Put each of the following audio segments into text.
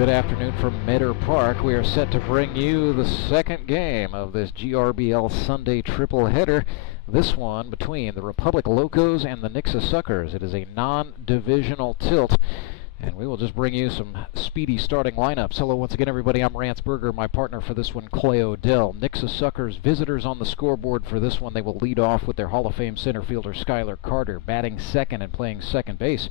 Good afternoon from Meadow Park. We are set to bring you the second game of this GRBL Sunday triple header. This one between the Republic Locos and the Nixa Suckers. It is a non-divisional tilt, and we will just bring you some speedy starting lineups. Hello once again, everybody. I'm Rance Berger, my partner for this one, Clay Odell. Nixa Suckers visitors on the scoreboard for this one. They will lead off with their Hall of Fame center fielder Schuyler Carter. Batting second and playing second base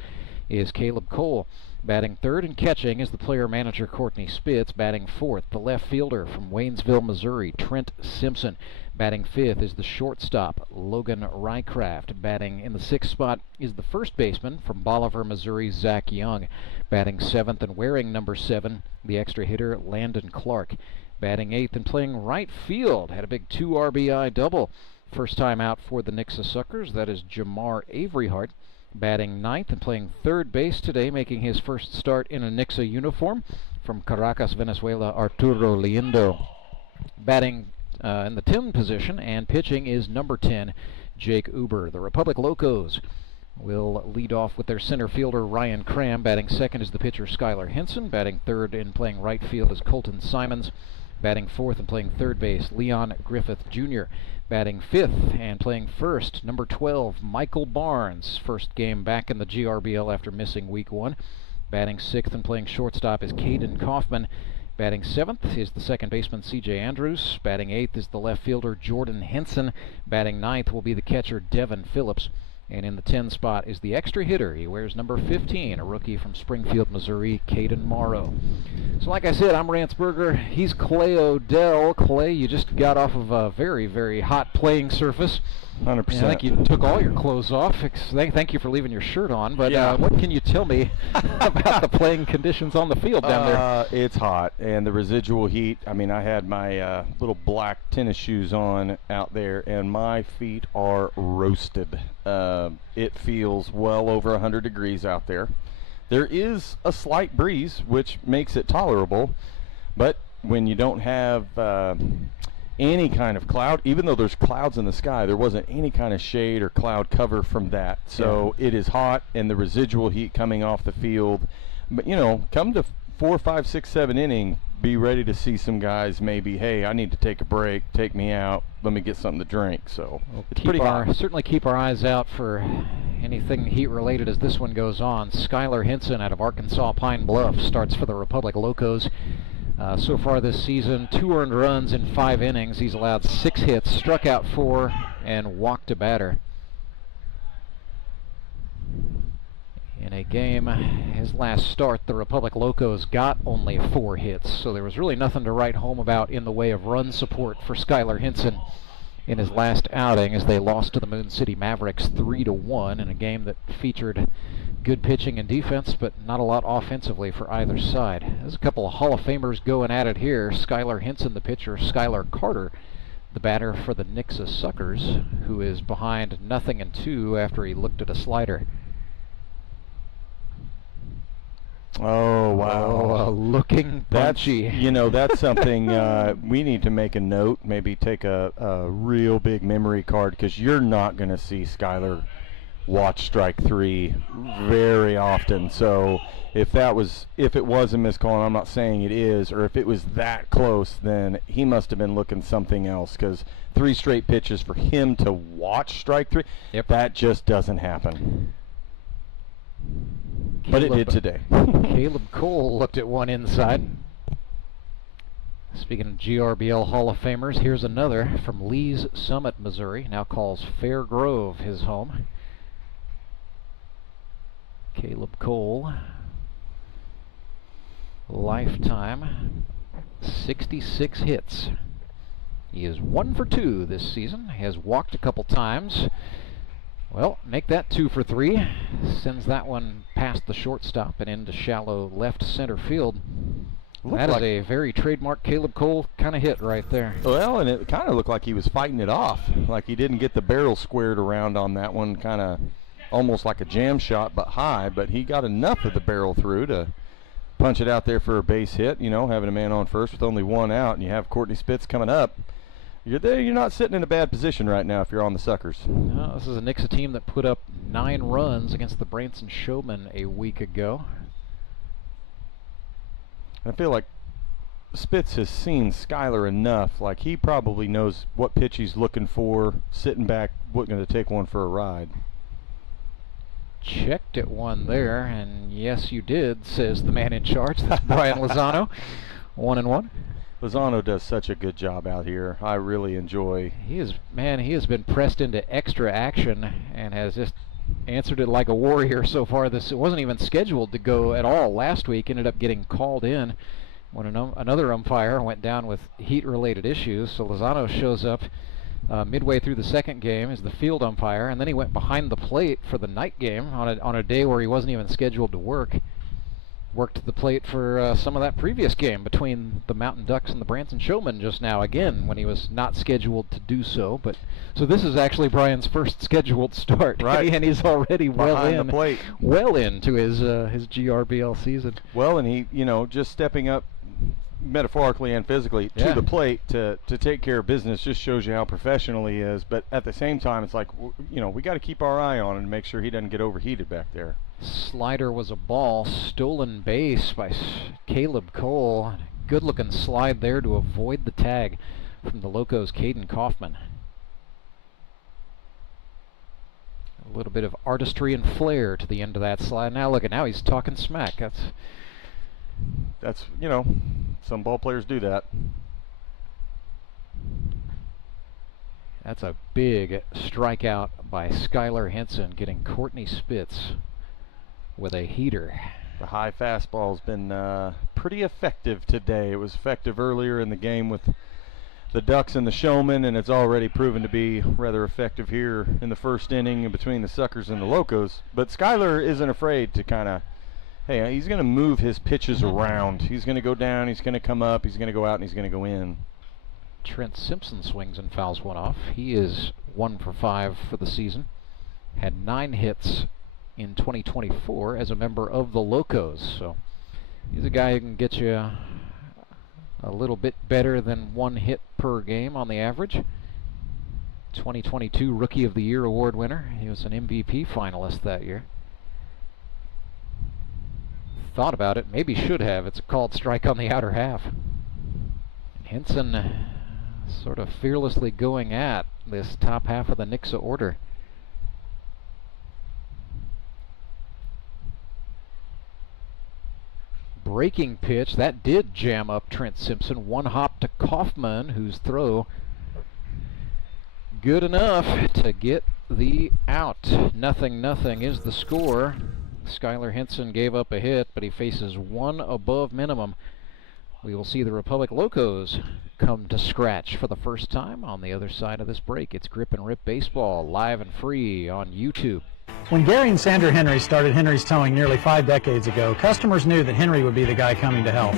is Caleb Cole. Batting third and catching is the player-manager Courtney Spitz. Batting fourth, the left fielder from Waynesville, Missouri, Trent Simpson. Batting fifth is the shortstop, Logan Rycraft. Batting in the sixth spot is the first baseman from Bolivar, Missouri, Zach Young. Batting seventh and wearing number 7, the extra hitter, Landon Clark. Batting eighth and playing right field, had a big 2 RBI double. First time out for the Nixa Suckers, that is Jamar Averyhart. Batting ninth and playing third base today, making his first start in a Nixa uniform, from Caracas, Venezuela, Arturo Lindo. Batting in the 10 position and pitching is number 10, Jake Uber. The Republic Locos will lead off with their center fielder, Ryan Cram. Batting second is the pitcher, Schuyler Henson. Batting third and playing right field is Colton Simons. Batting fourth and playing third base, Leon Griffith Jr. Batting fifth and playing first, number 12, Michael Barnes. First game back in the GRBL after missing week 1. Batting sixth and playing shortstop is Caden Kaufman. Batting seventh is the second baseman, C.J. Andrews. Batting eighth is the left fielder, Jordan Henson. Batting ninth will be the catcher, Devin Phillips. And in the 10 spot is the extra hitter. He wears number 15, a rookie from Springfield, Missouri, Caden Morrow. So like I said, I'm Rance Berger. He's Clay Odell. Clay, you just got off of a very, very hot playing surface. 100%. I think you took all your clothes off. Thank you for leaving your shirt on. But yeah. What can you tell me about the playing conditions on the field down there? It's hot, and the residual heat. I mean, I had my little black tennis shoes on out there, and my feet are roasted. It feels well over 100 degrees out there. There is a slight breeze, which makes it tolerable, but when you don't have any kind of cloud, even though there's clouds in the sky, there wasn't any kind of shade or cloud cover from that. So It is hot, and the residual heat coming off the field. But, you know, come to 4, 5, 6, 7 inning, be ready to see some guys maybe, hey, I need to take a break, take me out, let me get something to drink. So it's pretty hot. Certainly keep our eyes out for anything heat-related as this one goes on. Schuyler Henson out of Arkansas Pine Bluff starts for the Republic Locos. So far this season, 2 earned runs in 5 innings. He's allowed 6 hits, struck out 4, and walked a batter. In a game, his last start, the Republic Locos got only 4 hits, so there was really nothing to write home about in the way of run support for Schuyler Henson in his last outing, as they lost to the Moon City Mavericks 3-1 in a game that featured good pitching and defense, but not a lot offensively for either side. There's a couple of Hall of Famers going at it here. Schuyler Henson, the pitcher, Schuyler Carter, the batter for the Nixa Suckers, who is behind 0-2 after he looked at a slider. Oh, wow. Oh, looking punchy. That's something we need to make a note, maybe take a real big memory card, because you're not going to see Schuyler watch strike 3 very often. So if it was a missed call, and I'm not saying it is, or if it was that close, then he must have been looking something else, because 3 straight pitches for him to watch strike 3, that just doesn't happen. But it did today. Caleb Cole looked at one inside. Speaking of GRBL Hall of Famers, here's another from Lee's Summit, Missouri. Now calls Fair Grove his home. Caleb Cole, lifetime 66 hits. He is 1 for 2 this season. He has walked a couple times. Well, make that 2 for 3. Sends that one past the shortstop and into shallow left center field. That is a very trademark Caleb Cole kind of hit right there. Well, and it kind of looked like he was fighting it off. Like he didn't get the barrel squared around on that one, kind of almost like a jam shot, but high. But he got enough of the barrel through to punch it out there for a base hit, having a man on first with only 1 out, and you have Courtney Spitz coming up. You're not sitting in a bad position right now if you're on the Suckers. No, this is a Nixa team that put up 9 runs against the Branson Showmen a week ago. I feel like Spitz has seen Schuyler enough. Like, he probably knows what pitch he's looking for, sitting back, going to take one for a ride. Checked at one there, and yes, you did, says the man in charge. That's Brian Lozano. 1-1. Lozano does such a good job out here. I really enjoy. He has been pressed into extra action and has just answered it like a warrior so far. It wasn't even scheduled to go at all last week. Ended up getting called in when another umpire went down with heat-related issues. So Lozano shows up midway through the second game as the field umpire, and then he went behind the plate for the night game on a day where he wasn't even scheduled to work. Worked the plate for some of that previous game between the Mountain Ducks and the Branson Showmen just now, again, when he was not scheduled to do so. But so this is actually Brian's first scheduled start, right? And he's already well into his GRBL season. Well, and he, just stepping up metaphorically and physically to the plate to take care of business just shows you how professional he is. But at the same time, it's like, we got to keep our eye on him and make sure he doesn't get overheated back there. Slider was a ball, stolen base by Caleb Cole. Good looking slide there to avoid the tag from the Locos' Caden Kaufman. A little bit of artistry and flair to the end of that slide. Now look at, now he's talking smack. That's some ball players do that. That's a big strikeout by Schuyler Henson, getting Courtney Spitz with a heater. The high fastball's been pretty effective today. It was effective earlier in the game with the Ducks and the Showmen, and it's already proven to be rather effective here in the first inning in between the Suckers and the Locos. But Schuyler isn't afraid to he's going to move his pitches around. He's going to go down, he's going to come up, he's going to go out, and he's going to go in. Trent Simpson swings and fouls one off. He is 1 for 5 for the season. Had 9 hits in 2024 as a member of the Locos. So he's a guy who can get you a little bit better than 1 hit per game on the average. 2022 Rookie of the Year award winner. He was an MVP finalist that year. Thought about it, maybe should have. It's a called strike on the outer half. Henson sort of fearlessly going at this top half of the Nixa order. Breaking pitch, that did jam up Trent Simpson. 1 hop to Kaufman, whose throw good enough to get the out. 0-0 is the score. Schuyler Henson gave up a hit, but he faces 1 above minimum. We will see the Republic Locos come to scratch for the first time on the other side of this break. It's Grip and Rip Baseball, live and free on YouTube. When Gary and Sandra Henry started Henry's Towing nearly 5 decades ago, customers knew that Henry would be the guy coming to help.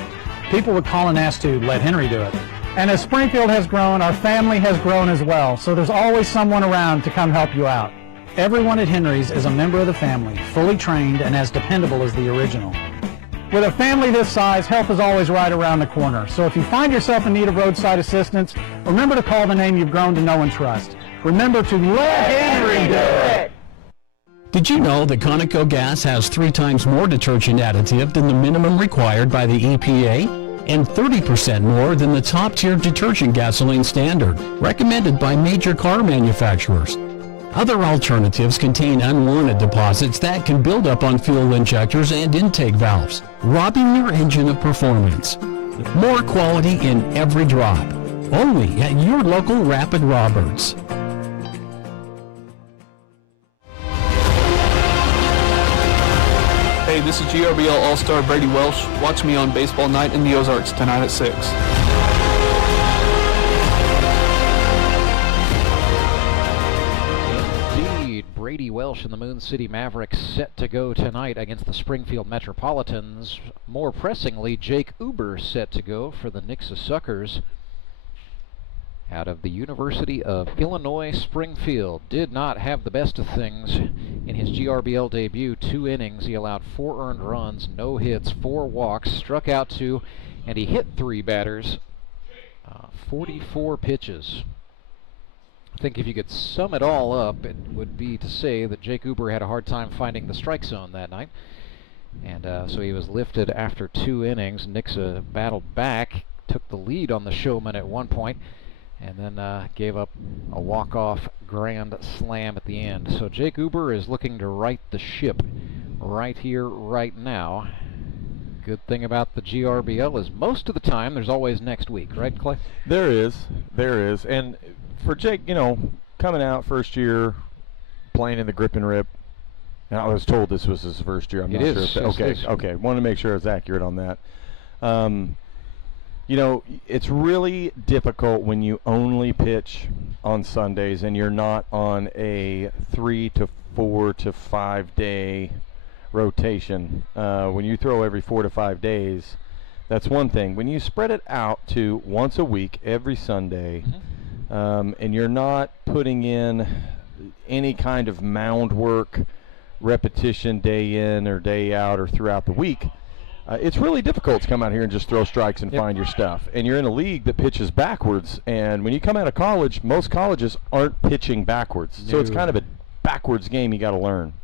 People would call and ask to let Henry do it. And as Springfield has grown, our family has grown as well, so there's always someone around to come help you out. Everyone at Henry's is a member of the family, fully trained and as dependable as the original. With a family this size, help is always right around the corner. So if you find yourself in need of roadside assistance, remember to call the name you've grown to know and trust. Remember to let Henry do it! Did you know that Conoco gas has 3 times more detergent additive than the minimum required by the EPA? And 30% more than the top-tier detergent gasoline standard, recommended by major car manufacturers. Other alternatives contain unwanted deposits that can build up on fuel injectors and intake valves, robbing your engine of performance. More quality in every drop. Only at your local Rapid Roberts. Hey, this is GRBL All-Star Brady Welsh. Watch me on Baseball Night in the Ozarks tonight at 6. Brady Welsh and the Moon City Mavericks set to go tonight against the Springfield Metropolitans. More pressingly, Jake Uber set to go for the Nixa Suckers. Out of the University of Illinois, Springfield did not have the best of things in his GRBL debut. 2 innings, he allowed 4 earned runs, no hits, 4 walks, struck out 2, and he hit 3 batters, 44 pitches. I think if you could sum it all up, it would be to say that Jake Uber had a hard time finding the strike zone that night. And so he was lifted after 2 innings. Nixa battled back, took the lead on the Showman at one point, and then gave up a walk-off grand slam at the end. So Jake Uber is looking to right the ship right here, right now. Good thing about the GRBL is most of the time there's always next week, right, Clay? There is. And for Jake, you know, coming out first year, playing in the grip and rip, and I was told this was his first year. I'm not sure. Okay. Want to make sure I was accurate on that. You know, it's really difficult when you only pitch on Sundays and you're not on a 3 to 4 to 5 day rotation. When you throw every 4 to 5 days, that's one thing. When you spread it out to once a week, every Sunday, and you're not putting in any kind of mound work, repetition day in or day out or throughout the week, it's really difficult to come out here and just throw strikes and find your stuff. And you're in a league that pitches backwards, and when you come out of college, most colleges aren't pitching backwards. So it's kind of a backwards game you got to learn.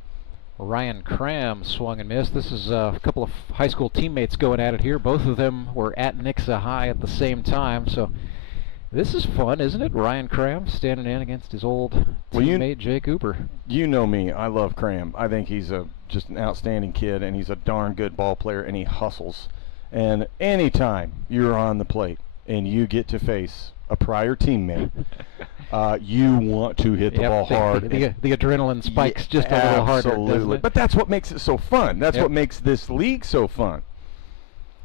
Ryan Cram swung and missed. This is a couple of high school teammates going at it here. Both of them were at Nixa High at the same time, so this is fun, isn't it? Ryan Cram standing in against his old teammate Jake Uber. You know me. I love Cram. I think he's just an outstanding kid, and he's a darn good ball player, and he hustles. And anytime you're on the plate and you get to face a prior teammate, you want to hit the ball hard. The adrenaline spikes just a little harder. Absolutely. But that's what makes it so fun. That's what makes this league so fun.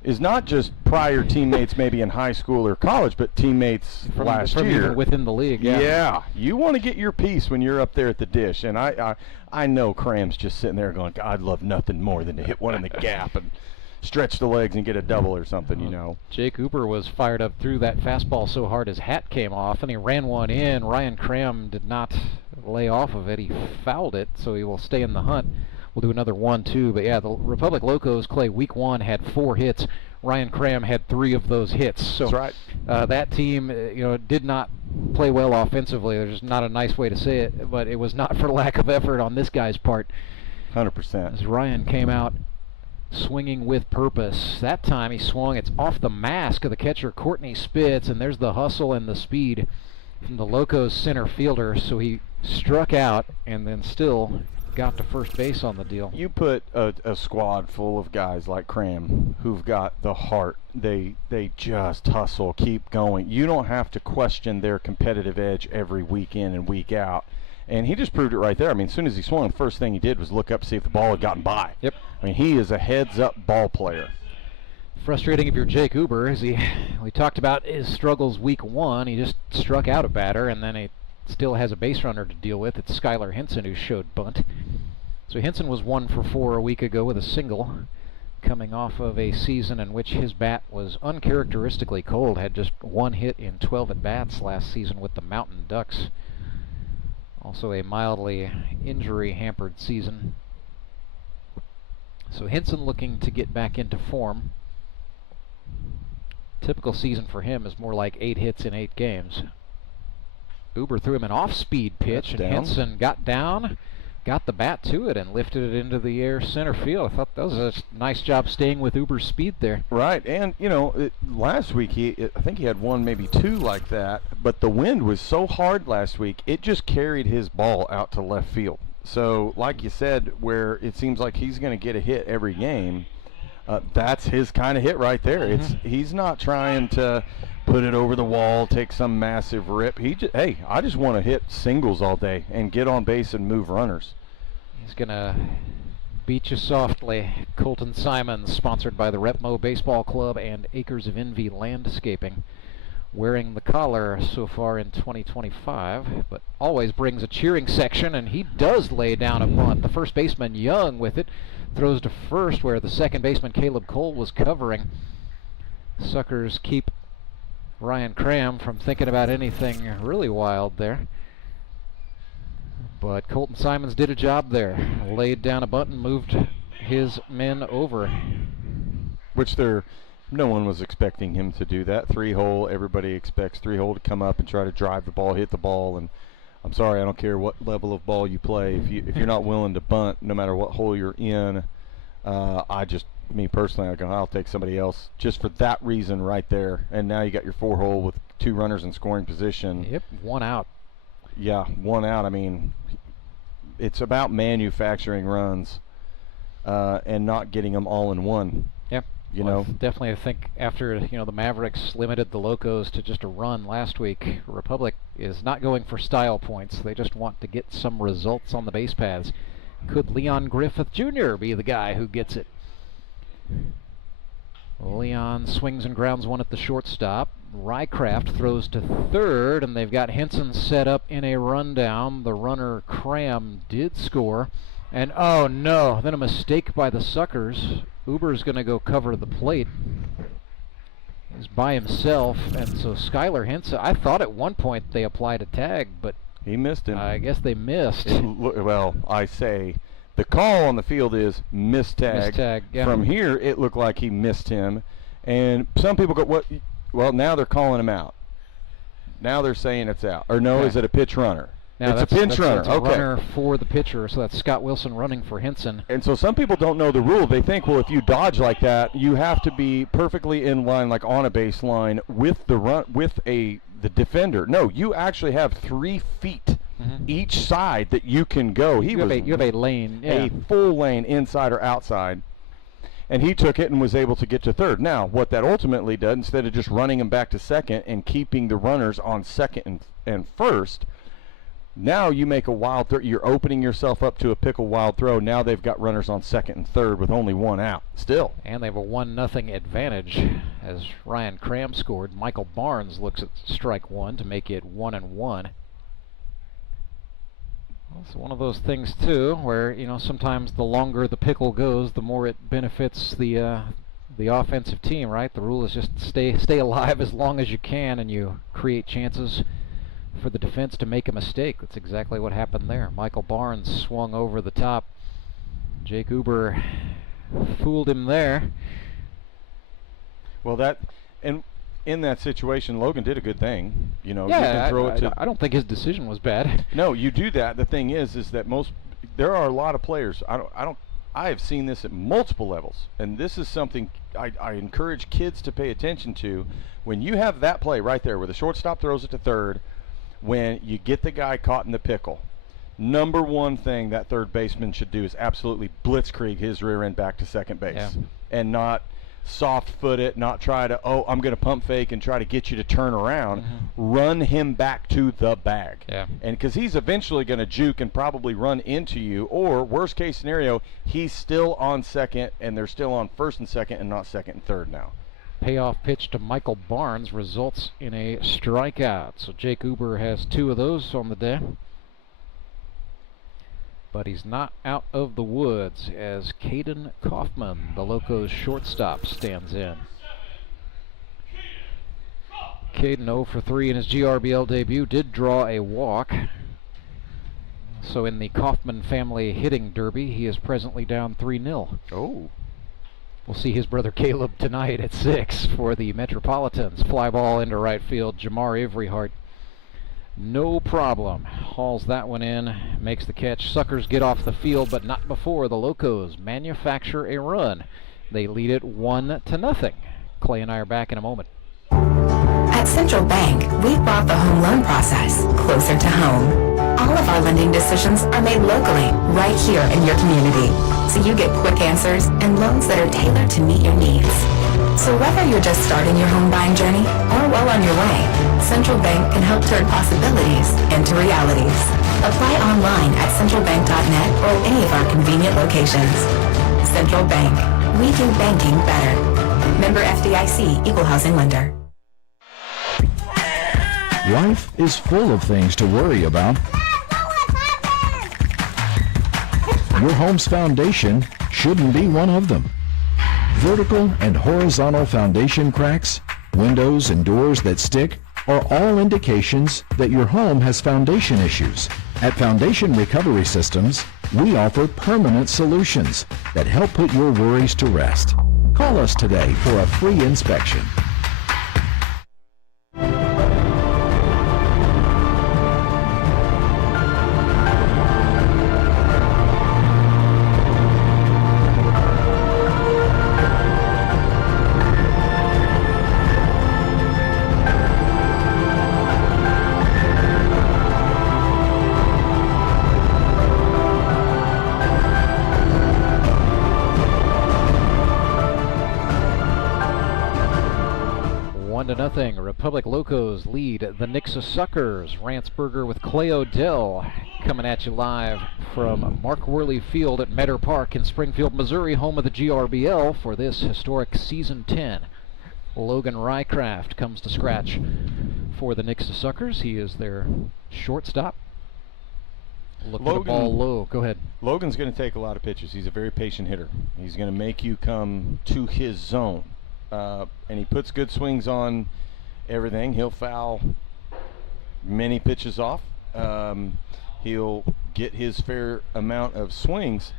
Is not just prior teammates maybe in high school or college, but teammates from last year. Even within the league, yeah. You want to get your piece when you're up there at the dish. And I know Cram's just sitting there going, God, I'd love nothing more than to hit one in the gap and stretch the legs and get a double or something, you know. Jake Uber was fired up, threw that fastball so hard his hat came off, and he ran one in. Ryan Cram did not lay off of it. He fouled it, so he will stay in the hunt. We'll do another 1-2, but yeah, the Republic Locos, Clay, week 1 had 4 hits. Ryan Cram had 3 of those hits. So that's right. That team, did not play well offensively. There's not a nice way to say it, but it was not for lack of effort on this guy's part. 100%. As Ryan came out swinging with purpose. That time he swung. It's off the mask of the catcher, Courtney Spitz, and there's the hustle and the speed from the Locos center fielder. So he struck out and then still got to first base on the deal. You put a squad full of guys like Cram who've got the heart. They just hustle, keep going. You don't have to question their competitive edge every week in and week out. And he just proved it right there. I mean, as soon as he swung, the first thing he did was look up to see if the ball had gotten by. Yep. I mean, he is a heads-up ball player. Frustrating if you're Jake Uber, as we talked about his struggles week 1. He just struck out a batter, and then he still has a base runner to deal with. It's Schuyler Henson who showed bunt. So Henson was 1 for 4 a week ago with a single, coming off of a season in which his bat was uncharacteristically cold. Had just 1 hit in 12 at-bats last season with the Mountain Ducks. Also a mildly injury-hampered season. So Henson looking to get back into form. Typical season for him is more like 8 hits in 8 games. Uber threw him an off-speed pitch, and Henson got down, got the bat to it, and lifted it into the air center field. I thought that was a nice job staying with Uber's speed there. Right, and last week I think he had 1, maybe 2 like that, but the wind was so hard last week, it just carried his ball out to left field. So, like you said, where it seems like he's going to get a hit every game, that's his kind of hit right there. He's not trying to put it over the wall, take some massive rip. Hey, I just want to hit singles all day and get on base and move runners. He's going to beat you softly. Colton Simons, sponsored by the Repmo Baseball Club and Acres of Envy Landscaping, wearing the collar so far in 2025, but always brings a cheering section, and he does lay down a bunt. The first baseman, Young, with it, throws to first where the second baseman, Caleb Cole, was covering. Suckers keep Ryan Cram from thinking about anything really wild there. But Colton Simons did a job there. Laid down a bunt and moved his men over. Which no one was expecting him to do that. 3-hole, everybody expects 3-hole to come up and try to drive the ball, hit the ball, and I'm sorry, I don't care what level of ball you play. If you're not willing to bunt, no matter what hole you're in, Me personally, I'll take somebody else just for that reason right there. And now you got your 4-hole with 2 runners in scoring position. Yep, 1 out. Yeah, 1 out. I mean, it's about manufacturing runs and not getting them all in one. Yep. You know, definitely. I think after the Mavericks limited the Locos to just a run last week, Republic is not going for style points. They just want to get some results on the base paths. Could Leon Griffith Jr. be the guy who gets it? Leon swings and grounds one at the shortstop. Rycraft throws to third, and they've got Henson set up in a rundown. The runner Cram did score, and oh no, then a mistake by the Suckers. Uber's going to go cover the plate. He's by himself, and so Schuyler Henson, I thought at one point they applied a tag, but he missed him. I guess they missed. Well, I say the call on the field is missed tag. Yeah. From here, it looked like he missed him, and some people go, "What?" Well, now they're calling him out. Now they're saying it's out. Or no, Is it a pitch runner? Now it's a pinch runner. It's a runner for the pitcher, so that's Scott Wilson running for Henson. And so some people don't know the rule. They think, well, if you dodge like that, you have to be perfectly in line, like on a baseline with the defender. No, you actually have 3 feet each side that you can go. You have a lane, a full lane, inside or outside. And he took it and was able to get to third. Now, what that ultimately does, instead of just running him back to second and keeping the runners on second and first, now you make a wild throw. You're opening yourself up to a pickle wild throw. Now they've got runners on second and third with only 1 out still. And they have a 1-0 advantage as Ryan Cram scored. Michael Barnes looks at strike 1 to make it 1-1. It's one of those things too, where sometimes the longer the pickle goes, the more it benefits the offensive team, right? The rule is just stay alive as long as you can, and you create chances for the defense to make a mistake. That's exactly what happened there. Michael Barnes swung over the top. Jake Uber fooled him there. Well, in that situation, Logan did a good thing. You can throw it to. I don't think his decision was bad. No, you do that. The thing is that there are a lot of players. I have seen this at multiple levels, and this is something I encourage kids to pay attention to. When you have that play right there, where the shortstop throws it to third, when you get the guy caught in the pickle, number one thing that third baseman should do is absolutely blitzkrieg his rear end back to second base, and not soft foot it, not try to, I'm going to pump fake and try to get you to turn around. Run him back to the bag. And because he's eventually going to juke and probably run into you, or worst case scenario, he's still on second and they're still on first and second and not second and third now. Payoff pitch to Michael Barnes results in a strikeout. So Jake Uber has 2 of those on the day. But he's not out of the woods as Caden Kaufman, the Locos shortstop, stands in. Caden 0 for 3 in his GRBL debut, did draw a walk. So in the Kaufman family hitting derby, he is presently down 3-0. Oh. We'll see his brother Caleb tonight at 6 for the Metropolitans. Fly ball into right field. Jamar Averyhart, no problem, hauls that one in, makes the catch. Suckers get off the field, but not before the Locos manufacture a run. They lead it 1-0. Clay and I are back in a moment. At Central Bank, we've brought the home loan process closer to home. All of our lending decisions are made locally, right here in your community, so you get quick answers and loans that are tailored to meet your needs. So whether you're just starting your home buying journey or well on your way, Central Bank can help turn possibilities into realities. Apply online at centralbank.net or any of our convenient locations. Central Bank. We do banking better. Member FDIC, Equal Housing Lender. Life is full of things to worry about. Your home's foundation shouldn't be one of them. Vertical and horizontal foundation cracks, windows and doors that stick are all indications that your home has foundation issues. At Foundation Recovery Systems, we offer permanent solutions that help put your worries to rest. Call us today for a free inspection. 1-0. Republic Locos lead the Nixa Suckers. Rantzberger with Clay Odell coming at you live from Mark Worley Field at Meadow Park in Springfield, Missouri, home of the GRBL for this historic Season 10. Logan Rycraft comes to scratch for the Nixa Suckers. He is their shortstop. Look for the ball low. Go ahead. Logan's going to take a lot of pitches. He's a very patient hitter. He's going to make you come to his zone. And he puts good swings on everything. He'll foul many pitches off. He'll get his fair amount of swings.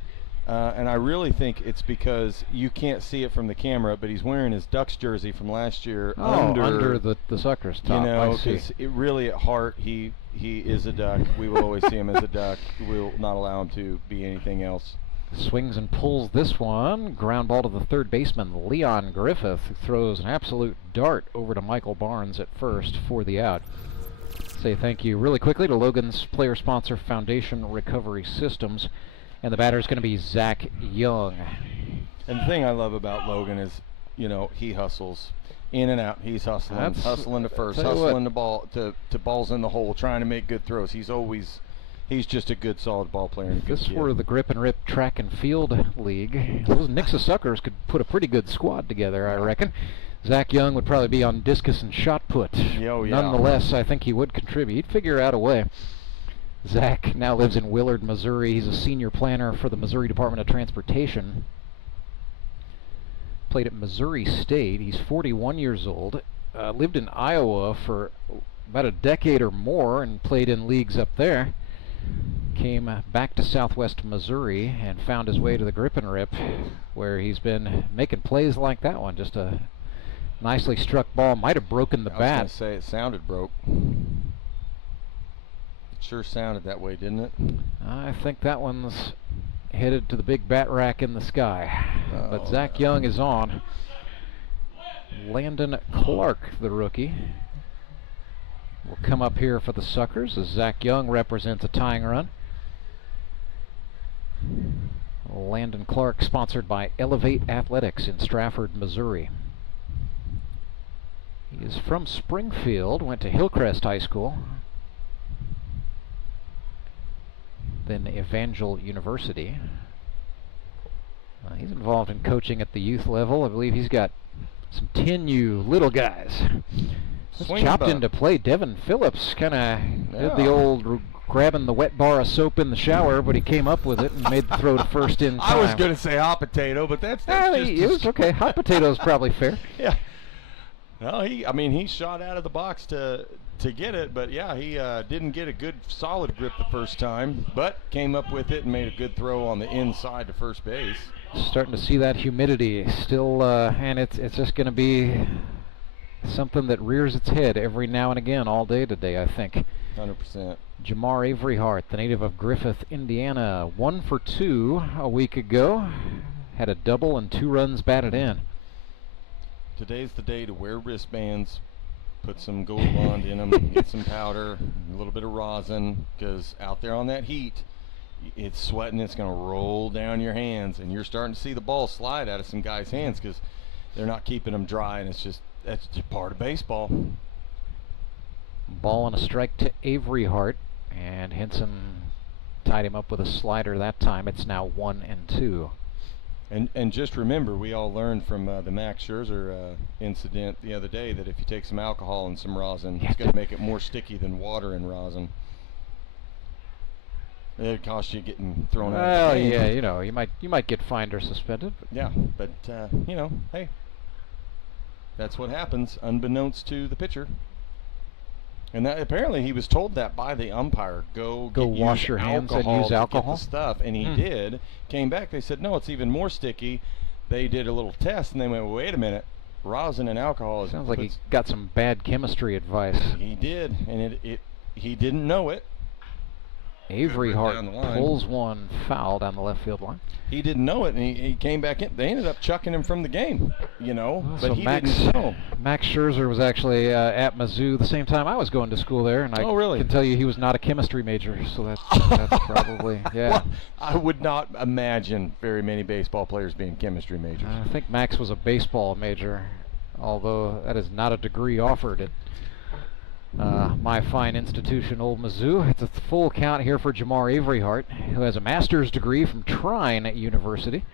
And I really think it's because you can't see it from the camera, but he's wearing his Ducks jersey from last year under the Suckers top. You know, because really at heart he is a Duck. We will always see him as a Duck. We will not allow him to be anything else. Swings and pulls this one. Ground ball to the third baseman, Leon Griffith, who throws an absolute dart over to Michael Barnes at first for the out. Say thank you really quickly to Logan's player sponsor, Foundation Recovery Systems. And the batter is going to be Zach Young. And the thing I love about Logan is, you know, he hustles in and out. He's hustling to first, hustling the ball to balls in the hole, trying to make good throws. He's just a good, solid ball player. If this were the Grip and Rip Track and Field League, those Nixa Suckers could put a pretty good squad together, I reckon. Zach Young would probably be on discus and shot put. Oh, yeah. Nonetheless, I think he would contribute. He'd figure out a way. Zach now lives in Willard, Missouri. He's a senior planner for the Missouri Department of Transportation. Played at Missouri State. He's 41 years old. Lived in Iowa for about a decade or more and played in leagues up there. Came back to Southwest Missouri and found his way to the Grip and Rip, where he's been making plays like that one. Just a nicely struck ball. Might have broken the bat. I was going to say it sounded broke. Sure sounded that way, didn't it? I think that one's headed to the big bat rack in the sky. But Zach Young is on. Landon Clark, the rookie, will come up here for the Suckers as Zach Young represents a tying run. Landon Clark, sponsored by Elevate Athletics in Strafford, Missouri. He is from Springfield, went to Hillcrest High School, then Evangel University. He's involved in coaching at the youth level. I believe he's got some 10U little guys. Just chopped into play. Devin Phillips kind of did the old grabbing the wet bar of soap in the shower, but he came up with it and made the throw to first in time. I was going to say hot potato, but that's just... It was okay. Hot potato is probably fair. Yeah. No, he shot out of the box to get it, but yeah, he didn't get a good solid grip the first time, but came up with it and made a good throw on the inside to first base. Starting to see that humidity still, and it's just going to be something that rears its head every now and again all day today, I think. 100%. Jamar Averyhart, the native of Griffith, Indiana, 1 for 2 a week ago. Had a double and 2 runs batted in. Today's the day to wear wristbands, put some Gold Bond in them, get some powder, a little bit of rosin, because out there on that heat, it's sweating, it's going to roll down your hands, and you're starting to see the ball slide out of some guys' hands because they're not keeping them dry, and that's just part of baseball. Ball and a strike to Averyhart, and Henson tied him up with a slider that time. It's now 1-2. And just remember, we all learned from the Max Scherzer incident the other day that if you take some alcohol and some rosin, it's going to make it more sticky than water and rosin. It costs you getting thrown out. Well, yeah, you might get fined or suspended. Yeah, but hey, that's what happens, unbeknownst to the pitcher. And that apparently he was told that by the umpire. Go wash your hands and use alcohol. Get the stuff, and he did. Came back. They said no, it's even more sticky. They did a little test, and they went, wait a minute, rosin and alcohol. Sounds like he got some bad chemistry advice. He did, and he didn't know it. Averyhart pulls one foul down the left field line. He didn't know it, and he came back in. They ended up chucking him from the game, but so he didn't know. Max Scherzer was actually at Mizzou the same time I was going to school there, and I can tell you he was not a chemistry major, so that's probably, yeah. Well, I would not imagine very many baseball players being chemistry majors. I think Max was a baseball major. although that is not a degree offered at my fine institution, Old Mizzou. It's a full count here for Jamar Averyhart, who has a master's degree from Trine University.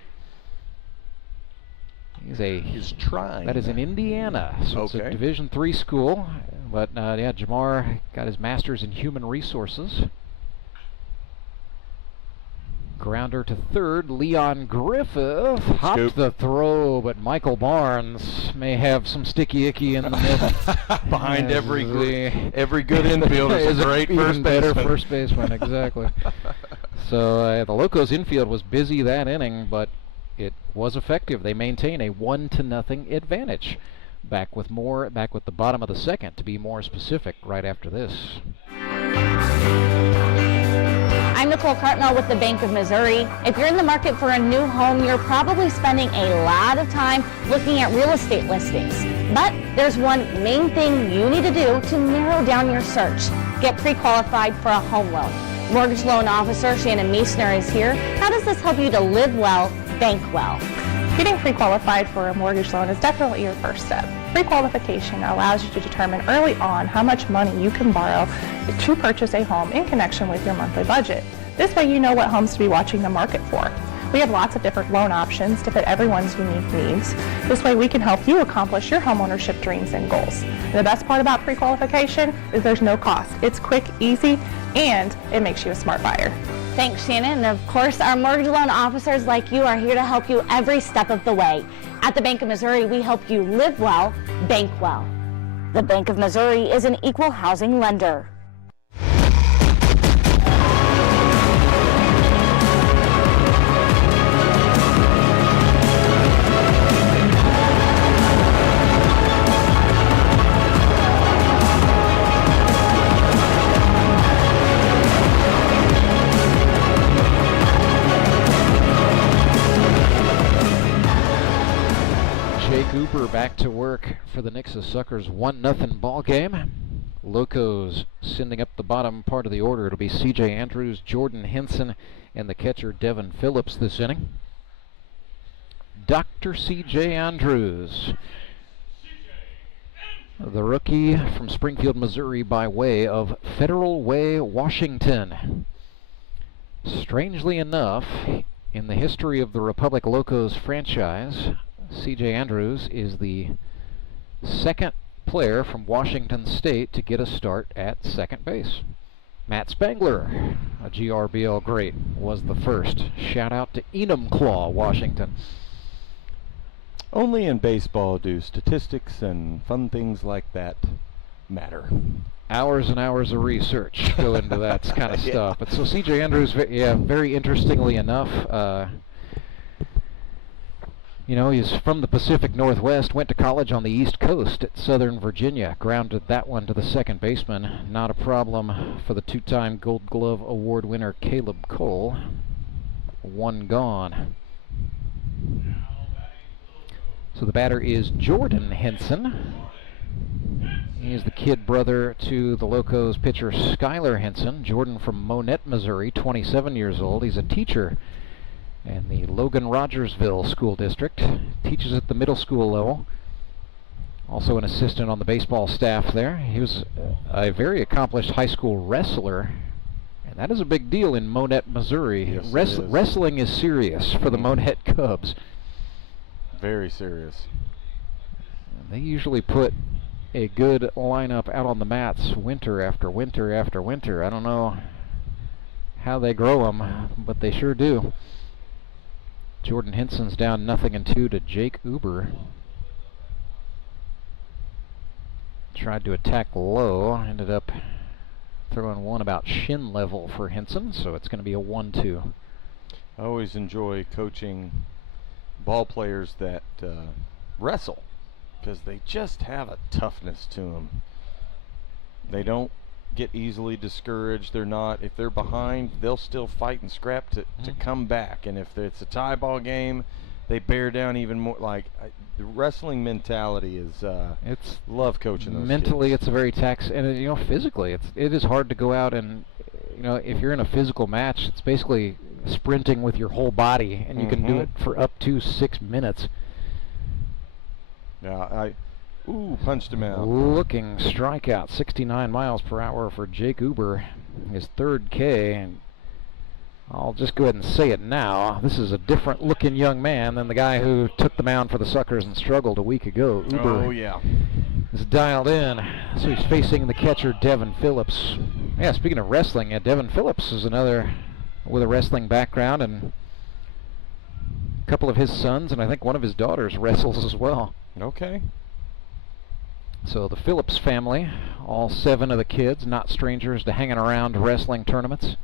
He's Trine. That is in Indiana, so it's a Okay. Division III school. But yeah, Jamar got his master's in human resources. Grounder to third. Leon Griffith hopped Scoop. the throw, but Michael Barnes may have some sticky icky in the middle. Behind As every the- good infielder is a great even first better baseman. first baseman, exactly. So the Locos infield was busy that inning, but it was effective. They maintain a 1-0 advantage. Back with the bottom of the second, to be more specific, right after this. I'm Nicole Cartmel with the Bank of Missouri. If you're in the market for a new home, you're probably spending a lot of time looking at real estate listings. But there's one main thing you need to do to narrow down your search. Get pre-qualified for a home loan. Mortgage loan officer Shannon Meissner is here. How does this help you to live well, bank well? Getting pre-qualified for a mortgage loan is definitely your first step. Pre-qualification allows you to determine early on how much money you can borrow to purchase a home in connection with your monthly budget. This way you know what homes to be watching the market for. We have lots of different loan options to fit everyone's unique needs. This way we can help you accomplish your homeownership dreams and goals. And the best part about pre-qualification is there's no cost. It's quick, easy, and it makes you a smart buyer. Thanks, Shannon. And of course, our mortgage loan officers like you are here to help you every step of the way. At the Bank of Missouri, we help you live well, bank well. The Bank of Missouri is an equal housing lender. Cooper back to work for the Nixa Suckers. 1-0 ball game. Locos sending up the bottom part of the order. It'll be C.J. Andrews, Jordan Henson, and the catcher Devin Phillips this inning. Dr. C.J. Andrews, the rookie from Springfield, Missouri, by way of Federal Way, Washington. Strangely enough, in the history of the Republic Locos franchise, C.J. Andrews is the second player from Washington State to get a start at second base. Matt Spangler, a GRBL great, was the first. Shout out to Enumclaw, Washington. Only in baseball do statistics and fun things like that matter. Hours and hours of research go into that kind of stuff. But so C.J. Andrews, yeah, very interestingly enough, you know, he's from the Pacific Northwest, went to college on the East Coast at Southern Virginia, grounded that one to the second baseman. Not a problem for the two-time Gold Glove Award winner Caleb Cole. One gone. So the batter is Jordan Henson. He is the kid brother to the Locos pitcher Schuyler Henson. Jordan from Monette, Missouri, 27 years old. He's a teacher in the Logan Rogersville School District. Teaches at the middle school level. Also an assistant on the baseball staff there. He was a very accomplished high school wrestler, and that is a big deal in Monette, Missouri. Yes, wrestling is serious for the Monette Cubs. Very serious. They usually put a good lineup out on the mats winter after winter after winter. I don't know how they grow them, but they sure do. Jordan Henson's down 0-2 to Jake Uber. Tried to attack low, ended up throwing one about shin level for Henson, so it's going to be a 1-2. I always enjoy coaching ball players that wrestle, because they just have a toughness to them. They don't get easily discouraged. If they're behind, they'll still fight and scrap to come back. And if it's a tie ball game, they bear down even more. The wrestling mentality is, It's love coaching those mentally, kids. it's a very and physically, it is hard to go out and, if you're in a physical match, it's basically sprinting with your whole body, and you can do it for up to 6 minutes. Yeah, Ooh, punched him out. Looking strikeout, 69 miles per hour for Jake Uber, his third K. And I'll just go ahead and say it now. This is a different looking young man than the guy who took the mound for the Suckers and struggled a week ago. Uber is dialed in. So he's facing the catcher, Devin Phillips. Yeah, speaking of wrestling, Devin Phillips is another with a wrestling background, and a couple of his sons and I think one of his daughters wrestles as well. Okay. So the Phillips family, all 7 of the kids, not strangers to hanging around wrestling tournaments.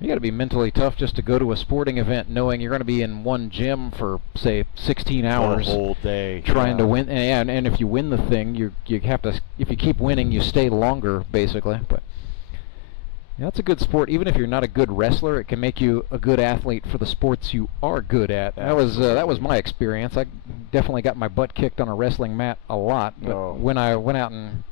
You got to be mentally tough just to go to a sporting event knowing you're going to be in one gym for, say, 16 hours. The whole day. Trying to win. And if you win the thing, you have to, if you keep winning, you stay longer, basically. But yeah, that's a good sport. Even if you're not a good wrestler, it can make you a good athlete for the sports you are good at. That was my experience. I definitely got my butt kicked on a wrestling mat a lot. But when I went out and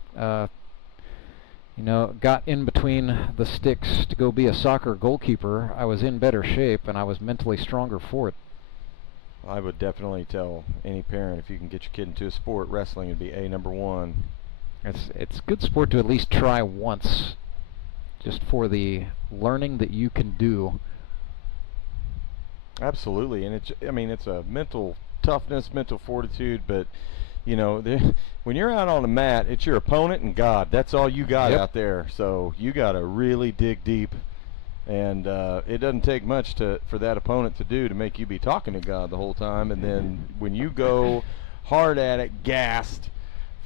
got in between the sticks to go be a soccer goalkeeper, I was in better shape and I was mentally stronger for it. I would definitely tell any parent, if you can get your kid into a sport, wrestling would be number one. It's a good sport to at least try once, just for the learning that you can do. Absolutely, and it's a mental toughness, mental fortitude, but when you're out on the mat, it's your opponent and God. That's all you got out there. So you got to really dig deep, and it doesn't take much for that opponent to make you be talking to God the whole time. And then when you go hard at it, gassed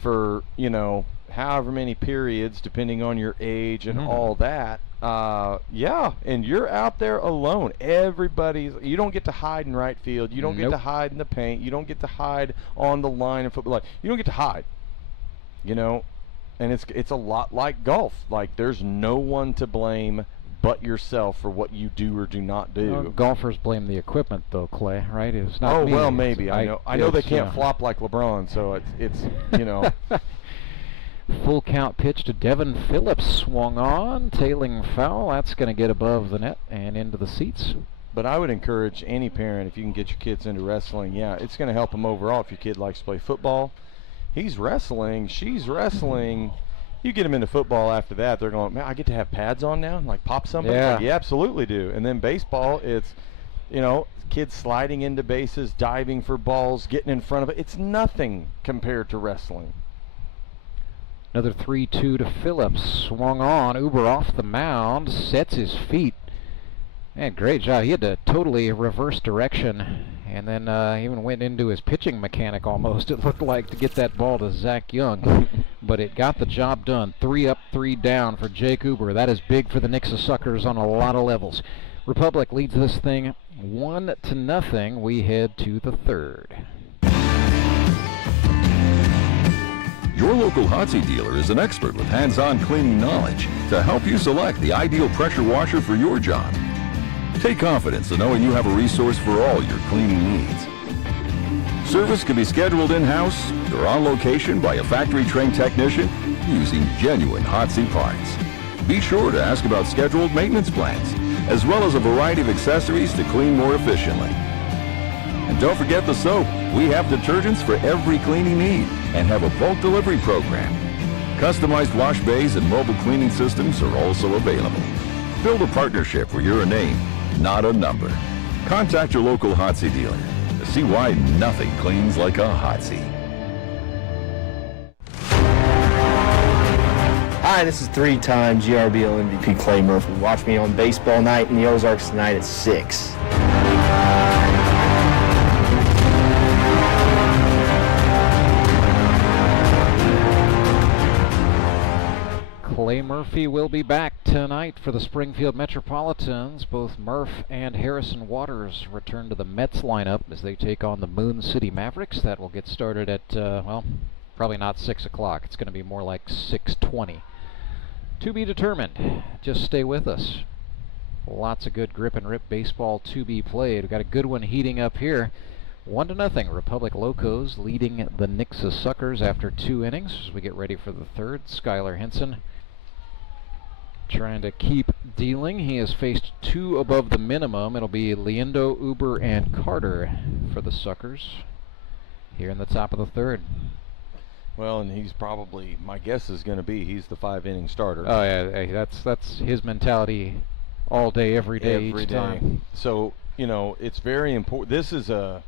for however many periods, depending on your age and all that. And you're out there alone. You don't get to hide in right field. You don't get to hide in the paint. You don't get to hide on the line of football. You don't get to hide. And it's a lot like golf. Like, there's no one to blame but yourself for what you do or do not do. Well, golfers blame the equipment, though, Clay. Right? It's not me. Well, maybe. I know they can't flop like LeBron, so it's Full count pitch to Devin Phillips, swung on, tailing foul. That's going to get above the net and into the seats. But I would encourage any parent, if you can get your kids into wrestling, it's going to help them overall. If your kid likes to play football, he's wrestling, she's wrestling. You get them into football after that, they're going, man, I get to have pads on now, like pop something? Yeah. Like, you absolutely do. And then baseball, it's, kids sliding into bases, diving for balls, getting in front of it. It's nothing compared to wrestling. Another 3-2 to Phillips. Swung on. Uber off the mound. Sets his feet. Man, great job. He had to totally reverse direction. And then even went into his pitching mechanic almost, it looked like, to get that ball to Zach Young. But it got the job done. 3 up, 3 down for Jake Uber. That is big for the Nixa Suckers on a lot of levels. Republic leads this thing 1-0. We head to the third. Your local Hotsy dealer is an expert with hands-on cleaning knowledge to help you select the ideal pressure washer for your job. Take confidence in knowing you have a resource for all your cleaning needs. Service can be scheduled in-house or on location by a factory-trained technician using genuine Hotsy parts. Be sure to ask about scheduled maintenance plans, as well as a variety of accessories to clean more efficiently. And don't forget the soap. We have detergents for every cleaning need and have a bulk delivery program. Customized wash bays and mobile cleaning systems are also available. Build a partnership where you're a name, not a number. Contact your local Hotsy dealer to see why nothing cleans like a Hotsy. Hi, this is 3-time GRBL MVP Clay Murphy. Watch me on Baseball Night in the Ozarks tonight at 6. Clay Murphy will be back tonight for the Springfield Metropolitans. Both Murph and Harrison Waters return to the Mets lineup as they take on the Moon City Mavericks. That will get started at, probably not 6 o'clock. It's going to be more like 6:20. To be determined. Just stay with us. Lots of good grip and rip baseball to be played. We've got a good one heating up here. 1-0. Republic Locos leading the Nixa Suckers after 2 innings. As we get ready for the third, Schuyler Henson trying to keep dealing. He has faced 2 above the minimum. It'll be Liendo, Uber, and Carter for the Suckers here in the top of the third. Well, and he's probably, my guess is going to be he's the 5-inning starter. Oh yeah, that's his mentality all day, every day, each time. So, you know, it's very important. This is a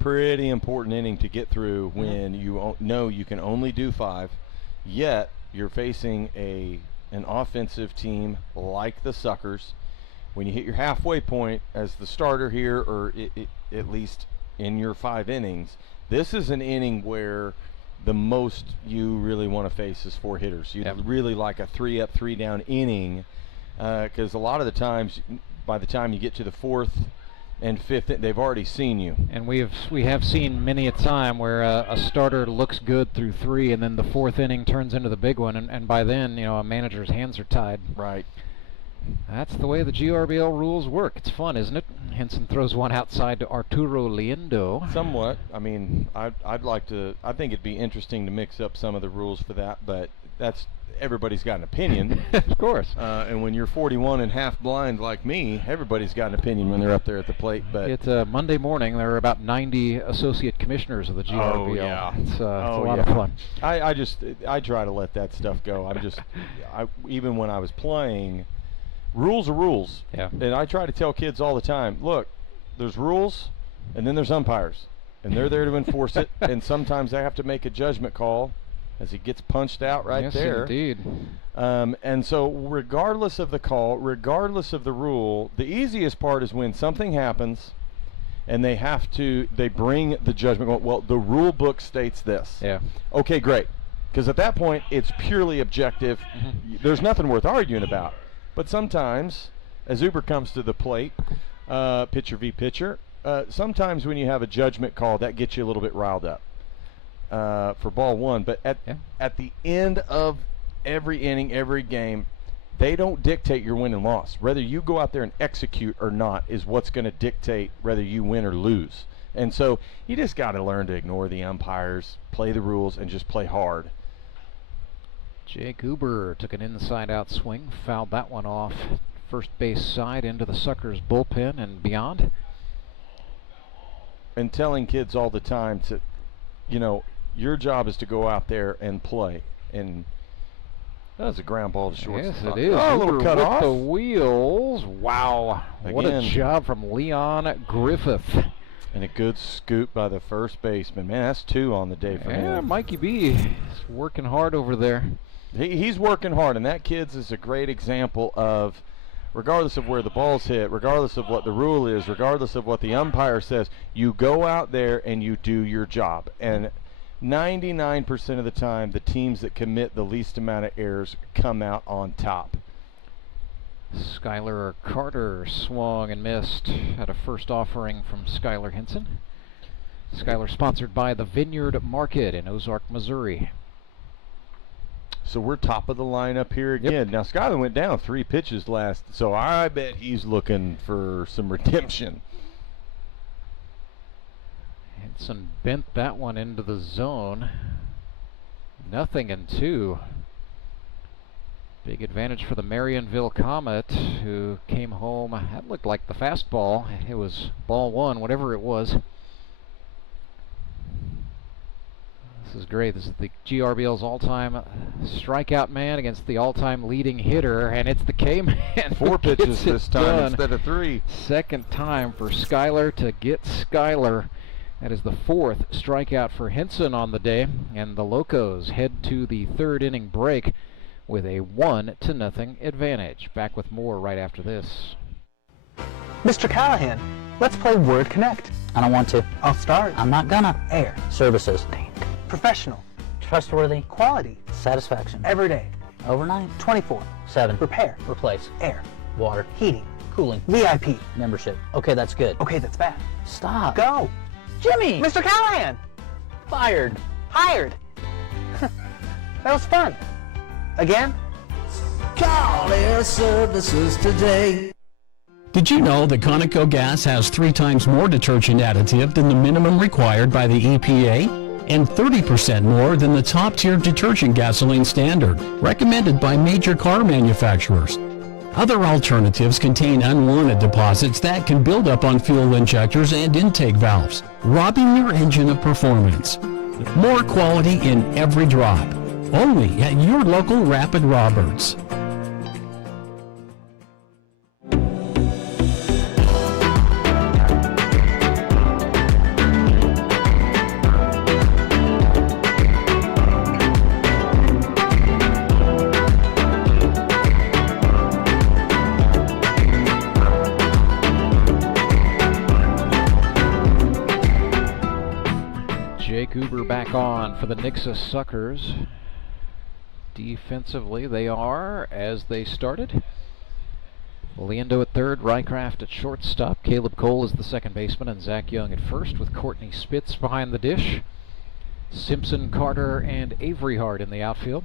pretty important inning to get through when you know you can only do 5, yet you're facing an offensive team like the Suckers. When you hit your halfway point as the starter here, or at least in your 5 innings, this is an inning where the most you really want to face is 4 hitters. You'd really like a 3-up, 3-down inning, because a lot of the times, by the time you get to the 4th and 5th, they've already seen you. And we have seen many a time where a starter looks good through 3, and then the 4th inning turns into the big one, and by then, you know, a manager's hands are tied. Right. That's the way the GRBL rules work. It's fun, isn't it? Henson throws one outside to Arturo Liendo. Somewhat. I mean, I'd like to. I think it'd be interesting to mix up some of the rules for that, but everybody's got an opinion. Of course. And when you're 41 and half blind like me, everybody's got an opinion when they're up there at the plate. But it's Monday morning. There are about 90 associate commissioners of the GRBL. Oh yeah, it's a lot of fun. I try to let that stuff go. Even when I was playing, rules are rules. Yeah. And I try to tell kids all the time, look, there's rules, and then there's umpires, and they're there to enforce it. And sometimes they have to make a judgment call as he gets punched out right there. Yes, indeed. And so regardless of the call, regardless of the rule, the easiest part is when something happens and they bring the judgment. Well, the rule book states this. Yeah. Okay, great. Because at that point, it's purely objective. There's nothing worth arguing about. But sometimes, as Uber comes to the plate, pitcher v. pitcher, sometimes when you have a judgment call, that gets you a little bit riled up. For ball 1, but at the end of every inning, every game, they don't dictate your win and loss. Whether you go out there and execute or not is what's going to dictate whether you win or lose. And so you just got to learn to ignore the umpires, play the rules, and just play hard. Jake Uber took an inside-out swing, fouled that one off first base side into the Suckers bullpen and beyond. And telling kids all the time to, you know, your job is to go out there and play. And that was a ground ball to short. Yes, it is. Oh, a little cut off. The wheels. Wow. What a job from Leon Griffith. And a good scoop by the first baseman. Man, that's 2 on the day for him. Yeah, Mikey B is working hard over there. He's working hard, and that kid's is a great example of, regardless of where the ball's hit, regardless of what the rule is, regardless of what the umpire says, you go out there and you do your job. And 99% of the time, the teams that commit the least amount of errors come out on top. Schuyler Carter swung and missed at a first offering from Schuyler Henson. Schuyler sponsored by the Vineyard Market in Ozark, Missouri. So we're top of the lineup here again. Yep. Now, Schuyler went down 3 pitches last, so I bet he's looking for some redemption. Henson bent that one into the zone. 0-2. Big advantage for the Marionville Comet, who came home. That looked like the fastball. It was ball 1, whatever it was. This is great. This is the GRBL's all-time strikeout man against the all-time leading hitter, and it's the K-Man. 4 pitches this time instead of 3. Second time for Schuyler to get Schuyler. That is the 4th strikeout for Henson on the day, and the Locos head to the 3rd inning break with a 1-0 advantage. Back with more right after this. Mr. Callahan, let's play Word Connect. I don't want to. I'll start. I'm not gonna. Air. Services. Professional. Trustworthy. Quality. Satisfaction. Everyday. Overnight. 24/7. Repair. Replace. Air. Water. Heating. Cooling. VIP. Membership. Okay, that's good. Okay, that's bad. Stop. Go. Jimmy! Mr. Callahan! Fired. Hired. That was fun. Again? Call Air Services today. Did you know that Conoco gas has 3 times more detergent additive than the minimum required by the EPA? And 30% more than the top-tier detergent gasoline standard, recommended by major car manufacturers. Other alternatives contain unwanted deposits that can build up on fuel injectors and intake valves, robbing your engine of performance. More quality in every drop. Only at your local Rapid Roberts. Jake Uber back on for the Nixa Suckers. Defensively, they are as they started. Leando at third, Rycraft at shortstop. Caleb Cole is the second baseman, and Zach Young at first, with Courtney Spitz behind the dish. Simpson, Carter, and Averyhart in the outfield.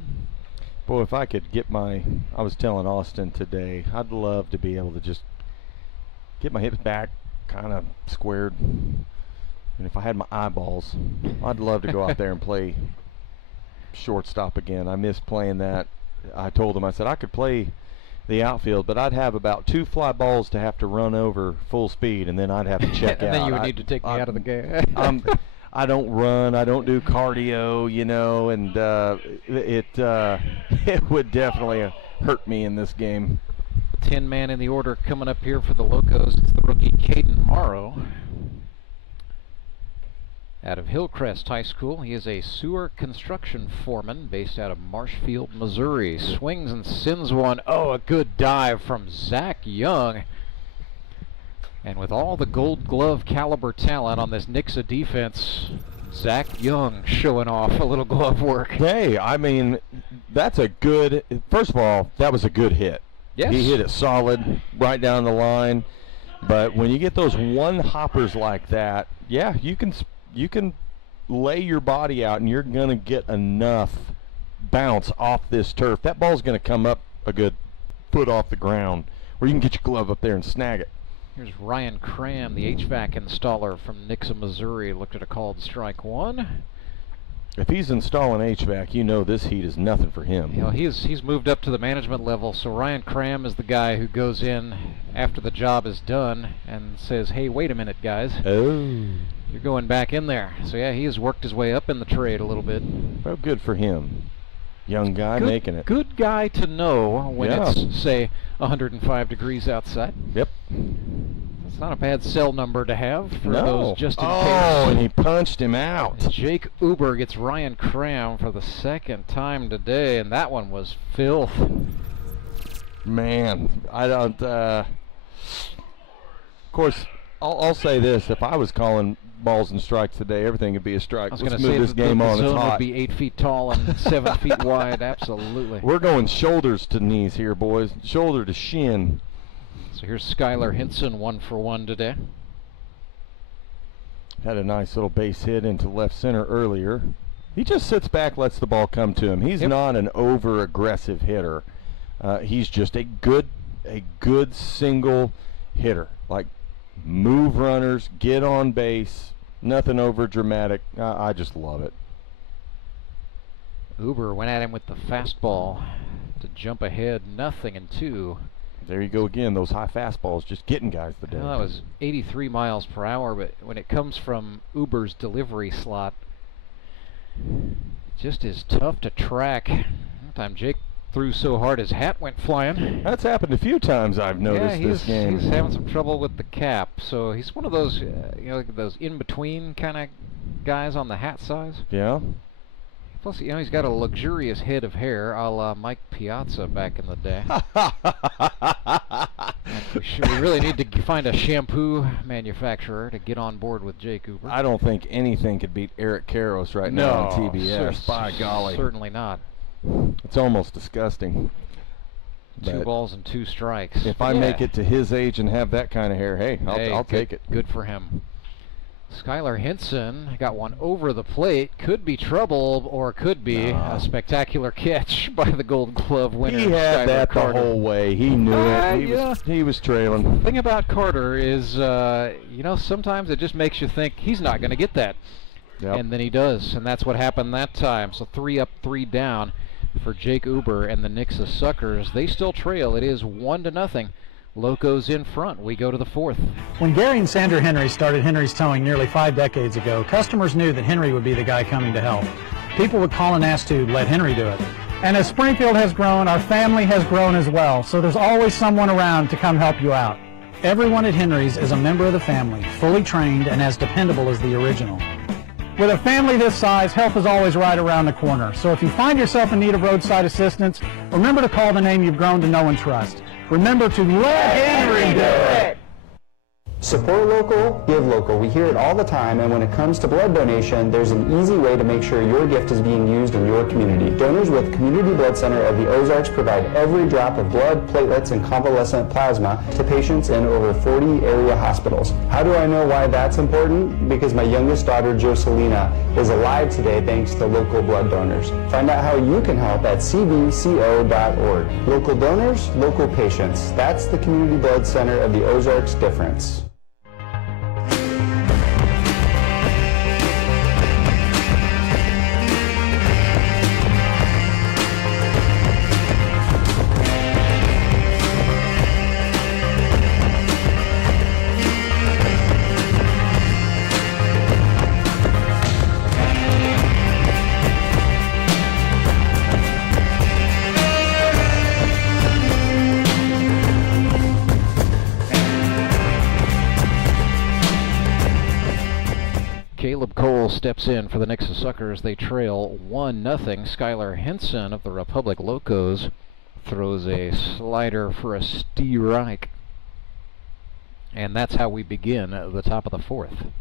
Boy, if I could get I was telling Austin today, I'd love to be able to just get my hips back kind of squared. And if I had my eyeballs, I'd love to go out there and play shortstop again. I miss playing that. I told him, I said I could play the outfield, but I'd have about 2 fly balls to have to run over full speed, and then I'd have to check out. And then you would need to take me out of the game. I don't run. I don't do cardio, you know, and it would definitely hurt me in this game. 10-man in the order coming up here for the Locos. It's the rookie Caden Morrow out of Hillcrest High School. He is a sewer construction foreman based out of Marshfield, Missouri. Swings and sends one. Oh, a good dive from Zach Young. And with all the Gold Glove caliber talent on this Nixa defense, Zach Young showing off a little glove work. Hey, I mean, that's a good, first of all, that was a good hit. Yes. He hit it solid right down the line. But when you get those one hoppers like that, yeah, you can lay your body out and you're going to get enough bounce off this turf. That ball's going to come up a good foot off the ground where you can get your glove up there and snag it. Here's Ryan Cram, the HVAC installer from Nixa, Missouri, looked at a called strike one. If he's installing HVAC, you know this heat is nothing for him. You know, he's moved up to the management level, so Ryan Cram is the guy who goes in after the job is done and says, hey, wait a minute, guys. Oh. You're going back in there. So, yeah, he has worked his way up in the trade a little bit. Well, good for him. Young guy making it. Good guy to know when it's, say, 105 degrees outside. Yep. It's not a bad cell number to have for those just in case. Oh, and he punched him out. And Jake Uber gets Ryan Cram for the second time today, and that one was filth. Man, I don't, of course, I'll say this. If I was calling balls and strikes today, everything would be a strike. I was going to say this game the on. zone It's hot. would be 8 feet tall and 7 feet wide. Absolutely. We're going shoulders to knees here, boys. Shoulder to shin. So here's Schuyler Hinson, 1 for 1 today. Had a nice little base hit into left center earlier. He just sits back, lets the ball come to him. He's not an over-aggressive hitter. He's just a good single hitter. Like, move runners, get on base, nothing over dramatic. I just love it. Uber went at him with the fastball to jump ahead, 0-2. There you go again, those high fastballs just getting guys today. Well, that was 83 miles per hour, but when it comes from Uber's delivery slot, it just is tough to track. One time Jake threw so hard his hat went flying. That's happened a few times I've noticed this game. He's having some trouble with the cap, so he's one of those, those in-between kind of guys on the hat size. Yeah. Plus, he's got a luxurious head of hair, a la Mike Piazza back in the day. We really need to find a shampoo manufacturer to get on board with Jake Uber. I don't think anything could beat Eric Karros right now on TBS. By golly. Certainly not. It's almost disgusting. 2 balls and 2 strikes. If I make it to his age and have that kind of hair, hey, I'll take it. Good for him. Schuyler Hinson got one over the plate. Could be trouble, or could be a spectacular catch by the Gold Glove winner. He had Schuyler that Carter. the whole way. He knew it. He was trailing. The thing about Carter is, sometimes it just makes you think he's not going to get that. Yep. And then he does, and that's what happened that time. So 3 up, 3 down for Jake Uber and the Nixa Suckers. They still trail. It is 1-0 Locos in front. We go to the 4th. When Gary and Sandra Henry started Henry's Towing nearly 5 decades ago, customers knew that Henry would be the guy coming to help. People would call and ask to let Henry do it. And as Springfield has grown, our family has grown as well, so there's always someone around to come help you out. Everyone at Henry's is a member of the family, fully trained and as dependable as the original. With a family this size, help is always right around the corner. So if you find yourself in need of roadside assistance, remember to call the name you've grown to know and trust. Remember to let Henry do it! Support local, give local. We hear it all the time, and when it comes to blood donation, there's an easy way to make sure your gift is being used in your community. Donors with Community Blood Center of the Ozarks provide every drop of blood, platelets, and convalescent plasma to patients in over 40 area hospitals. How do I know why that's important? Because my youngest daughter, Jocelina, is alive today thanks to local blood donors. Find out how you can help at cbco.org. Local donors, local patients. That's the Community Blood Center of the Ozarks difference. Caleb Cole steps in for the Nixa Suckers. They trail 1-0. Schuyler Henson of the Republic Locos throws a slider for a strike. And that's how we begin at the top of the 4th.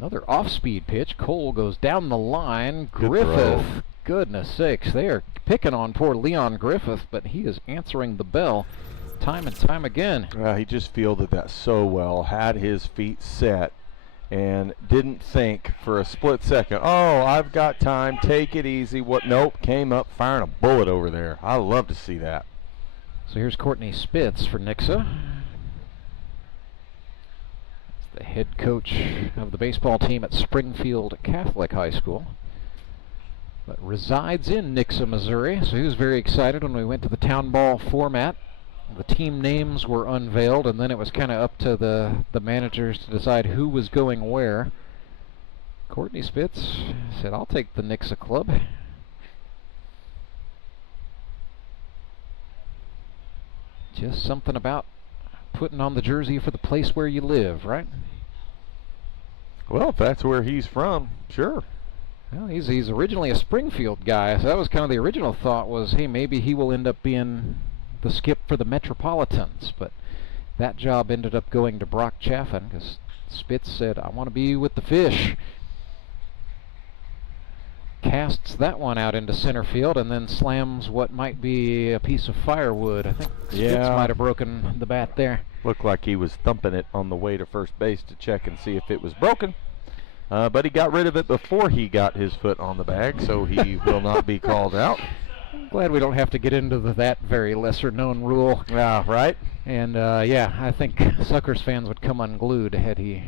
Another off-speed pitch. Cole goes down the line. Griffith, goodness sakes, they are picking on poor Leon Griffith, but he is answering the bell time and time again. He just fielded that so well, had his feet set, and didn't think for a split second, oh, I've got time, take it easy. Nope, came up firing a bullet over there. I love to see that. So here's Courtney Spitz for Nixa. The head coach of the baseball team at Springfield Catholic High School, but resides in Nixa, Missouri. So he was very excited when we went to the town ball format. The team names were unveiled, and then it was kind of up to the managers to decide who was going where. Courtney Spitz said, I'll take the Nixa club. Just something about putting on the jersey for the place where you live, right? Well, if that's where he's from, sure. Well, he's originally a Springfield guy, so that was kind of the original thought was, hey, maybe he will end up being the skip for the Metropolitans, but that job ended up going to Brock Chaffin because Spitz said, I want to be with the fish. Casts that one out into center field and then slams what might be a piece of firewood. I think Spitz might have broken the bat there. Looked like he was thumping it on the way to first base to check and see if it was broken. But he got rid of it before he got his foot on the bag, so he will not be called out. I'm glad we don't have to get into that very lesser-known rule. Yeah, right? And, yeah, I think Suckers fans would come unglued had he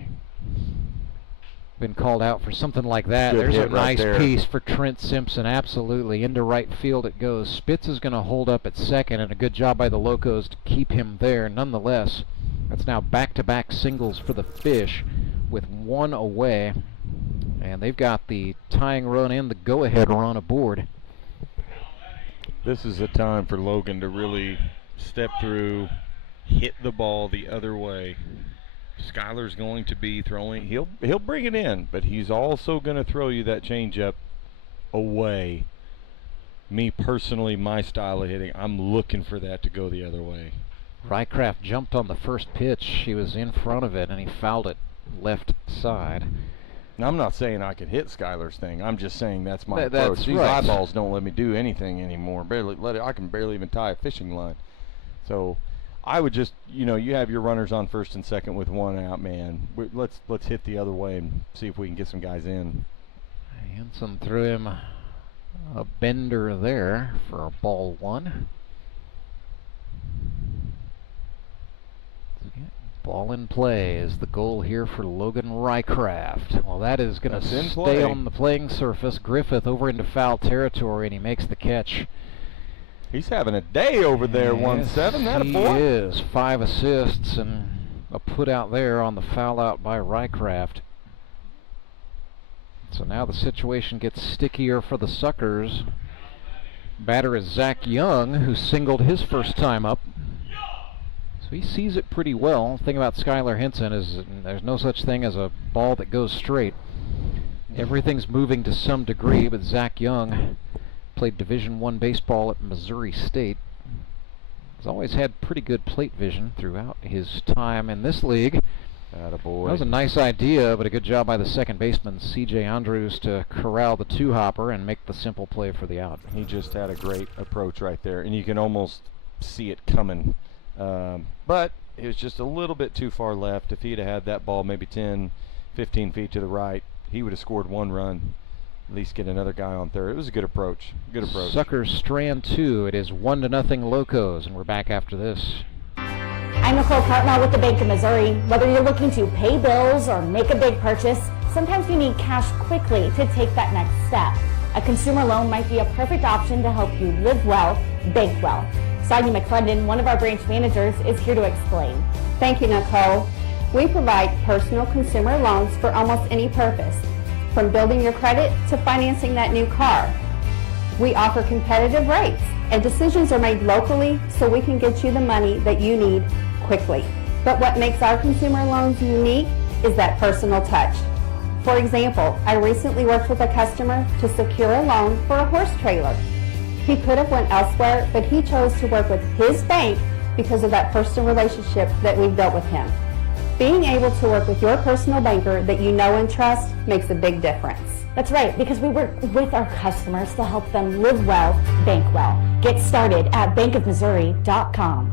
been called out for something like that. Good There's a nice right piece for Trent Simpson, absolutely. Into right field it goes. Spitz is going to hold up at second, and a good job by the Locos to keep him there. Nonetheless, that's now back-to-back singles for the Fish with one away. And they've got the tying run and the go-ahead run aboard. This is a time for Logan to really step through, hit the ball the other way. Schuyler's going to be throwing. He'll bring it in, but he's also going to throw you that changeup away. Me personally, my style of hitting, I'm looking for that to go the other way. Rycraft jumped on the first pitch. He was in front of it, and he fouled it left side. Now, I'm not saying I could hit Schuyler's thing. I'm just saying that's my approach. That's These right. eyeballs don't let me do anything anymore. I can barely even tie a fishing line. So I would just, you have your runners on first and second with one out, man. Let's hit the other way and see if we can get some guys in. Hanson threw him a bender there for a ball one. Ball in play is the goal here for Logan Rycraft. Well, that is going to stay on the playing surface. Griffith over into foul territory, and he makes the catch. He's having a day over there, 1-7. That a boy. He is. 5 assists and a put out there on the foul out by Rycraft. So now the situation gets stickier for the Suckers. Batter is Zach Young, who singled his first time up. So he sees it pretty well. The thing about Schuyler Hinson is there's no such thing as a ball that goes straight. Everything's moving to some degree, but Zach Young played Division I baseball at Missouri State. He's always had pretty good plate vision throughout his time in this league. Attaboy. That was a nice idea, but a good job by the second baseman, C.J. Andrews, to corral the two-hopper and make the simple play for the out. He just had a great approach right there, and you can almost see it coming. But it was just a little bit too far left. If he'd have had that ball maybe 10, 15 feet to the right, he would have scored 1 run, at least get another guy on third. It was a good approach. Good approach. Suckers strand 2. It is 1-0 Locos, and we're back after this. I'm Nicole Cartmel with the Bank of Missouri. Whether you're looking to pay bills or make a big purchase, sometimes you need cash quickly to take that next step. A consumer loan might be a perfect option to help you live well, bank well. Sonia McClendon, one of our branch managers, is here to explain. Thank you, Nicole. We provide personal consumer loans for almost any purpose, from building your credit to financing that new car. We offer competitive rates, and decisions are made locally so we can get you the money that you need quickly. But what makes our consumer loans unique is that personal touch. For example, I recently worked with a customer to secure a loan for a horse trailer. He could have went elsewhere, but he chose to work with his bank because of that personal relationship that we've built with him. Being able to work with your personal banker that you know and trust makes a big difference. That's right, because we work with our customers to help them live well, bank well. Get started at bankofmissouri.com.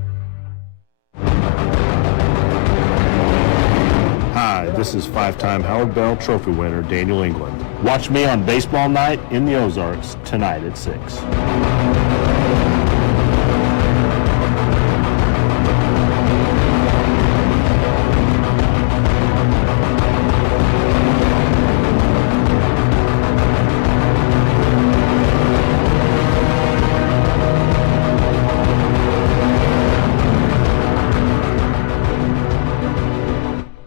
Hi, this is 5-time Howard Bell Trophy winner Daniel England. Watch me on Baseball Night in the Ozarks tonight at 6.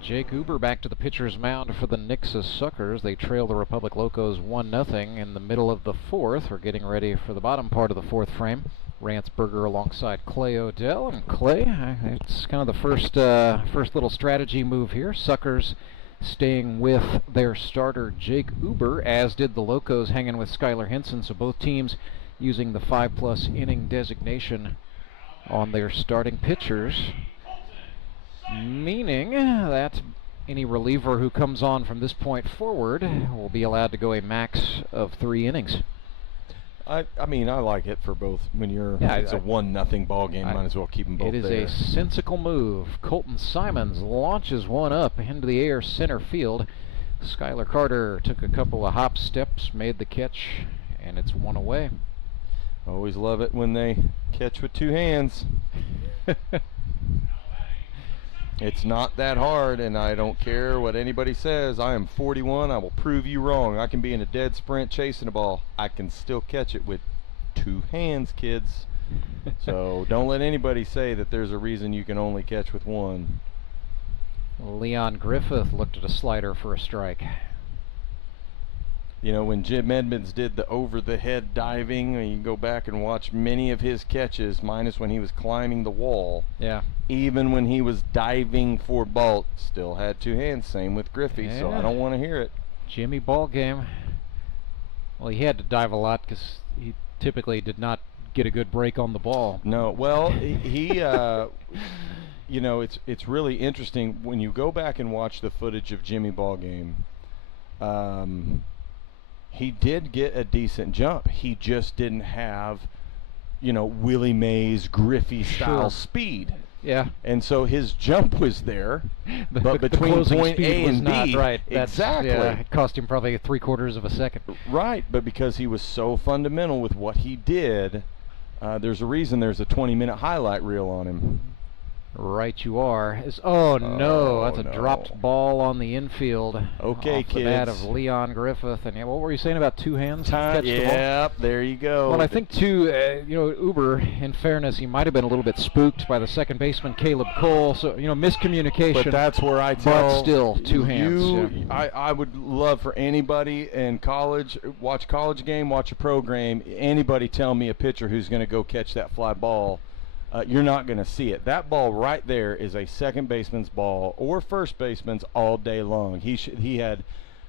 Jake Uber back to the pitcher's mound for the Nixa Suckers. They trail the Republic Locos 1-0 in the middle of the 4th. We're getting ready for the bottom part of the 4th frame. Rantzberger alongside Clay Odell. And Clay, it's kind of the first little strategy move here. Suckers staying with their starter Jake Uber, as did the Locos hanging with Schuyler Hinson. So both teams using the 5+ inning designation on their starting pitchers, meaning that any reliever who comes on from this point forward will be allowed to go a max of 3 innings. I mean, I like it for both. When it's a 1-0 ball game, might as well keep them both there. It is a sensical move. Colton Simons launches one up into the air center field. Skylar Carter took a couple of hop steps, made the catch, and it's 1 away. Always love it when they catch with 2 hands. It's not that hard, and I don't care what anybody says. I am 41. I will prove you wrong. I can be in a dead sprint chasing a ball. I can still catch it with 2 hands, kids. So don't let anybody say that there's a reason you can only catch with 1. Leon Griffith looked at a slider for a strike. You know, when Jim Edmonds did the over-the-head diving, you can go back and watch many of his catches, minus when he was climbing the wall. Yeah. Even when he was diving for Balt, still had 2 hands. Same with Griffey, so I don't want to hear it. Jimmy ball game. Well, he had to dive a lot because he typically did not get a good break on the ball. No, well, he you know, it's really interesting when you go back and watch the footage of Jimmy ball game. He did get a decent jump. He just didn't have, you know, Willie Mays, Griffey-style speed. Yeah. And so his jump was there, but the between point A and not B, right. Exactly. It cost him probably 3/4 of a second. Right, but because he was so fundamental with what he did, there's a reason there's a 20-minute highlight reel on him. Right you are. Oh no, that's a no. dropped ball on the infield. Okay, off the bat kids. of Leon Griffith. And what were you saying about two hands? Catch the ball? Yep, there you go. Well, I think too, Uber, in fairness, he might have been a little bit spooked by the second baseman, Caleb Cole. So, miscommunication. But that's where I tell But still, two hands. I would love for anybody in college, watch college game, watch a pro game, anybody tell me a pitcher who's going to go catch that fly ball. You're not going to see it. That ball right there is a second baseman's ball or first baseman's all day long. He had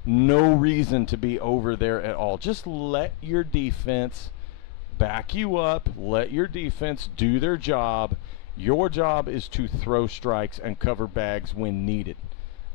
no reason to be over there at all. Just let your defense back you up. Let your defense do their job. Your job is to throw strikes and cover bags when needed.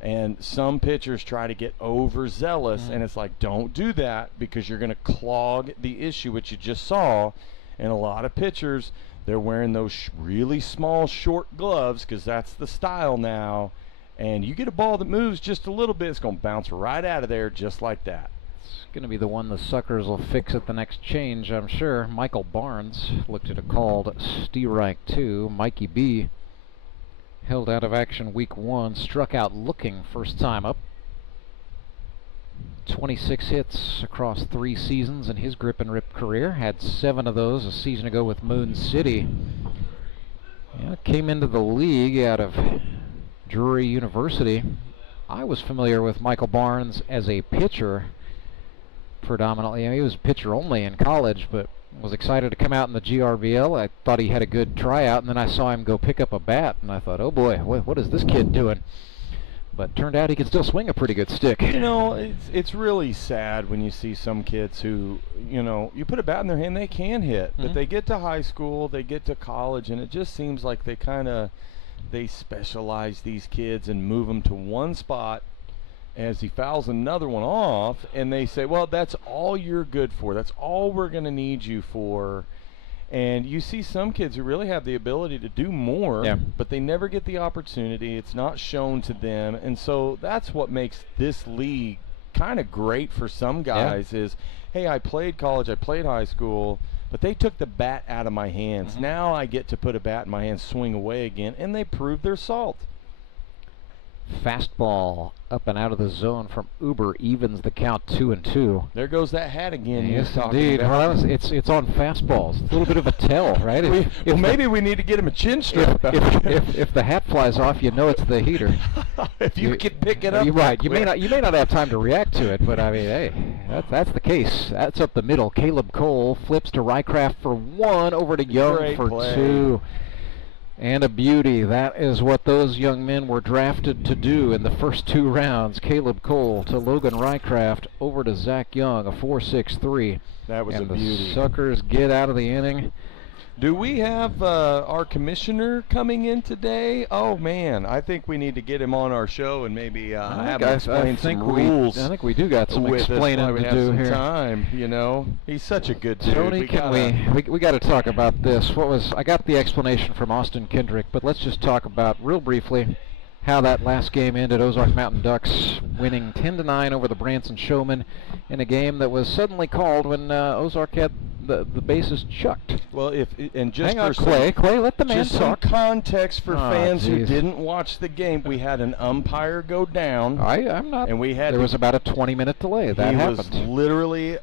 And some pitchers try to get overzealous, and it's like, don't do that because you're going to clog the issue, which you just saw. And a lot of pitchers, they're wearing those really small, short gloves because that's the style now. And you get a ball that moves just a little bit, it's going to bounce right out of there just like that. It's going to be the one the Suckers will fix at the next change, I'm sure. Michael Barnes looked at a called strike 2. Mikey B held out of action week 1, struck out looking first time up. 26 hits across 3 seasons in his grip and rip career. Had 7 of those a season ago with Moon City. Came into the league out of Drury University. I was familiar with Michael Barnes as a pitcher predominantly. He was a pitcher only in college, but was excited to come out in the GRBL. I thought he had a good tryout, and then I saw him go pick up a bat, and I thought, oh boy, what is this kid doing? But turned out he could still swing a pretty good stick. It's really sad when you see some kids who, you put a bat in their hand, they can hit. But they get to high school, they get to college, and it just seems like they specialize these kids and move them to one spot as he fouls another one off, and they say, well, that's all you're good for. That's all we're going to need you for. And you see some kids who really have the ability to do more, but they never get the opportunity. It's not shown to them. And so that's what makes this league kind of great for some guys is, hey, I played college, I played high school, but they took the bat out of my hands. Now I get to put a bat in my hands, swing away again, and they prove their salt. Fastball up and out of the zone from Uber evens the count 2-2. There goes that hat again. Yes, indeed. Well, it's on fastballs. It's a little bit of a tell, right? Maybe we need to get him a chin strap. If the hat flies off, you know it's the heater. If you can pick it up, you're right. You may not have time to react to it, but I mean, hey, that's the case. That's up the middle. Caleb Cole flips to Rycraft for 1, over to Young Great for play. 2. And a beauty. That is what those young men were drafted to do in the first 2 rounds. Caleb Cole to Logan Rycraft, over to Zach Young, a 4.63. That was and a beauty. The Suckers get out of the inning. Do we have our commissioner coming in today? Oh man, I think we need to get him on our show and maybe have him explain some rules. I think we do got some with explaining us. We to have do some here. time, He's such a good dude. Tony, we got to talk about this. I got the explanation from Austin Kendrick, but let's just talk about real briefly how that last game ended. Ozark Mountain Ducks winning 10-9 over the Branson Showmen in a game that was suddenly called when Ozark had the bases chucked. Well, hang on, Clay, let the man just talk. Some context for fans who geez. didn't watch the game. We had an umpire go down. I'm not. And we had. There was about a 20-minute delay. That happened. He was literally.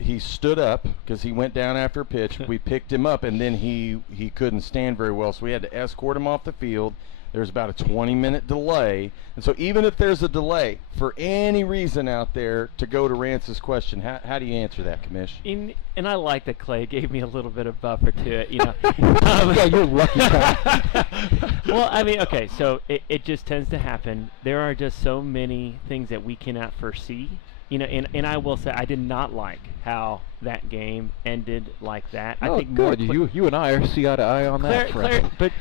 He stood up because he went down after a pitch. We picked him up, and then he couldn't stand very well, so we had to escort him off the field. There's about a 20-minute delay. And so even if there's a delay, for any reason out there, to go to Rance's question, how do you answer that, Commish? And I like that Clay gave me a little bit of buffer to it, Yeah, you're lucky. Well, I mean, okay, so it just tends to happen. There are just so many things that we cannot foresee. And I will say I did not like how that game ended like that. I think good. You and I are see eye to eye on that. But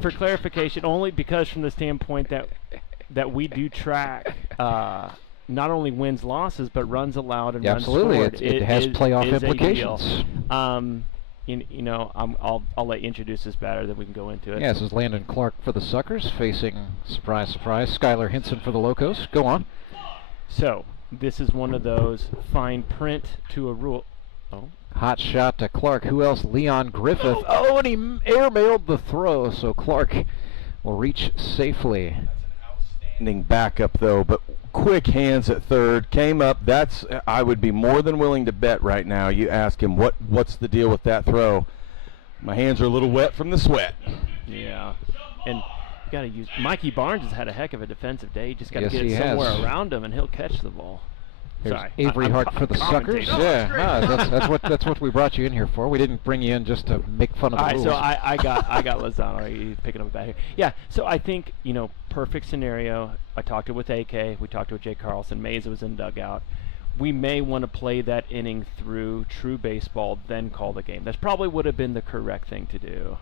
for clarification, only because from the standpoint that we do track not only wins, losses, but runs allowed and runs scored. It has playoff implications. I'll let you introduce this better, then we can go into it. Yeah, this is Landon Clark for the Suckers facing, surprise, surprise, Schuyler Hinson for the Locos. Go on. So this is one of those fine print to a rule. Oh. Hot shot to Clark. Who else? Leon Griffith. Oh, and he airmailed the throw. So Clark will reach safely. Standing backup though, but quick hands at third, came up. I would be more than willing to bet right now. You ask him what's the deal with that throw. My hands are a little wet from the sweat. Yeah, and you got to use. Mikey Barnes has had a heck of a defensive day. You just got to Yes, get he it somewhere has. around him, and he'll catch the ball. Here's Sorry, Averyhart for the Suckers. commentating. Yeah, that's what we brought you in here for. We didn't bring you in just to make fun of the All right, rules. so I got Lozano. He's picking up a bat here. Yeah, so I think, perfect scenario. I talked it with AK. We talked with Jay Carlson. Meza was in the dugout. We may want to play that inning through true baseball, then call the game. That's probably would have been the correct thing to do.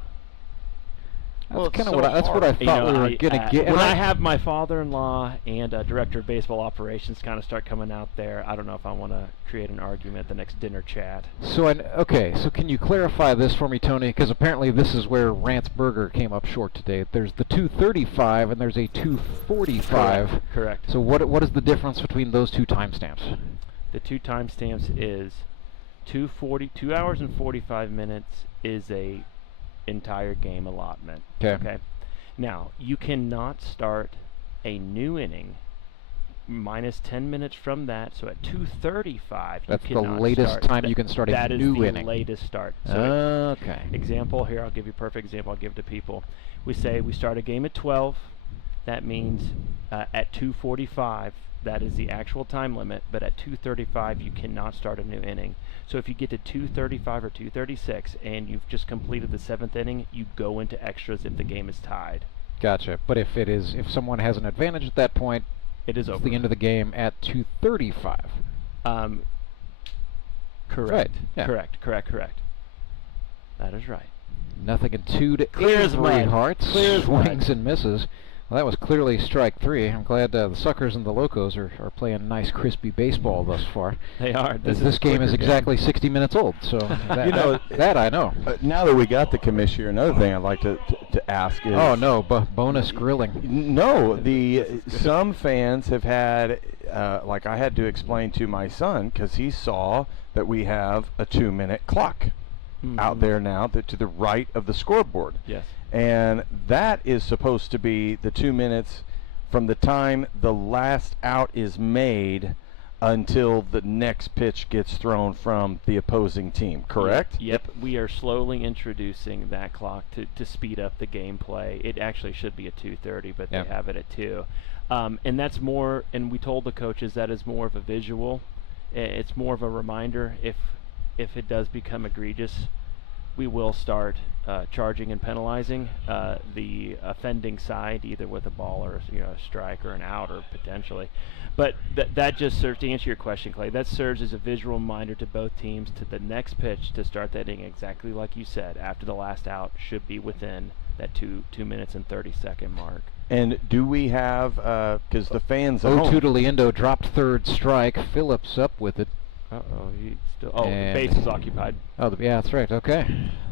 That's kind of that's what I thought we were going to get. When I have my father-in-law and director of baseball operations kind of start coming out there, I don't know if I want to create an argument at the next dinner chat. So so can you clarify this for me, Tony? Because apparently this is where Rance Berger came up short today. There's the 2:35 and there's a 2:45. Correct. So what is the difference between those two timestamps? The two timestamps is 2 hours and 45 minutes is a entire game allotment. Okay. Now, you cannot start a new inning minus 10 minutes from that, so at 2:35 that's the latest time you can start a new inning. That is the latest start. So okay. Example here, I'll give you a perfect example I'll give to people. We say we start a game at 12. That means at 2:45, that is the actual time limit, but at 2:35 you cannot start a new inning. So if you get to 2:35 or 2:36 and you've just completed the 7th inning, you go into extras if the game is tied. Gotcha. But if someone has an advantage at that point, it is over. It's the end of the game at 2:35. Correct. Right. Yeah. Correct. That is right. Nothing in 2 to Clear as mud. Averyhart. Clear as mud. Swings and misses. Well, that was clearly strike 3. I'm glad the Suckers and the Locos are playing nice, crispy baseball thus far. They are. This game is exactly 60 minutes old, so that I know. Now that we got the commish here, another thing I'd like to ask is... Oh, no, bonus grilling. No, some fans have had, like I had to explain to my son, because he saw that we have a 2-minute clock out there now to the right of the scoreboard. Yes. And that is supposed to be the 2 minutes from the time the last out is made until the next pitch gets thrown from the opposing team, correct? Yep. We are slowly introducing that clock to speed up the gameplay. It actually should be at 2:30, but they have it at 2. And that's more, and we told the coaches that is more of a visual. It's more of a reminder if it does become egregious, we will start charging and penalizing the offending side, either with a ball or a strike or an out or potentially. But that just serves to answer your question, Clay. That serves as a visual reminder to both teams to the next pitch to start that inning exactly like you said. After the last out should be within that 2 minutes and 30-second mark. And do we have because the fans at home... O2 to Liendo dropped third strike. Phillips up with it. He still. Oh, the base is occupied. Oh, yeah, that's right. Okay.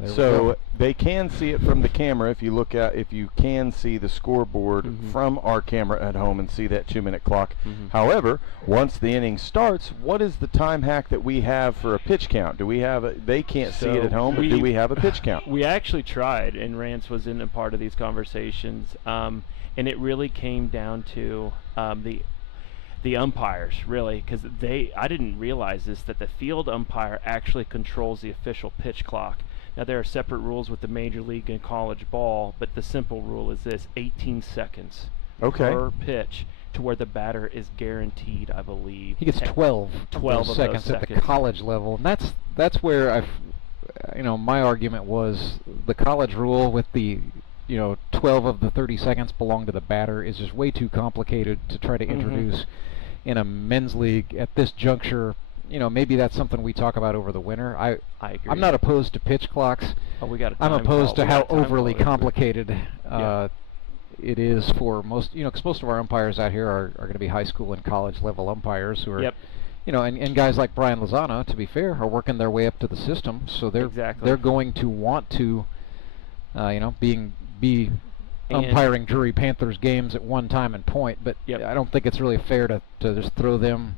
So they can see it from the camera if you can see the scoreboard from our camera at home and see that 2-minute clock. However, once the inning starts, what is the time hack that we have for a pitch count? Do we have they can't see it at home, but do we have a pitch count? We actually tried, and Rance was in a part of these conversations, and it really came down to the umpires, really, because I didn't realize this, that the field umpire actually controls the official pitch clock. Now, there are separate rules with the major league and college ball, but the simple rule is this: 18 seconds per pitch, to where the batter is guaranteed, I believe. He gets 12 seconds at the college level, and that's where my argument was the college rule with the 12 of the 30 seconds belong to the batter is just way too complicated to try to introduce in a men's league at this juncture. Maybe that's something we talk about over the winter. I agree. I'm not opposed to pitch clocks. I'm opposed to how overly complicated it is for most, because most of our umpires out here are going to be high school and college level umpires who are, and guys like Brian Lozano, to be fair, are working their way up to the system, so they're going to want to, be umpiring Drury Panthers games at one time and point, but I don't think it's really fair to just throw them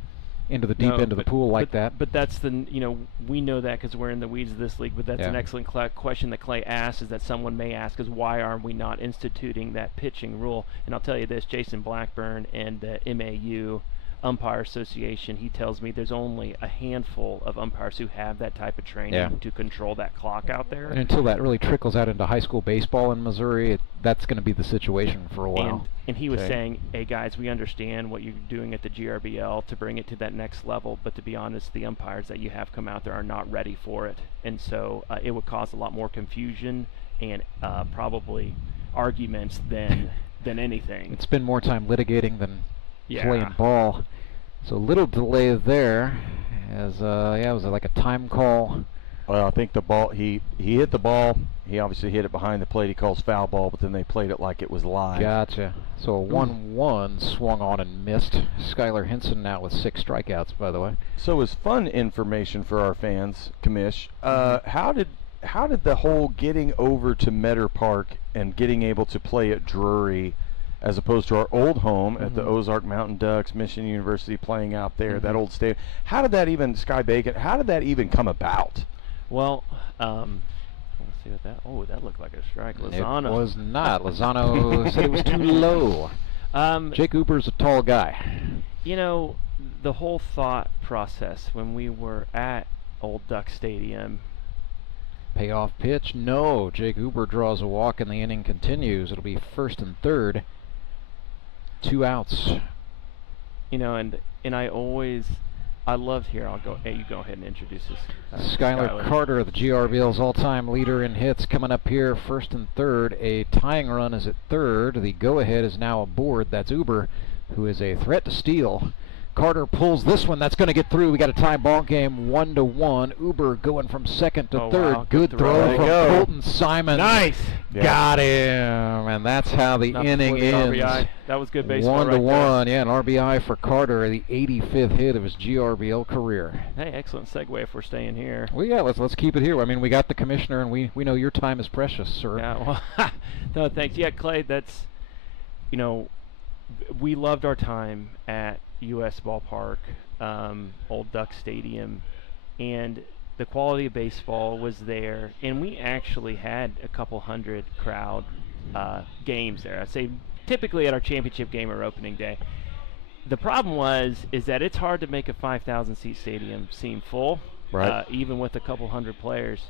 into the deep end of the pool like that. But that's we know that because we're in the weeds of this league. But that's an excellent question that Clay asked, is that someone may ask, is why are we not instituting that pitching rule? And I'll tell you this, Jason Blackburn and the MAU Umpire Association, he tells me there's only a handful of umpires who have that type of training to control that clock out there. And until that really trickles out into high school baseball in Missouri, that's going to be the situation for a while. And he was saying, hey guys, we understand what you're doing at the GRBL to bring it to that next level, but to be honest, the umpires that you have come out there are not ready for it. And so it would cause a lot more confusion and probably arguments than anything. It's been more time litigating than playing ball. So a little delay there, as it was like a time call. Well, I think the ball, he hit the ball. He obviously hit it behind the plate. He calls foul ball, but then they played it like it was live. Gotcha. So a 1-1 swung on and missed. Schuyler Hinson now with 6 strikeouts, by the way. So as fun information for our fans, Commish, how did the whole getting over to Metter Park and getting able to play at Drury, as opposed to our old home at the Ozark Mountain Ducks, Mission University, playing out there, that old stadium. How did that even, Sky Bacon, how did that even come about? Well, let's see what that, that looked like a strike. Lozano. It was not. Lozano said it was too low. Jake Uber's a tall guy. You know, the whole thought process when we were at Old Duck Stadium. Payoff pitch, no. Jake Uber draws a walk and the inning continues. It'll be 1st and 3rd. 2 outs. You know, and I loved here. You go ahead and introduce this. Schuyler Carter, the GRBL's all-time leader in hits, coming up here 1st and 3rd. A tying run is at 3rd. The go-ahead is now aboard. That's Uber, who is a threat to steal. Carter pulls this one. That's going to get through. We got a tie ball game, 1-1. Uber going from 2nd to 3rd. Wow. Good throw from Colton Simon. Nice. Got him. And that's how the inning ends. RBI. That was good baseball. 1-1. Yeah, an RBI for Carter, the 85th hit of his GRBL career. Hey, excellent segue if we're staying here. Well, yeah, let's keep it here. I mean, we got the commissioner, and we know your time is precious, sir. Yeah. Well, no, thanks. Yeah, Clay. That's, we loved our time at U.S. Ballpark, Old Duck Stadium, and the quality of baseball was there, and we actually had a couple hundred crowd games there. I'd say typically at our championship game or opening day. The problem is that it's hard to make a 5,000 seat stadium seem full, right? Even with a couple hundred players,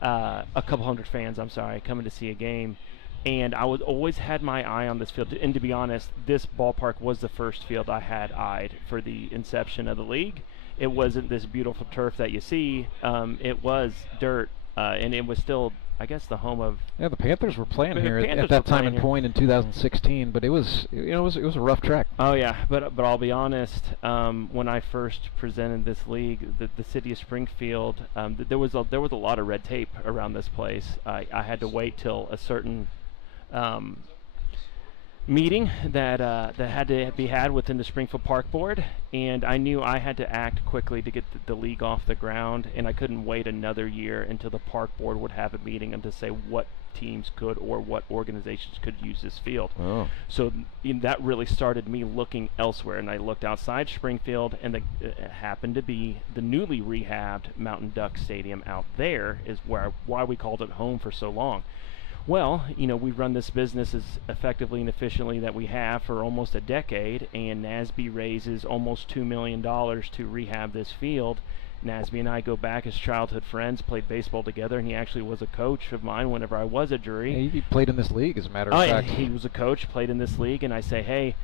a couple hundred fans, coming to see a game. And I always had my eye on this field. And to be honest, this ballpark was the first field I had eyed for the inception of the league. It wasn't this beautiful turf that you see. It was dirt, and it was still, I guess, the home of. Yeah, the Panthers were playing here at that time and point in 2016. But it was, it was a rough track. Oh yeah, but I'll be honest. When I first presented this league, the city of Springfield, there was a lot of red tape around this place. I had to wait till a certain meeting that had to be had within the Springfield Park Board, and I knew I had to act quickly to get the league off the ground, and I couldn't wait another year until the Park Board would have a meeting and to say what teams could or what organizations could use this field. Oh. So that really started me looking elsewhere, and I looked outside Springfield, and it happened to be the newly rehabbed Mountain Duck Stadium out there is why we called it home for so long. Well, we've run this business as effectively and efficiently that we have for almost a decade, and NASB raises almost $2 million to rehab this field. NASB and I go back as childhood friends, played baseball together, and he actually was a coach of mine whenever I was at Drury. Yeah, he played in this league, as a matter of fact. He was a coach, played in this league, and I say, hey,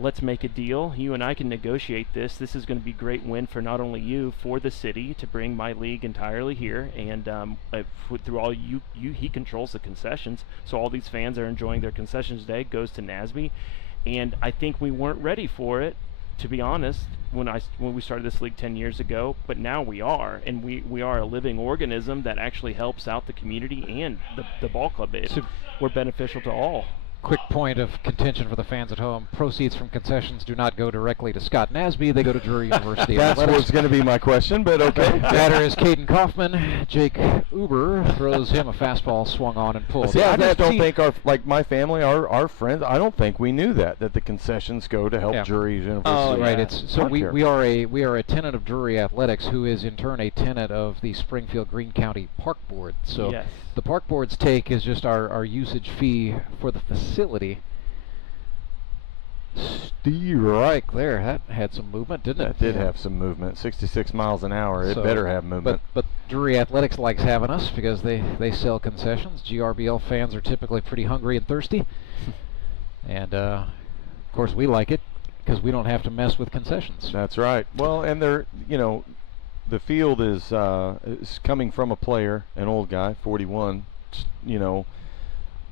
let's make a deal. You and I can negotiate this. This is going to be a great win for not only you, for the city to bring my league entirely here, and through all he controls the concessions, so all these fans are enjoying their concessions day. Goes to NASB, and I think we weren't ready for it, to be honest, when we started this league 10 years ago. But now we are, and we are a living organism that actually helps out the community and the ball club. We're beneficial to all. quick point of contention for the fans at home. Proceeds from concessions do not go directly to Scott Nasby. They go to Drury University. That's Athletics. what's going to be my question, but okay. Batter is Caden Kaufman. Jake Uber throws him a fastball swung on and pulled. See, I just don't think my family, our friends, I don't think we knew that the concessions go to help Drury University. Oh, right. It's so we are a tenant of Drury Athletics, who is in turn a tenant of the Springfield Greene County Park Board. So the Park Board's take is just our usage fee for the facility. Steve Reich there, that had some movement, didn't it? That did have some movement. 66 miles an hour. It better have movement. But Drury Athletics likes having us because they sell concessions. GRBL fans are typically pretty hungry and thirsty. And, of course, we like it because we don't have to mess with concessions. That's right. Well, and they're, the field is coming from a player, an old guy, 41,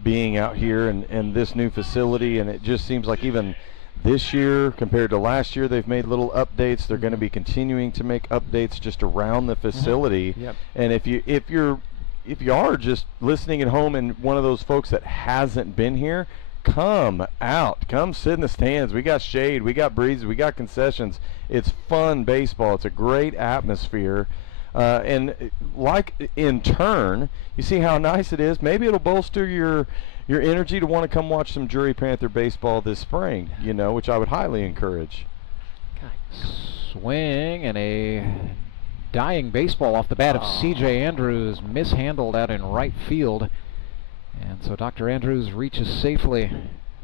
being out here and this new facility, and it just seems like even this year compared to last year, they've made little updates. They're going to be continuing to make updates just around the facility. And if you are just listening at home and one of those folks that hasn't been here, come out, come sit in the stands. We got shade, we got breezes, we got concessions. It's fun baseball. It's a great atmosphere. And like in turn, you see how nice it is. Maybe it'll bolster your energy to want to come watch some Drury Panther baseball this spring, which I would highly encourage. Swing and a dying baseball off the bat of C.J. Andrews, mishandled out in right field. And so Dr. Andrews reaches safely.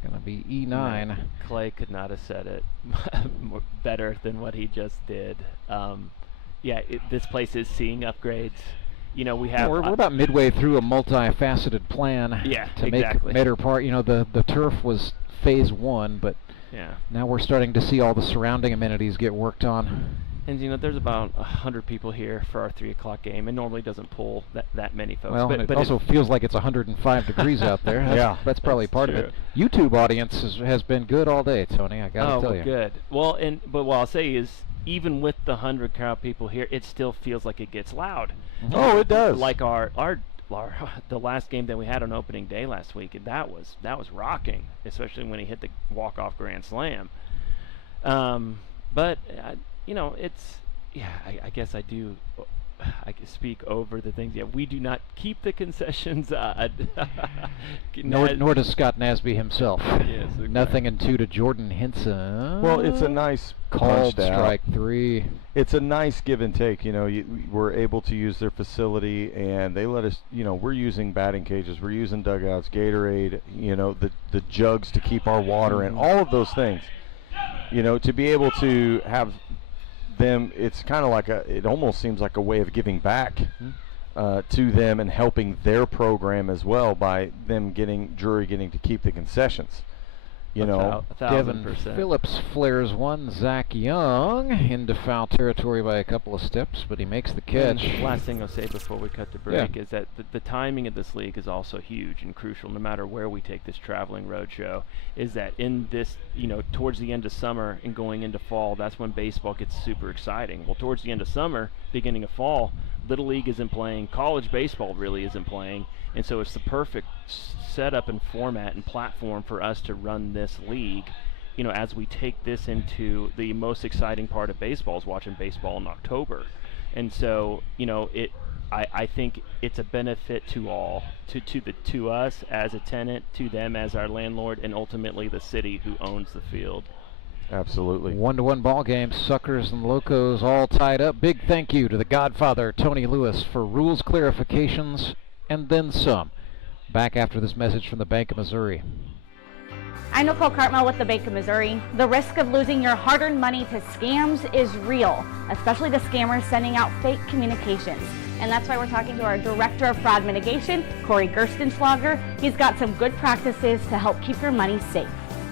Going to be E9. Clay could not have said it better than what he just did. This place is seeing upgrades. We have. We're about midway through a multifaceted plan to make Meadow Park. The turf was phase 1, but now we're starting to see all the surrounding amenities get worked on. And there's about 100 people here for our 3 o'clock game. It normally doesn't pull that many folks. Well, but it also feels like it's 105 degrees out there. That's probably part of it. YouTube audience has been good all day, Tony. I gotta tell you. Good. Well, but what I'll say is, even with the 100 crowd people here, it still feels like it gets loud. Oh, it does. Like the last game that we had on opening day last week, that was rocking, especially when he hit the walk-off grand slam. But it's I guess I do. I can speak over the things. We do not keep the concessions. Nor does Scott Nasby himself. Yes, okay. Nothing in 2 to Jordan Hinson. Well, it's a nice called strike 3. It's a nice give and take. We're able to use their facility, and they let us. We're using batting cages, we're using dugouts, Gatorade. The jugs to keep our water in. All of those things. To be able to have them, it's kind of like it almost seems like a way of giving back to them and helping their program as well by them Drury getting to keep the concessions. Devin Phillips flares one. Zach Young into foul territory by a couple of steps, but he makes the catch. And last thing I'll say before we cut to break is that the timing of this league is also huge and crucial, no matter where we take this traveling road show, is that in this, towards the end of summer and going into fall, that's when baseball gets super exciting. Well, towards the end of summer, beginning of fall, Little League isn't playing, college baseball really isn't playing, and so it's the perfect setup and format and platform for us to run this league, as we take this into the most exciting part of baseball, is watching baseball in October. And so, I think it's a benefit to all, to us as a tenant, to them as our landlord, and ultimately the city who owns the field. Absolutely. 1-1 ball game. Suckers and Locos all tied up. Big thank you to the Godfather, Tony Lewis, for rules clarifications and then some. Back after this message from the Bank of Missouri. I'm Nicole Cartmel with the Bank of Missouri. The risk of losing your hard-earned money to scams is real, especially the scammers sending out fake communications. And that's why we're talking to our Director of Fraud Mitigation, Corey Gerstenschlager. He's got some good practices to help keep your money safe.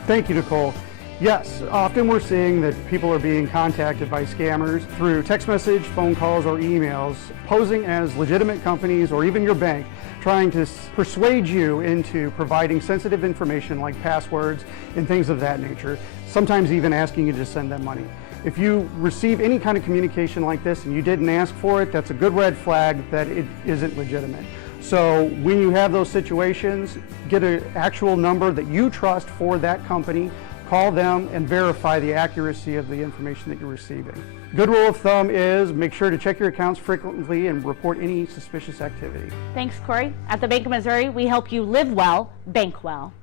Thank you, Nicole. Yes, often we're seeing that people are being contacted by scammers through text message, phone calls, or emails, posing as legitimate companies or even your bank, trying to persuade you into providing sensitive information like passwords and things of that nature, sometimes even asking you to send them money. If you receive any kind of communication like this and you didn't ask for it, that's a good red flag that it isn't legitimate. So when you have those situations, get an actual number that you trust for that company, call them and verify the accuracy of the information that you're receiving. Good rule of thumb is make sure to check your accounts frequently and report any suspicious activity. Thanks, Corey. At the Bank of Missouri, we help you live well, bank well.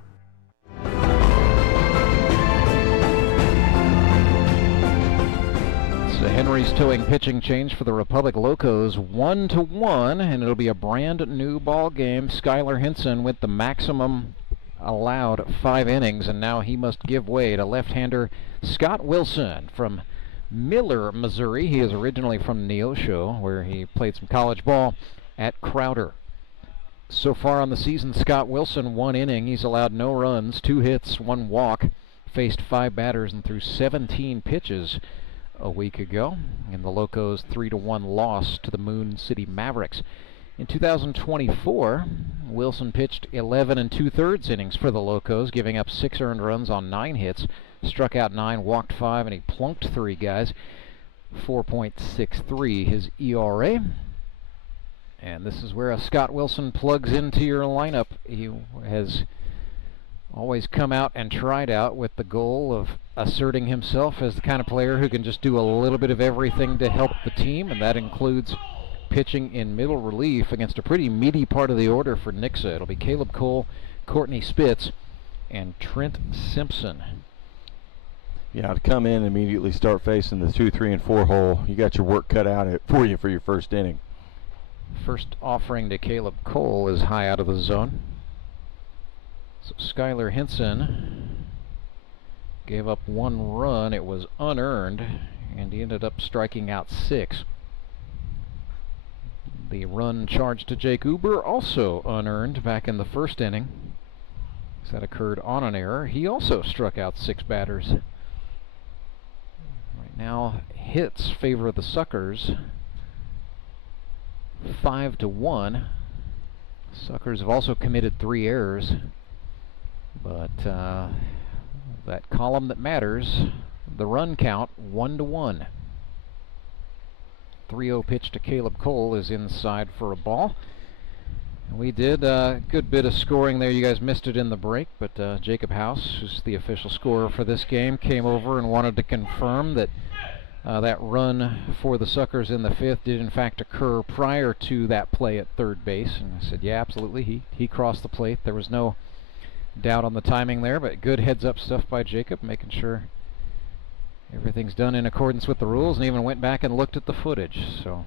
So Henry's towing pitching change for the Republic Locos, 1-1, and it'll be a brand new ball game. Schuyler Hinson with the maximum allowed 5 innings, and now he must give way to left-hander Scott Wilson from Miller, Missouri. He is originally from Neosho, where he played some college ball at Crowder. So far on the season, Scott Wilson, 1 inning. He's allowed no runs, 2 hits, 1 walk, faced 5 batters, and threw 17 pitches a week ago in the Locos' 3-1 loss to the Moon City Mavericks. In 2024, Wilson pitched 11 2/3 innings for the Locos, giving up 6 earned runs on 9 hits, struck out 9, walked 5, and he plunked 3 guys. 4.63 his ERA. And this is where a Scott Wilson plugs into your lineup. He has always come out and tried out with the goal of asserting himself as the kind of player who can just do a little bit of everything to help the team, and that includes pitching in middle relief against a pretty meaty part of the order for Nixa. It'll be Caleb Cole, Courtney Spitz, and Trent Simpson. Yeah, to come in and immediately start facing the 2, 3, and 4 hole, you got your work cut out for you for your first inning. First offering to Caleb Cole is high out of the zone. So Schuyler Hinson gave up 1 run. It was unearned, and he ended up striking out 6. The run charged to Jake Uber, also unearned back in the first inning. That occurred on an error. He also struck out 6 batters. Right now, hits favor the Suckers, 5-1. Suckers have also committed 3 errors. But that column that matters, the run count, 1-1. 3-0 pitch to Caleb Cole is inside for a ball. We did a good bit of scoring there. You guys missed it in the break, but Jacob House, who's the official scorer for this game, came over and wanted to confirm that that run for the Suckers in the 5th did in fact occur prior to that play at third base. And I said, yeah, absolutely. He crossed the plate. There was no doubt on the timing there, but good heads-up stuff by Jacob, making sure everything's done in accordance with the rules, and even went back and looked at the footage. So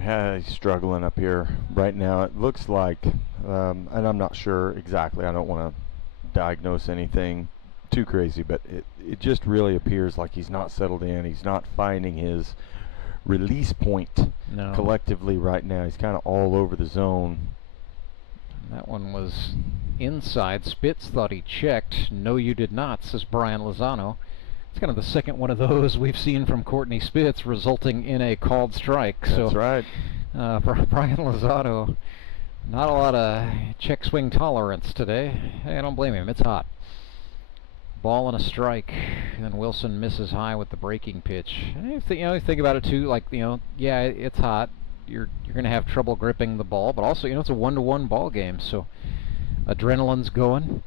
yeah, he's struggling up here right now. It looks like, and I'm not sure exactly, I don't want to diagnose anything too crazy, but it just really appears like he's not settled in. He's not finding his release point collectively right now. He's kind of all over the zone. That one was inside. Spitz thought he checked. No, you did not, says Brian Lozano. It's kind of the second one of those we've seen from Courtney Spitz, resulting in a called strike. That's right. Brian Lozano, not a lot of check swing tolerance today. Hey, I don't blame him. It's hot. Ball and a strike, and Wilson misses high with the breaking pitch. Think about it too. Like, yeah, it's hot. You're going to have trouble gripping the ball, but also, it's a 1-1 ball game, so adrenaline's going.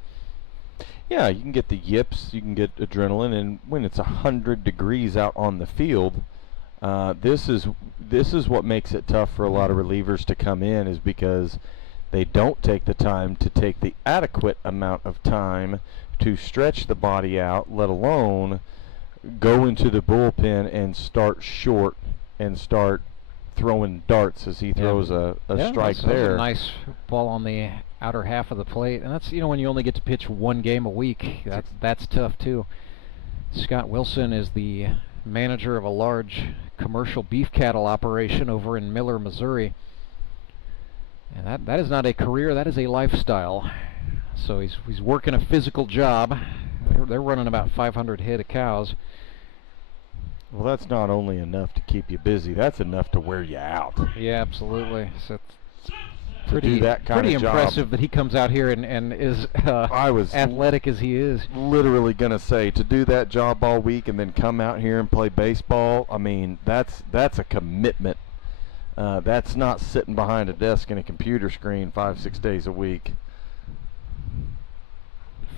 Yeah, you can get the yips, you can get adrenaline, and when it's 100 degrees out on the field, this is what makes it tough for a lot of relievers to come in, is because they don't take the time to take the adequate amount of time to stretch the body out, let alone go into the bullpen and start short and start throwing darts as he throws a strike there. That's a nice ball on the outer half of the plate, and that's when you only get to pitch 1 game a week. That's tough too. Scott Wilson is the manager of a large commercial beef cattle operation over in Miller, Missouri, and that is not a career, that is a lifestyle. So he's working a physical job. They're running about 500 head of cows. Well, that's not only enough to keep you busy, that's enough to wear you out. Yeah, absolutely. So it's pretty impressive that he comes out here and is athletic as he is. Literally going to say, to do that job all week and then come out here and play baseball, I mean, that's a commitment That's not sitting behind a desk and a computer screen 5-6 days a week.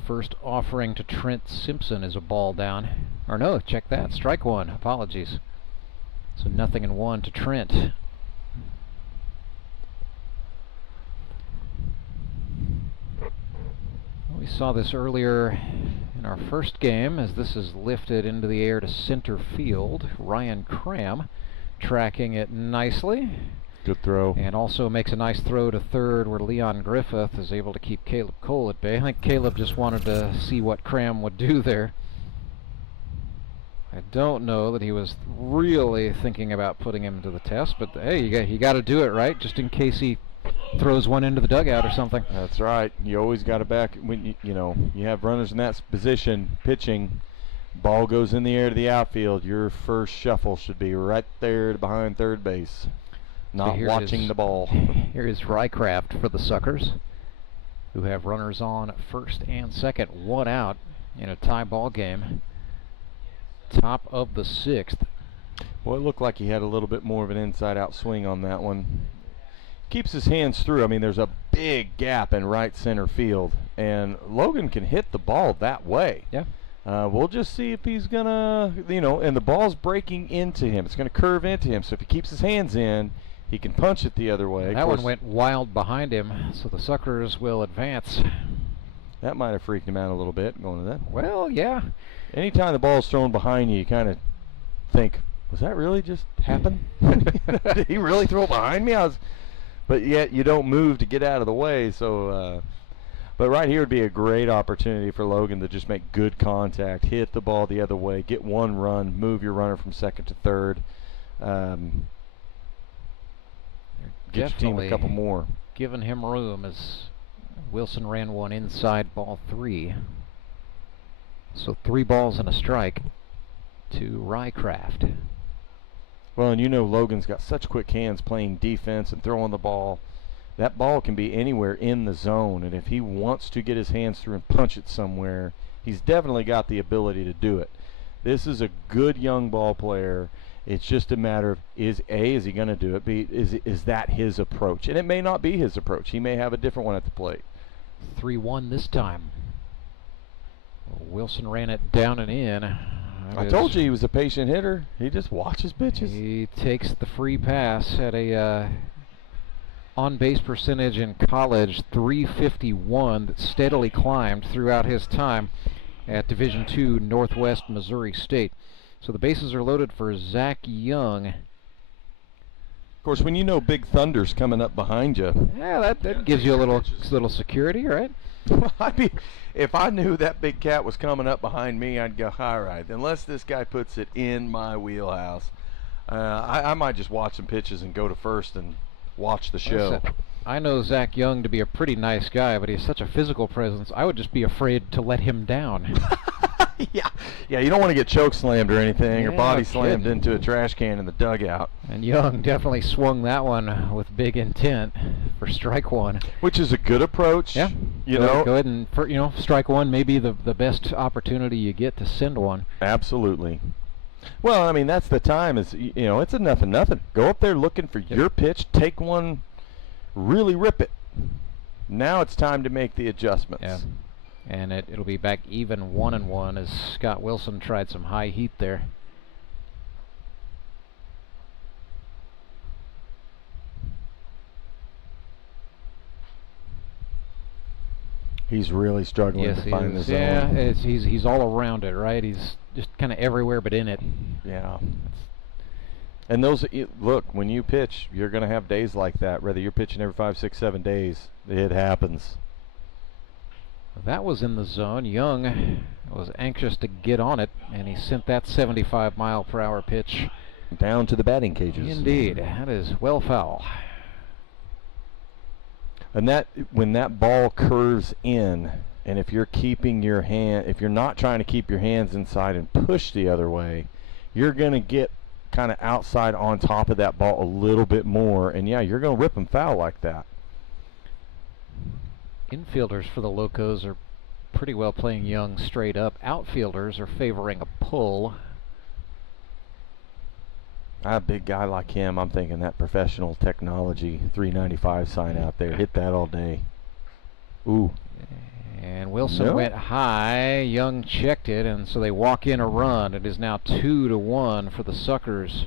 First offering to Trent Simpson is a ball down. Or no, check that. Strike one. Apologies. So 0-1 to Trent. We saw this earlier in our first game as this is lifted into the air to center field. Ryan Cram tracking it nicely. Good throw. And also makes a nice throw to third where Leon Griffith is able to keep Caleb Cole at bay. I think Caleb just wanted to see what Cram would do there. I don't know that he was really thinking about putting him to the test, but hey, you got to do it, right? Just in case he throws one into the dugout or something. That's right. You always got to back when you have runners in that position pitching. Ball goes in the air to the outfield. Your first shuffle should be right there behind third base, not watching the ball. Here is Rycraft for the Suckers, who have runners on at first and second, one out in a tie ball game. Top of the sixth. Well, it looked like he had a little bit more of an inside-out swing on that one. Keeps his hands through. I mean, there's a big gap in right center field, and Logan can hit the ball that way. Yeah. We'll just see if he's gonna, and the ball's breaking into him. It's gonna curve into him. So if he keeps his hands in, he can punch it the other way. That one went wild behind him, so the Suckers will advance. That might have freaked him out a little bit going to that. Well, yeah. Anytime the ball's thrown behind you, you kind of think, was that really just happen? Did he really throw it behind me? But yet you don't move to get out of the way. So, but right here would be a great opportunity for Logan to just make good contact, hit the ball the other way, get one run, move your runner from second to third. Get your team a couple more. Giving him room as Wilson ran one inside ball 3. So 3 balls and a strike to Rycraft. Well, and Logan's got such quick hands playing defense and throwing the ball. That ball can be anywhere in the zone, and if he wants to get his hands through and punch it somewhere, he's definitely got the ability to do it. This is a good young ball player. It's just a matter of, is he going to do it? B, is that his approach? And it may not be his approach. He may have a different one at the plate. 3-1 this time. Wilson ran it down and in. I told you he was a patient hitter. He just watches pitches. He takes the free pass at a on-base percentage in college, .351, that steadily climbed throughout his time at Division II Northwest Missouri State. So the bases are loaded for Zach Young. Of course, when you know Big Thunder's coming up behind you. Yeah, that gives you a little security, right? If I knew that big cat was coming up behind me, I'd go, all right, unless this guy puts it in my wheelhouse. I might just watch some pitches and go to first and watch the show. I know Zach Young to be a pretty nice guy, but he's such a physical presence, I would just be afraid to let him down. Yeah, you don't want to get choke slammed or anything, or body slammed into a trash can in the dugout. And Young definitely swung that one with big intent for strike one. Which is a good approach. Yeah. Go ahead and, strike one may be the best opportunity you get to send one. Absolutely. Well, I mean, that's the time. It's a nothing. Go up there looking for your pitch, take one, really rip it. Now it's time to make the adjustments. Yeah. And it'll be back even 1-1 as Scott Wilson tried some high heat there. He's really struggling to find the zone. Yeah, he's all around it, right? He's just kind of everywhere but in it. Yeah. And look, when you pitch, you're going to have days like that. Whether you're pitching every 5, 6, 7 days, it happens. That was in the zone. Young was anxious to get on it, and he sent that 75-mile-per-hour pitch down to the batting cages. Indeed, that is well foul. And when that ball curves in, and if you're not trying to keep your hands inside and push the other way, you're going to get kind of outside on top of that ball a little bit more, and yeah, you're going to rip them foul like that. Infielders for the Locos are pretty well playing Young straight up. Outfielders are favoring a pull. A big guy like him, I'm thinking that professional technology 395 sign out there. Hit that all day. Ooh. And Wilson went high. Young checked it, and so they walk in a run. It is now 2-1 for the Suckers.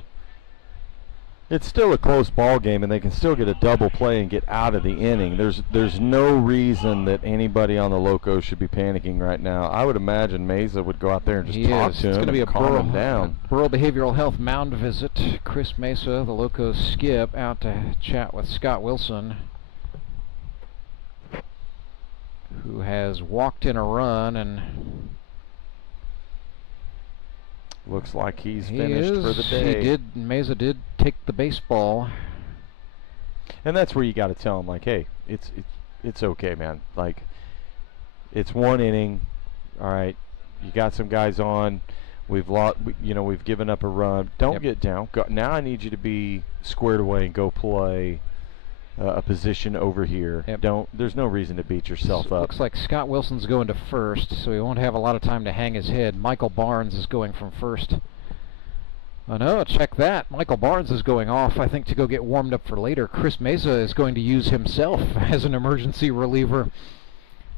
It's still a close ball game, and they can still get a double play and get out of the inning. There's no reason that anybody on the Locos should be panicking right now. I would imagine Mesa would go out there and just talk to him. It's going to be a calm him down. Burrow Behavioral Health mound visit. Chris Mesa, the Locos skip, out to chat with Scott Wilson, who has walked in a run and looks like he's finished for the day. Mesa did take the baseball. And that's where you got to tell him, like, hey, it's okay, man. Like, it's one inning. All right, you got some guys on. We've we've given up a run. Don't get down. Now I need you to be squared away and go play a position over here. There's no reason to beat yourself up. Looks like Scott Wilson's going to first, so he won't have a lot of time to hang his head. Michael Barnes is going from first. Oh no, check that. Michael Barnes is going off, I think, to go get warmed up for later. Chris Mesa is going to use himself as an emergency reliever.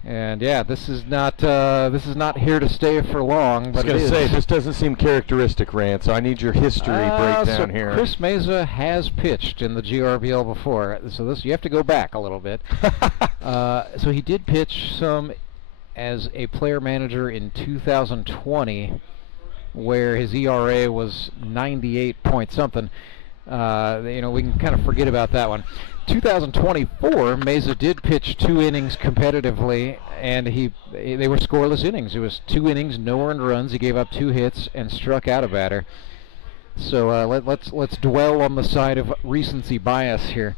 And yeah, this is not here to stay for long. But I was going to say, this doesn't seem characteristic, Rand, so I need your history breakdown here. Chris Mesa has pitched in the GRBL before, so you have to go back a little bit. So he did pitch some as a player manager in 2020, where his ERA was 98 point something. We can kind of forget about that one. 2024, Mesa did pitch 2 innings competitively, and they were scoreless innings. It was 2 innings, no earned runs. He gave up 2 hits and struck out a batter. So let's dwell on the side of recency bias here.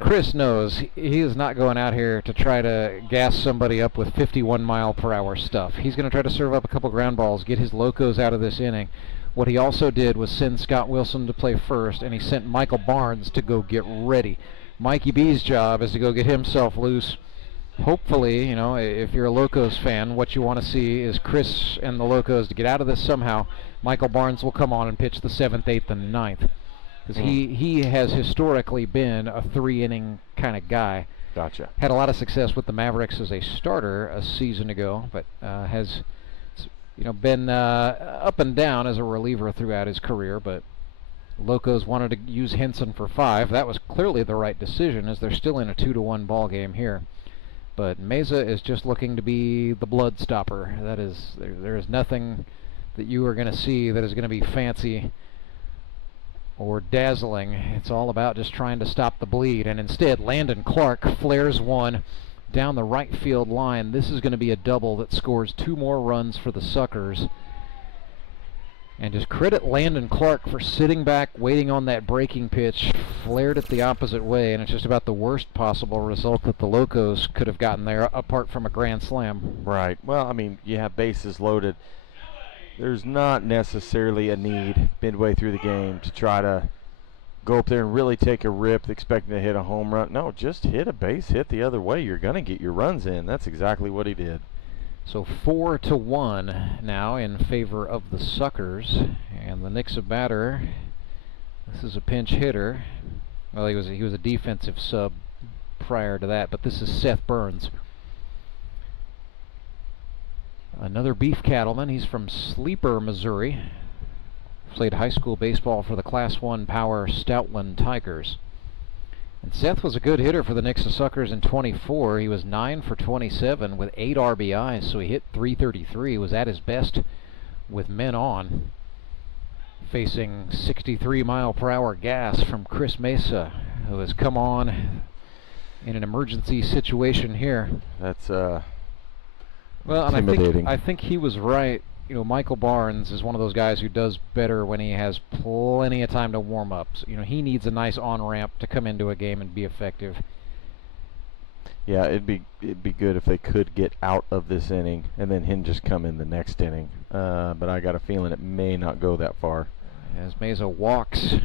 Chris knows he is not going out here to try to gas somebody up with 51-mile-per-hour stuff. He's going to try to serve up a couple ground balls, get his Locos out of this inning. What he also did was send Scott Wilson to play first, and he sent Michael Barnes to go get ready. Mikey B's job is to go get himself loose. Hopefully, if you're a Locos fan, what you want to see is Chris and the Locos to get out of this somehow. Michael Barnes will come on and pitch the 7th, 8th, and 9th. Because he has historically been a 3-inning kind of guy. Gotcha. Had a lot of success with the Mavericks as a starter a season ago, but has been up and down as a reliever throughout his career. But Locos wanted to use Henson for 5. That was clearly the right decision, as they're still in a 2-1 ball game here. But Mesa is just looking to be the blood stopper. That is, there is nothing that you are going to see that is going to be fancy or dazzling. It's all about just trying to stop the bleed. And instead, Landon Clark flares one down the right field line. This is going to be a double that scores 2 more runs for the Suckers. And just credit Landon Clark for sitting back, waiting on that breaking pitch, flared it the opposite way, and it's just about the worst possible result that the Locos could have gotten there, apart from a grand slam. Right. Well, I mean, you have bases loaded. There's not necessarily a need midway through the game to try to go up there and really take a rip expecting to hit a home run. No, just hit a base hit the other way. You're going to get your runs in. That's exactly what he did. So 4-1 now in favor of the Suckers. And the Nixa batter, this is a pinch hitter. Well, he was a defensive sub prior to that, but this is Seth Burns. Another beef cattleman. He's from Sleeper, Missouri. Played high school baseball for the Class 1 Power Stoutland Tigers. And Seth was a good hitter for the Nixa Suckers in 24. He was 9 for 27 with 8 RBIs, so he hit .333. Was at his best with men on. Facing 63-mile-per-hour gas from Chris Mesa, who has come on in an emergency situation here. That's well, and intimidating. I think he was right. Michael Barnes is one of those guys who does better when he has plenty of time to warm up. So, he needs a nice on-ramp to come into a game and be effective. Yeah, it'd be good if they could get out of this inning and then him just come in the next inning. But I got a feeling it may not go that far. As Mesa walks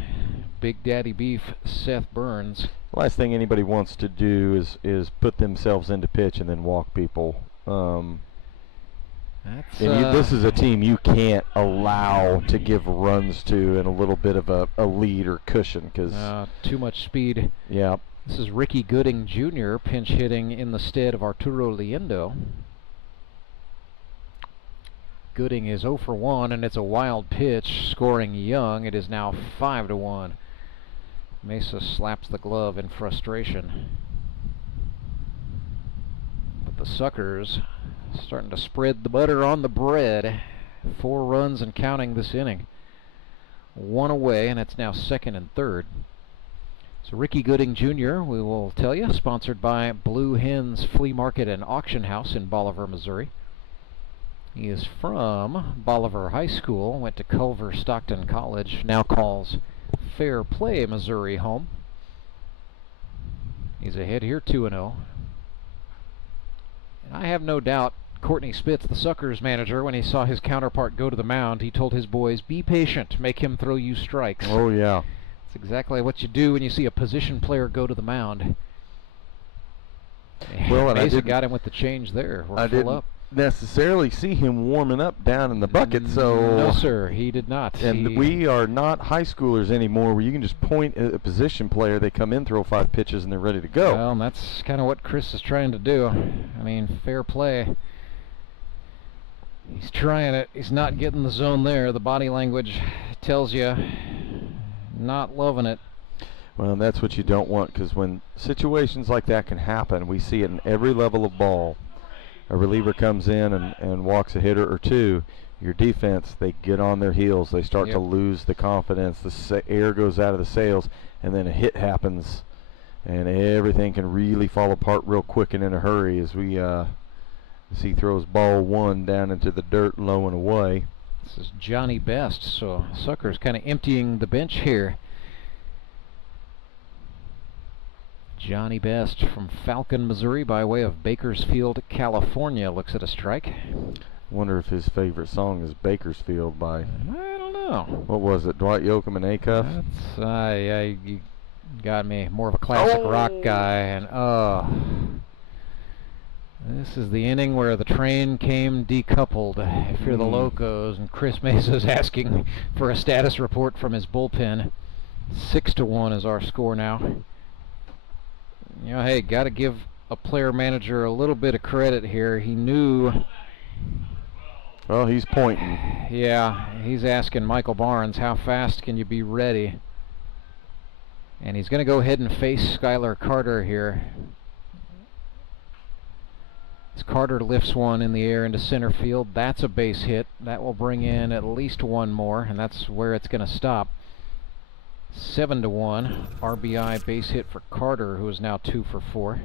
Big Daddy Beef Seth Burns. Last thing anybody wants to do is put themselves into pitch and then walk people. This is a team you can't allow to give runs to and a little bit of a lead or cushion because too much speed. Yeah. This is Ricky Gooding Jr. pinch hitting in the stead of Arturo Liendo. Gooding is 0 for 1, and it's a wild pitch, scoring Young. It is now 5-1. Mesa slaps the glove in frustration. But the Suckers starting to spread the butter on the bread. 4 runs and counting this inning. 1 away, and it's now 2nd and 3rd. So Ricky Gooding Jr., we will tell you, sponsored by Blue Hens Flea Market and Auction House in Bolivar, Missouri. He is from Bolivar High School, went to Culver Stockton College, now calls Fair Play, Missouri home. He's ahead here 2-0. And I have no doubt Courtney Spitz, the Suckers manager, when he saw his counterpart go to the mound, he told his boys, be patient, make him throw you strikes. Oh, yeah. That's exactly what you do when you see a position player go to the mound. Well, and Mesa got him with the change there. We're full up. Necessarily see him warming up down in the bucket, so no sir, he did not. And we are not high schoolers anymore where you can just point at a position player, they come in, throw 5 pitches, and they're ready to go. Well, and that's kind of what Chris is trying to do. I mean, fair play. He's trying it. He's not getting the zone there. The body language tells you not loving it. Well, that's what you don't want, because when situations like that can happen, we see it in every level of ball. A reliever comes in and walks a hitter or two, your defense, they get on their heels. They start to lose the confidence. The air goes out of the sails, and then a hit happens, and everything can really fall apart real quick and in a hurry as we as he throws ball 1 down into the dirt, low and away. This is Johnny Best, so Suckers kind of emptying the bench here. Johnny Best from Falcon, Missouri, by way of Bakersfield, California, looks at a strike. Wonder if his favorite song is Bakersfield by... I don't know. What was it, Dwight Yoakam and Acuff? That's, yeah, you got me. More of a classic rock guy, and this is the inning where the train came decoupled. If you're the Locos, and Chris Mesa's asking for a status report from his bullpen. 6-1 is our score now. You know, hey, got to give a player manager a little bit of credit here. He knew. Well, he's pointing. Yeah, he's asking Michael Barnes, how fast can you be ready? And he's going to go ahead and face Schuyler Carter here. As Carter lifts one in the air into center field, that's a base hit. That will bring in at least 1 more, and that's where it's going to stop. 7-1, RBI base hit for Carter, who is now 2 for 4.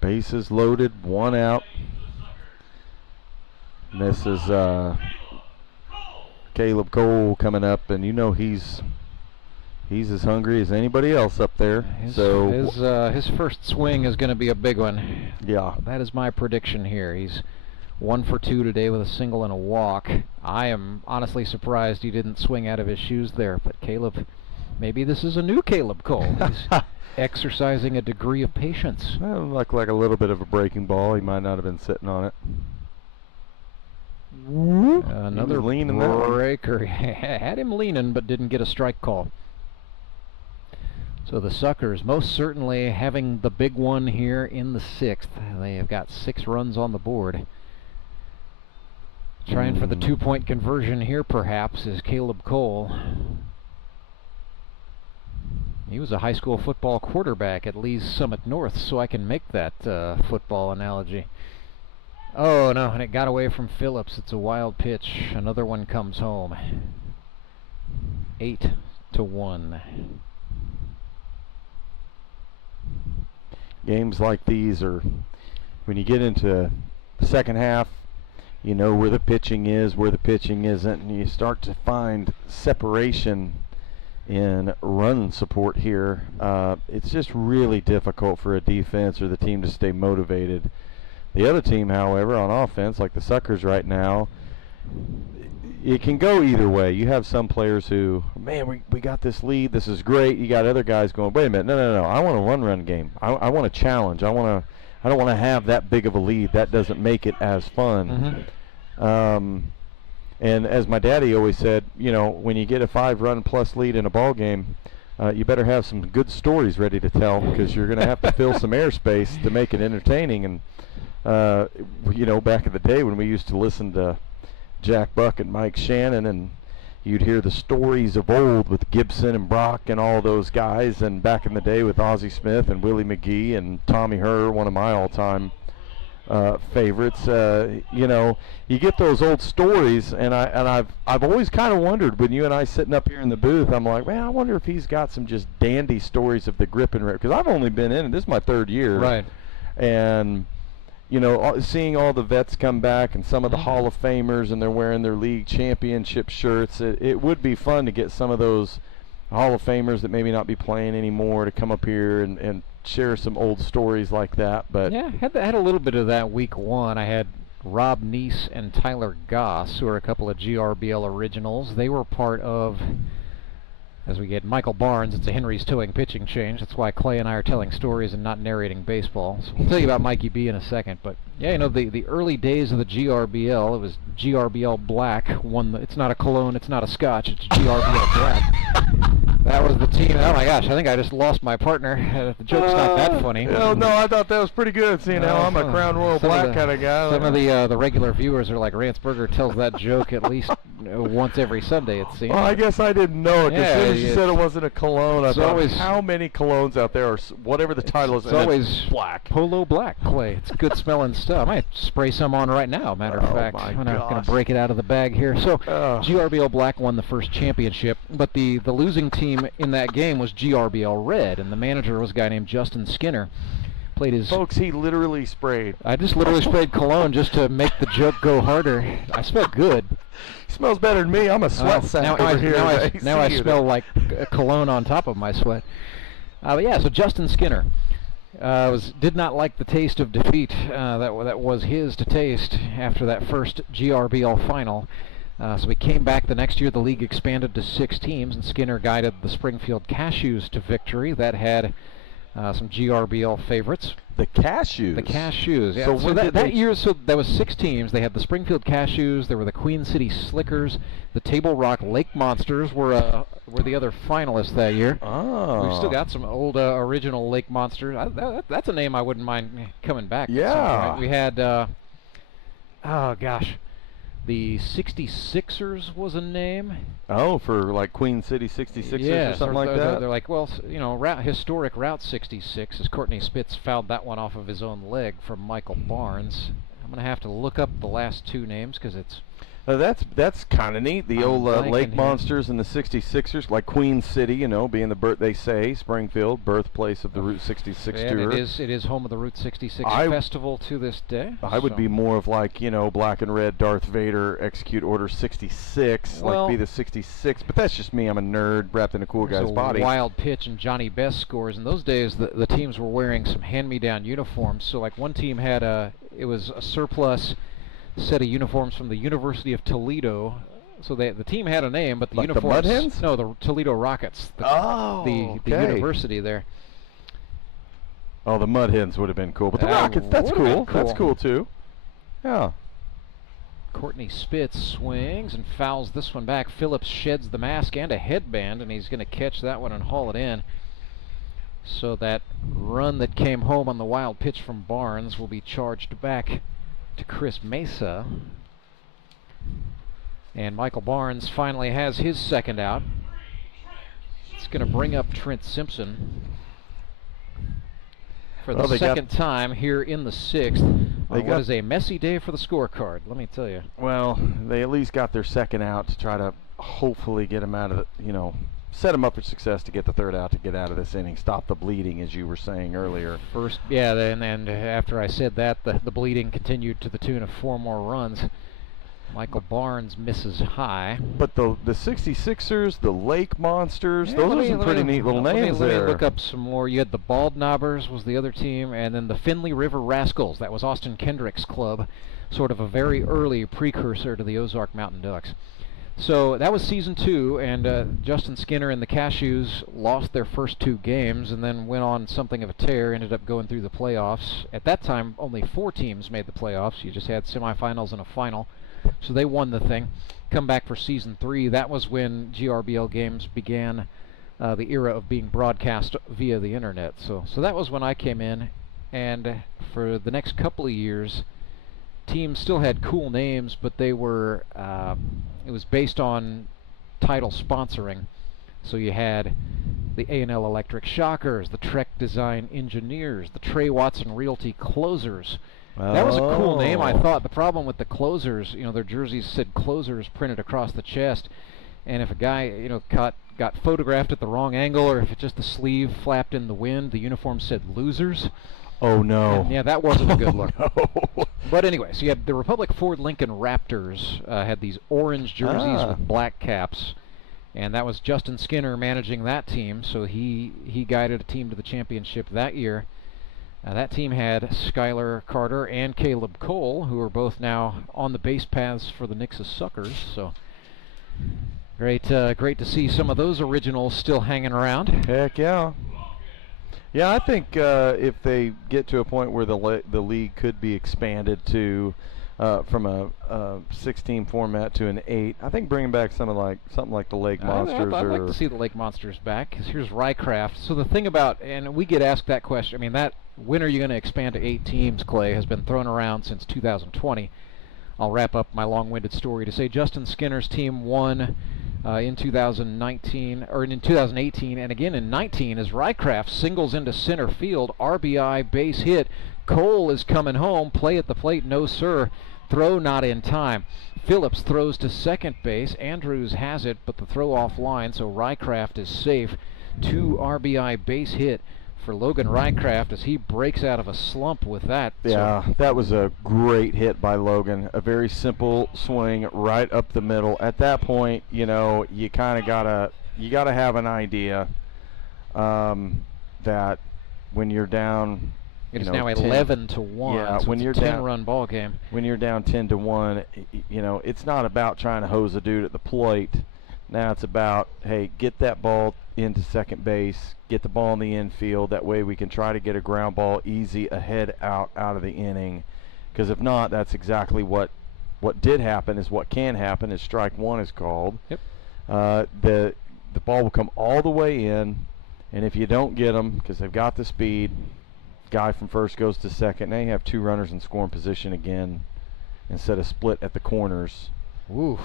Bases loaded, 1 out. And this is Caleb Cole coming up, and you know he's as hungry as anybody else up there. His first swing is going to be a big one. Yeah, that is my prediction here. He's 1 for 2 today with a single and a walk. I am honestly surprised he didn't swing out of his shoes there, but Caleb, maybe this is a new Caleb Cole. He's exercising a degree of patience. Well, like a little bit of a breaking ball. He might not have been sitting on it. Another breaker. Had him leaning, but didn't get a strike call. So the Suckers most certainly having the big one here in the 6th. They have got 6 runs on the board. Trying for the 2-point conversion here, perhaps, is Caleb Cole. He was a high school football quarterback at Lee's Summit North, so I can make that football analogy. Oh, no, and it got away from Phillips. It's a wild pitch. Another one comes home. 8-1. Games like these are, when you get into the second half, you know where the pitching is, where the pitching isn't, and you start to find separation in run support here. It's just really difficult for a defense or the team to stay motivated. The other team, however, on offense, like the Suckers right now, it can go either way. You have some players who, man, we got this lead, this is great. You got other guys going, wait a minute, no, I want a run game. I want a challenge. I want I don't want to have that big of a lead. That doesn't make it as fun. And as my daddy always said, you know, when you get a 5-run plus lead in a ball game, you better have some good stories ready to tell, because you're going to have to fill some airspace to make it entertaining. And you know, back in the day when we used to listen to Jack Buck and Mike Shannon, and you'd hear the stories of old with Gibson and Brock and all those guys, and back in the day with Ozzie Smith and Willie McGee and Tommy Herr, one of my all-time favorites. You know, you get those old stories, and I've always kind of wondered, when you and I sitting up here in the booth, I'm like, man, I wonder if he's got some just dandy stories of the grip and rip, because I've only been in, this is my 3rd year, right? And you know, seeing all the vets come back and some of the Hall of Famers, and they're wearing their league championship shirts, it would be fun to get some of those Hall of Famers that maybe not be playing anymore to come up here and share some old stories like that. But yeah, had a little bit of that week 1. I had Rob Neese and Tyler Goss, who are a couple of GRBL originals. They were part of, as we get Michael Barnes, it's a Henry's Towing pitching change. That's why Clay and I are telling stories and not narrating baseball. So we'll tell you about Mikey B in a second. But yeah, you know, the early days of the GRBL, it was GRBL Black. It's not a Cologne, it's not a Scotch, it's GRBL Black. That was the team. Oh my gosh, I think I just lost my partner. The joke's not that funny. No, I thought that was pretty good, seeing how I'm a Crown Royal Black kind of guy. Some of the regular viewers are like, Rance Berger tells that joke at least once every Sunday, it seems. Well, I guess I didn't know it, because as soon as you said it wasn't a cologne, I thought, how many colognes out there are, whatever the title is, it's always black. Polo Black, Clay. It's good smelling stuff. I might spray some on right now, matter of fact. I'm not going to break it out of the bag here. So GRBL Black won the first championship, but the losing team in that game was GRBL Red, and the manager was a guy named Justin Skinner. Played his... Folks, he literally sprayed. I just literally sprayed cologne just to make the joke go harder. I smell good. Smells better than me. I'm a sweat sack over here. Now I smell like cologne on top of my sweat. But yeah, so Justin Skinner did not like the taste of defeat that was his to taste after that first GRBL final. So we came back the next year. The league expanded to 6 teams, and Skinner guided the Springfield Cashews to victory. That had some GRBL favorites. The Cashews? The Cashews, yeah. So, that year, so there was 6 teams. They had the Springfield Cashews, there were the Queen City Slickers, the Table Rock Lake Monsters were the other finalists that year. Oh. We've still got some old original Lake Monsters. That's a name I wouldn't mind coming back. Yeah. We had, oh gosh, the 66ers was a name. Oh, for like Queen City 66ers or something like that? They're like, well, you know, historic Route 66, as Courtney Spitz found that one off of his own leg from Michael Barnes. I'm going to have to look up the last 2 names because it's... that's kind of neat. The old Lake Monsters and the 66ers, like Queen City, you know, being they say, Springfield, birthplace of the Route 66 tour. It is home of the Route 66 festival to this day. I would be more of like, you know, black and red Darth Vader, execute Order 66, like be the 66. But that's just me. I'm a nerd wrapped in a cool guy's body. Wild pitch and Johnny Best scores. In those days, the teams were wearing some hand-me-down uniforms. So like one team had it was a surplus set of uniforms from the University of Toledo. So the team had a name, but the like uniforms... the Mud Hens? No, the Toledo Rockets. The university there. Oh, the Mud Hens would have been cool, but the Rockets, that's cool. That's cool too. Yeah. Courtney Spitz swings and fouls this one back. Phillips sheds the mask and a headband, and he's going to catch that one and haul it in. So that run that came home on the wild pitch from Barnes will be charged back to Chris Mesa. And Michael Barnes finally has his second out. It's going to bring up Trent Simpson for the second time here in the 6th. What is a messy day for the scorecard, let me tell you. Well, they at least got their second out to try to hopefully get him out of the, you know, set him up for success to get the third out to get out of this inning, stop the bleeding, as you were saying earlier. And after I said that, the bleeding continued to the tune of 4 more runs. Michael Barnes misses high. But the 66ers, the Lake Monsters, those are some pretty neat little names there. Let me look up some more. You had the Bald Knobbers was the other team, and then the Finley River Rascals. That was Austin Kendrick's club, sort of a very early precursor to the Ozark Mountain Ducks. So that was season 2, and Justin Skinner and the Cashews lost their first 2 games and then went on something of a tear, ended up going through the playoffs. At that time, only 4 teams made the playoffs. You just had semifinals and a final. So they won the thing. Come back for season 3. That was when GRBL games began the era of being broadcast via the internet. So that was when I came in, and for the next couple of years, teams still had cool names, but they were it was based on title sponsoring. So you had the A&L Electric Shockers, the Trek Design Engineers, the Trey Watson Realty Closers. That was a cool name, I thought. The problem with the Closers, their jerseys said Closers printed across the chest, and if a guy, got photographed at the wrong angle, or if it just the sleeve flapped in the wind, the uniform said Losers. Oh no. And, yeah, that wasn't a good look. No. But anyway, so you had the Republic Ford Lincoln Raptors had these orange jerseys with black caps, and that was Justin Skinner managing that team, so he guided a team to the championship that year. That team had Schuyler Carter and Caleb Cole, who are both now on the base paths for the Nixa Suckers, so great to see some of those originals still hanging around. Heck yeah. Yeah, I think if they get to a point where the league could be expanded to from a 16 format to an 8, I think bringing back something like the Lake Monsters. I'd like to see the Lake Monsters back, because here's Rycraft. So the thing about, and we get asked that question, I mean, that when are you going to expand to 8 teams, Clay, has been thrown around since 2020. I'll wrap up my long-winded story to say Justin Skinner's team won in 2019, or in 2018, and again in 19, as Rycraft singles into center field, RBI, base hit. Cole is coming home, play at the plate, no sir, throw not in time. Phillips throws to second base, Andrews has it, but the throw offline, so Rycraft is safe. 2 RBI base hit for Logan Rycraft as he breaks out of a slump with that. Yeah, that was a great hit by Logan. A very simple swing right up the middle. At that point, you kind of gotta have an idea that when you're down, it's now 11-1. Yeah, so when you're it's a down 10-run ball game. When you're down 10-1, it's not about trying to hose a dude at the plate. Now it's about, hey, get that ball into second base, get the ball in the infield. That way we can try to get a ground ball easy ahead out of the inning. Because if not, that's exactly what did happen, is what can happen, is strike 1 is called. Yep. The ball will come all the way in, and if you don't get them, because they've got the speed, guy from first goes to second. Now you have 2 runners in scoring position again instead of split at the corners. Ooh,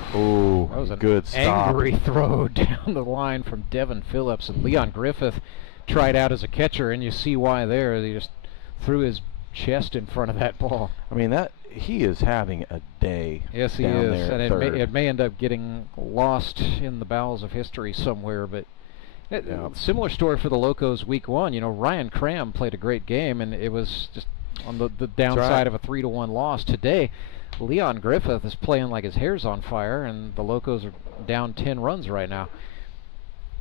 that was a good stop. Angry throw down the line from Devin Phillips, and Leon Griffith tried out as a catcher, and you see why there. He just threw his chest in front of that ball. I mean, he is having a day. Yes, he down is, there and it may end up getting lost in the bowels of history somewhere. But similar story for the Locos week 1. Ryan Cram played a great game, and it was just on the downside of a 3-1 loss. Today, Leon Griffith is playing like his hair's on fire, and the Locos are down 10 runs right now.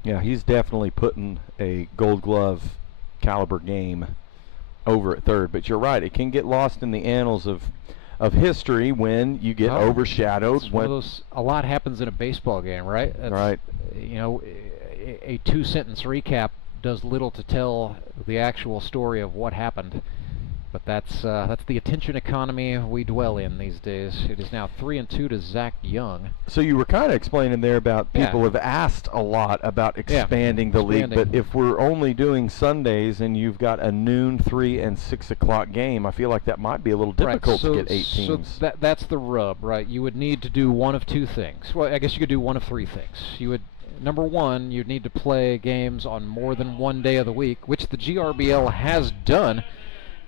Yeah, he's definitely putting a Gold Glove caliber game over at third. But you're right, it can get lost in the annals of history when you get overshadowed. A lot happens in a baseball game, right? Right. A 2-sentence recap does little to tell the actual story of what happened. But that's the attention economy we dwell in these days. It is now 3-2 to Zach Young. So you were kind of explaining there about people have asked a lot about expanding the league, but if we're only doing Sundays and you've got a noon, 3, and 6 o'clock game, I feel like that might be a little difficult to get 8 teams. So that's the rub, right? You would need to do one of 2 things. Well, I guess you could do one of 3 things. You would, number 1, you'd need to play games on more than one day of the week, which the GRBL has done.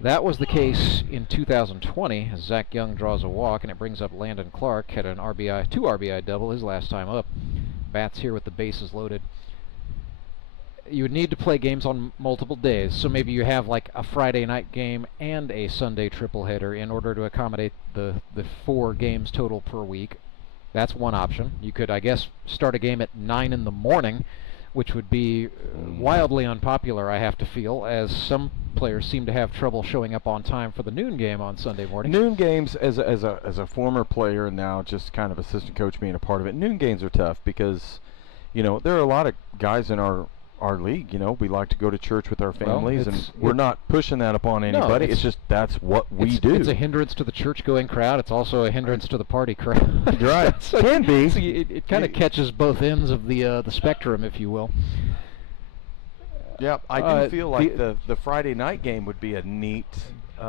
That was the case in 2020 as Zach Young draws a walk, and it brings up Landon Clark, had an 2 RBI double his last time up. Bats here with the bases loaded. You would need to play games on multiple days, so maybe you have like a Friday night game and a Sunday triple header in order to accommodate the 4 games total per week. That's one option. You could, I guess, start a game at 9 in the morning which would be wildly unpopular, I have to feel, as some players seem to have trouble showing up on time for the noon game on Sunday morning. Noon games, as a former player and now just kind of assistant coach being a part of it, noon games are tough because, you know, there are a lot of guys in our league, you know, we like to go to church with our families, and we're not pushing that upon anybody. It's just that's what we do. It's a hindrance to the church-going crowd. It's also a hindrance to the party crowd. Right. So Can be. So it kind of catches both ends of the spectrum, if you will. Yeah, I do feel like the Friday night game would be a neat...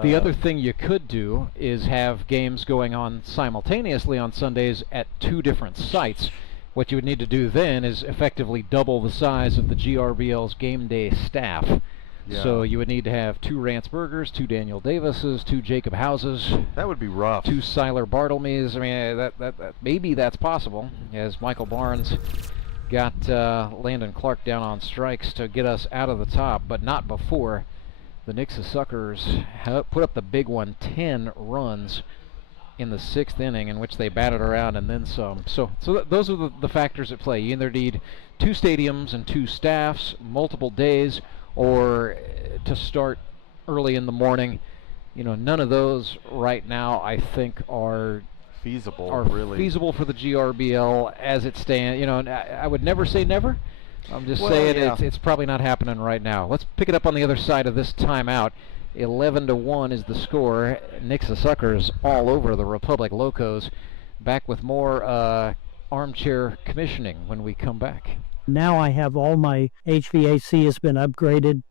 the other thing you could do is have games going on simultaneously on Sundays at 2 different sites. What you would need to do then is effectively double the size of the GRBL's game day staff. Yeah. So you would need to have 2 Rance Bergers, 2 Daniel Davises, 2 Jacob Houses. That would be rough. 2 Schuyler Bartlemies. I mean, that maybe that's possible, as Michael Barnes got Landon Clark down on strikes to get us out of the top, but not before the Nixa Suckers put up the big one, 10 runs in the 6th inning, in which they batted around and then some. So those are the factors at play. You either need 2 stadiums and 2 staffs, multiple days, or to start early in the morning. You know, none of those right now, I think, are feasible. Really feasible for the GRBL as it stands. You know, and I would never say never. I'm just saying it's probably not happening right now. Let's pick it up on the other side of this timeout. 11-1 is the score. Nixa Suckers all over the Republic Locos. Back with more armchair commissioning when we come back. Now I have all my HVAC has been upgraded.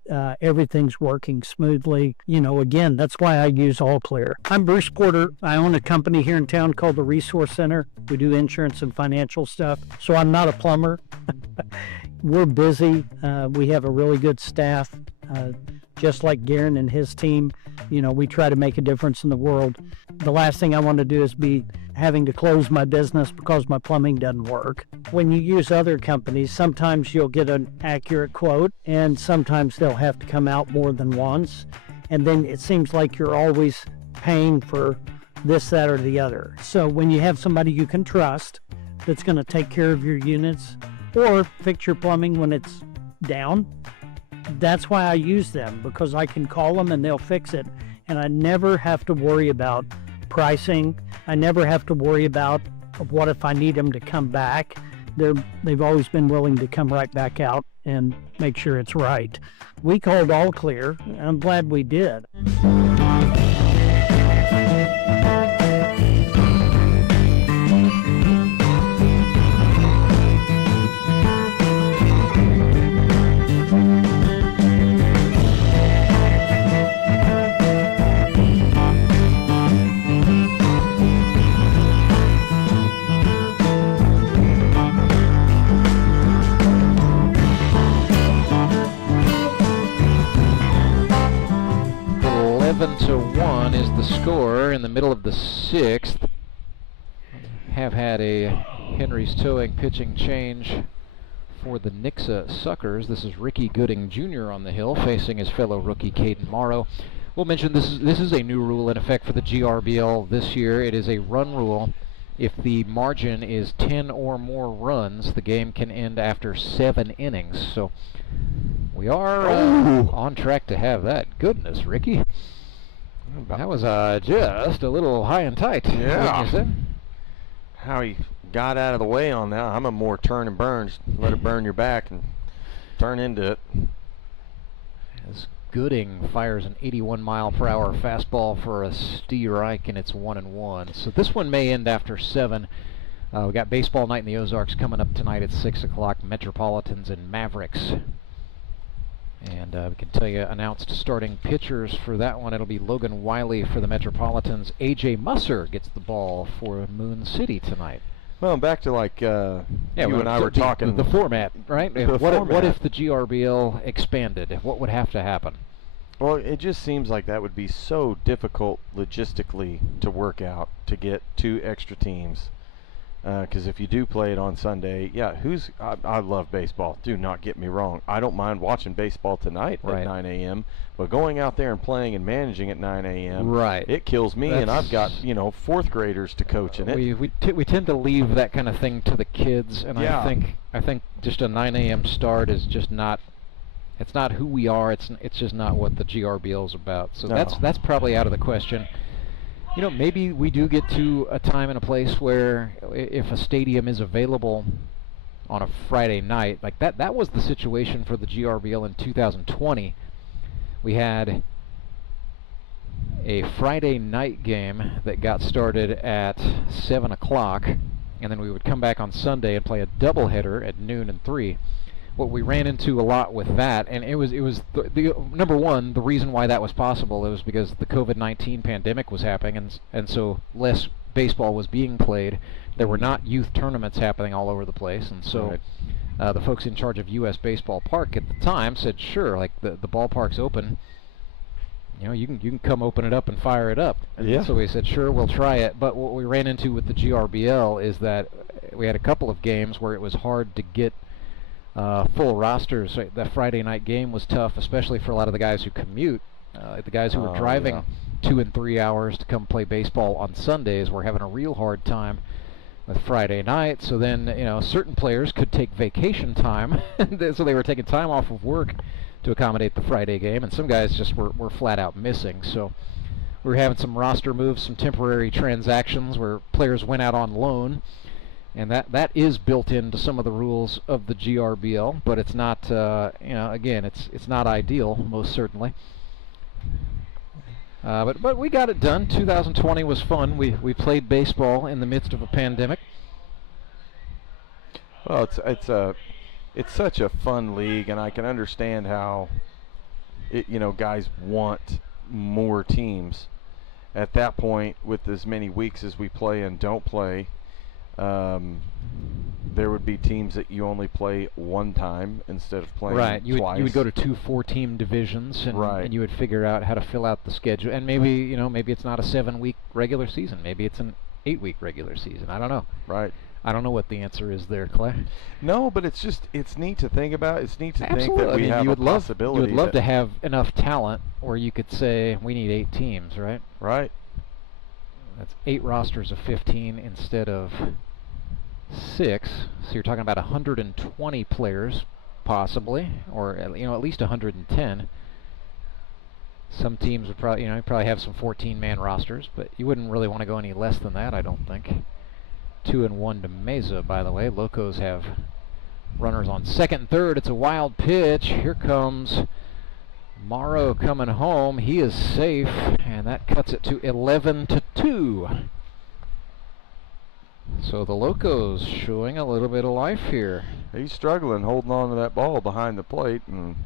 Everything's working smoothly. You know, again, that's why I use All Clear. I'm Bruce Porter. I own a company here in town called the Resource Center. We do insurance and financial stuff. So I'm not a plumber. We're busy. We have a really good staff. Just like Garen and his team, you know, we try to make a difference in the world. The last thing I want to do is be having to close my business because my plumbing doesn't work. When you use other companies, sometimes you'll get an accurate quote, and sometimes they'll have to come out more than once. And then it seems like you're always paying for this, that, or the other. So when you have somebody you can trust that's going to take care of your units or fix your plumbing when it's down, that's why I use them, because I can call them and they'll fix it. And I never have to worry about pricing. I never have to worry about what if I need them to come back. They've always been willing to come right back out and make sure it's right. We called All Clear, and I'm glad we did. To 1 is the score in the middle of the 6th. Have had a Henry's Towing pitching change for the Nixa Suckers. This is Ricky Gooding Jr. on the hill facing his fellow rookie Caden Morrow. We'll mention this is a new rule in effect for the GRBL this year. It is a run rule. If the margin is 10 or more runs, the game can end after 7 innings. So we are on track to have that. Goodness, Ricky. That was just a little high and tight. Yeah. How he got out of the way on that. I'm a more turn and burn. Let it burn your back and turn into it. As Gooding fires an 81-mile-per-hour fastball for a strike, and it's 1-1. So this one may end after 7. We got baseball night in the Ozarks coming up tonight at 6 o'clock. Metropolitans and Mavericks. And we can tell you announced starting pitchers for that one. It'll be Logan Wiley for the Metropolitans. A.J. Musser gets the ball for Moon City tonight. Well, back to like you and I were talking. The format, right? What if the GRBL expanded? What would have to happen? Well, it just seems like that would be so difficult logistically to work out, to get 2 extra teams. Because if you do play it on Sunday, yeah, I love baseball. Do not get me wrong. I don't mind watching baseball tonight at 9 a.m., but going out there and playing and managing at 9 a.m., it kills me, and I've got, fourth graders to coach in it. We tend to leave that kind of thing to the kids, and I think just a 9 a.m. start is just not. It's not who we are. It's just not what the GRBL is about. So that's probably out of the question. Maybe we do get to a time and a place where if a stadium is available on a Friday night, like that was the situation for the GRBL in 2020. We had a Friday night game that got started at 7 o'clock, and then we would come back on Sunday and play a doubleheader at noon and 3. What we ran into a lot with that, and it was the number one, the reason why that was possible, it was because the COVID-19 pandemic was happening, and so less baseball was being played. There were not youth tournaments happening all over the place, and so the folks in charge of U.S. Baseball Park at the time said, sure, like the ballpark's open, you can come open it up and fire it up. And so we said, sure, we'll try it. But what we ran into with the GRBL is that we had a couple of games where it was hard to get full rosters. That Friday night game was tough, especially for a lot of the guys who commute. The guys who were driving 2 and 3 hours to come play baseball on Sundays were having a real hard time with Friday night. So then, certain players could take vacation time, so they were taking time off of work to accommodate the Friday game, and some guys just were flat out missing. So we were having some roster moves, some temporary transactions where players went out on loan. And that is built into some of the rules of the GRBL, but it's not, again, it's not ideal, most certainly. But we got it done. 2020 was fun. We played baseball in the midst of a pandemic. Well, it's such a fun league, and I can understand how guys want more teams. At that point, with as many weeks as we play and don't play, there would be teams that you only play one time instead of playing twice. You would go to 2 4-team divisions, and you would figure out how to fill out the schedule. And maybe it's not a 7-week regular season. Maybe it's an 8-week regular season. I don't know. Right. I don't know what the answer is there, Clay. No, but it's neat to think about. It's neat to think that we have a possibility. You would love to have enough talent where you could say we need 8 teams, right? Right. That's 8 rosters of 15 instead of 6, so you're talking about 120 players, possibly, or at least 110. Some teams would probably have some 14-man rosters, but you wouldn't really want to go any less than that, I don't think. 2-1 to Mesa, by the way. Locos have runners on second and third. It's a wild pitch. Here comes Morrow coming home. He is safe, and that cuts it to 11-2. So the Locos showing a little bit of life here. He's struggling holding on to that ball behind the plate, and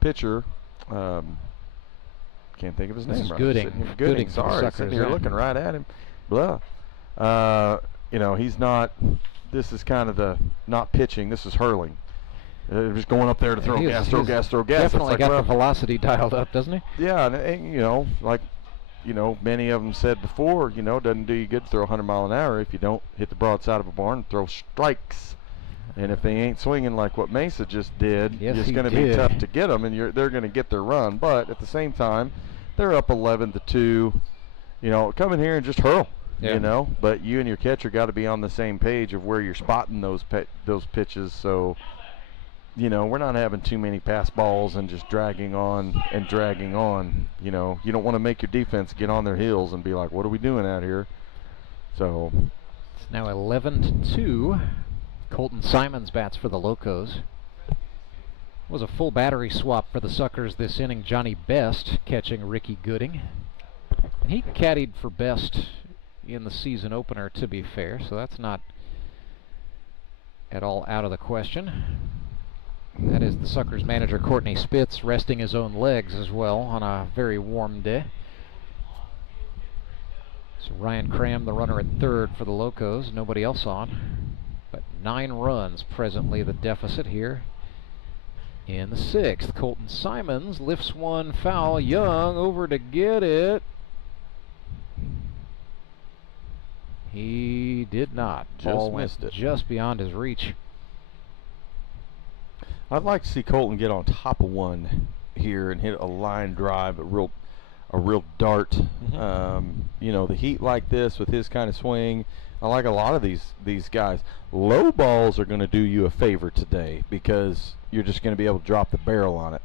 pitcher, can't think of his name. Gooding. Sorry, sitting here looking right at him. Blah. He's not. This is kind of the not pitching. This is hurling. Just going up there to throw gas. Definitely got the velocity dialed up, doesn't he? Yeah, and many of them said before, doesn't do you good to throw 100 mile an hour if you don't hit the broadside of a barn and throw strikes. And if they ain't swinging like what Mesa just did, it's going to be tough to get them, and they're going to get their run. But at the same time, they're up 11-2. Come in here and just hurl. But you and your catcher got to be on the same page of where you're spotting those pitches. So, we're not having too many pass balls and just dragging on. You don't want to make your defense get on their heels and be like, what are we doing out here? So it's now 11-2. Colton Simons bats for the Locos. It was a full battery swap for the Suckers this inning. Johnny Best catching Ricky Gooding. And he caddied for Best in the season opener, to be fair, so that's not at all out of the question. That is the Suckers manager, Courtney Spitz, resting his own legs as well on a very warm day. So Ryan Cram, the runner at third for the Locos, nobody else on. But 9 runs presently the deficit here in the 6th. Colton Simons lifts one foul. Young over to get it. He did not. Ball went just beyond his reach. I'd like to see Colton get on top of one here and hit a line drive, a real dart. You know, the heat like this with his kind of swing, I like a lot of these guys. Low balls are going to do you a favor today because you're just going to be able to drop the barrel on it.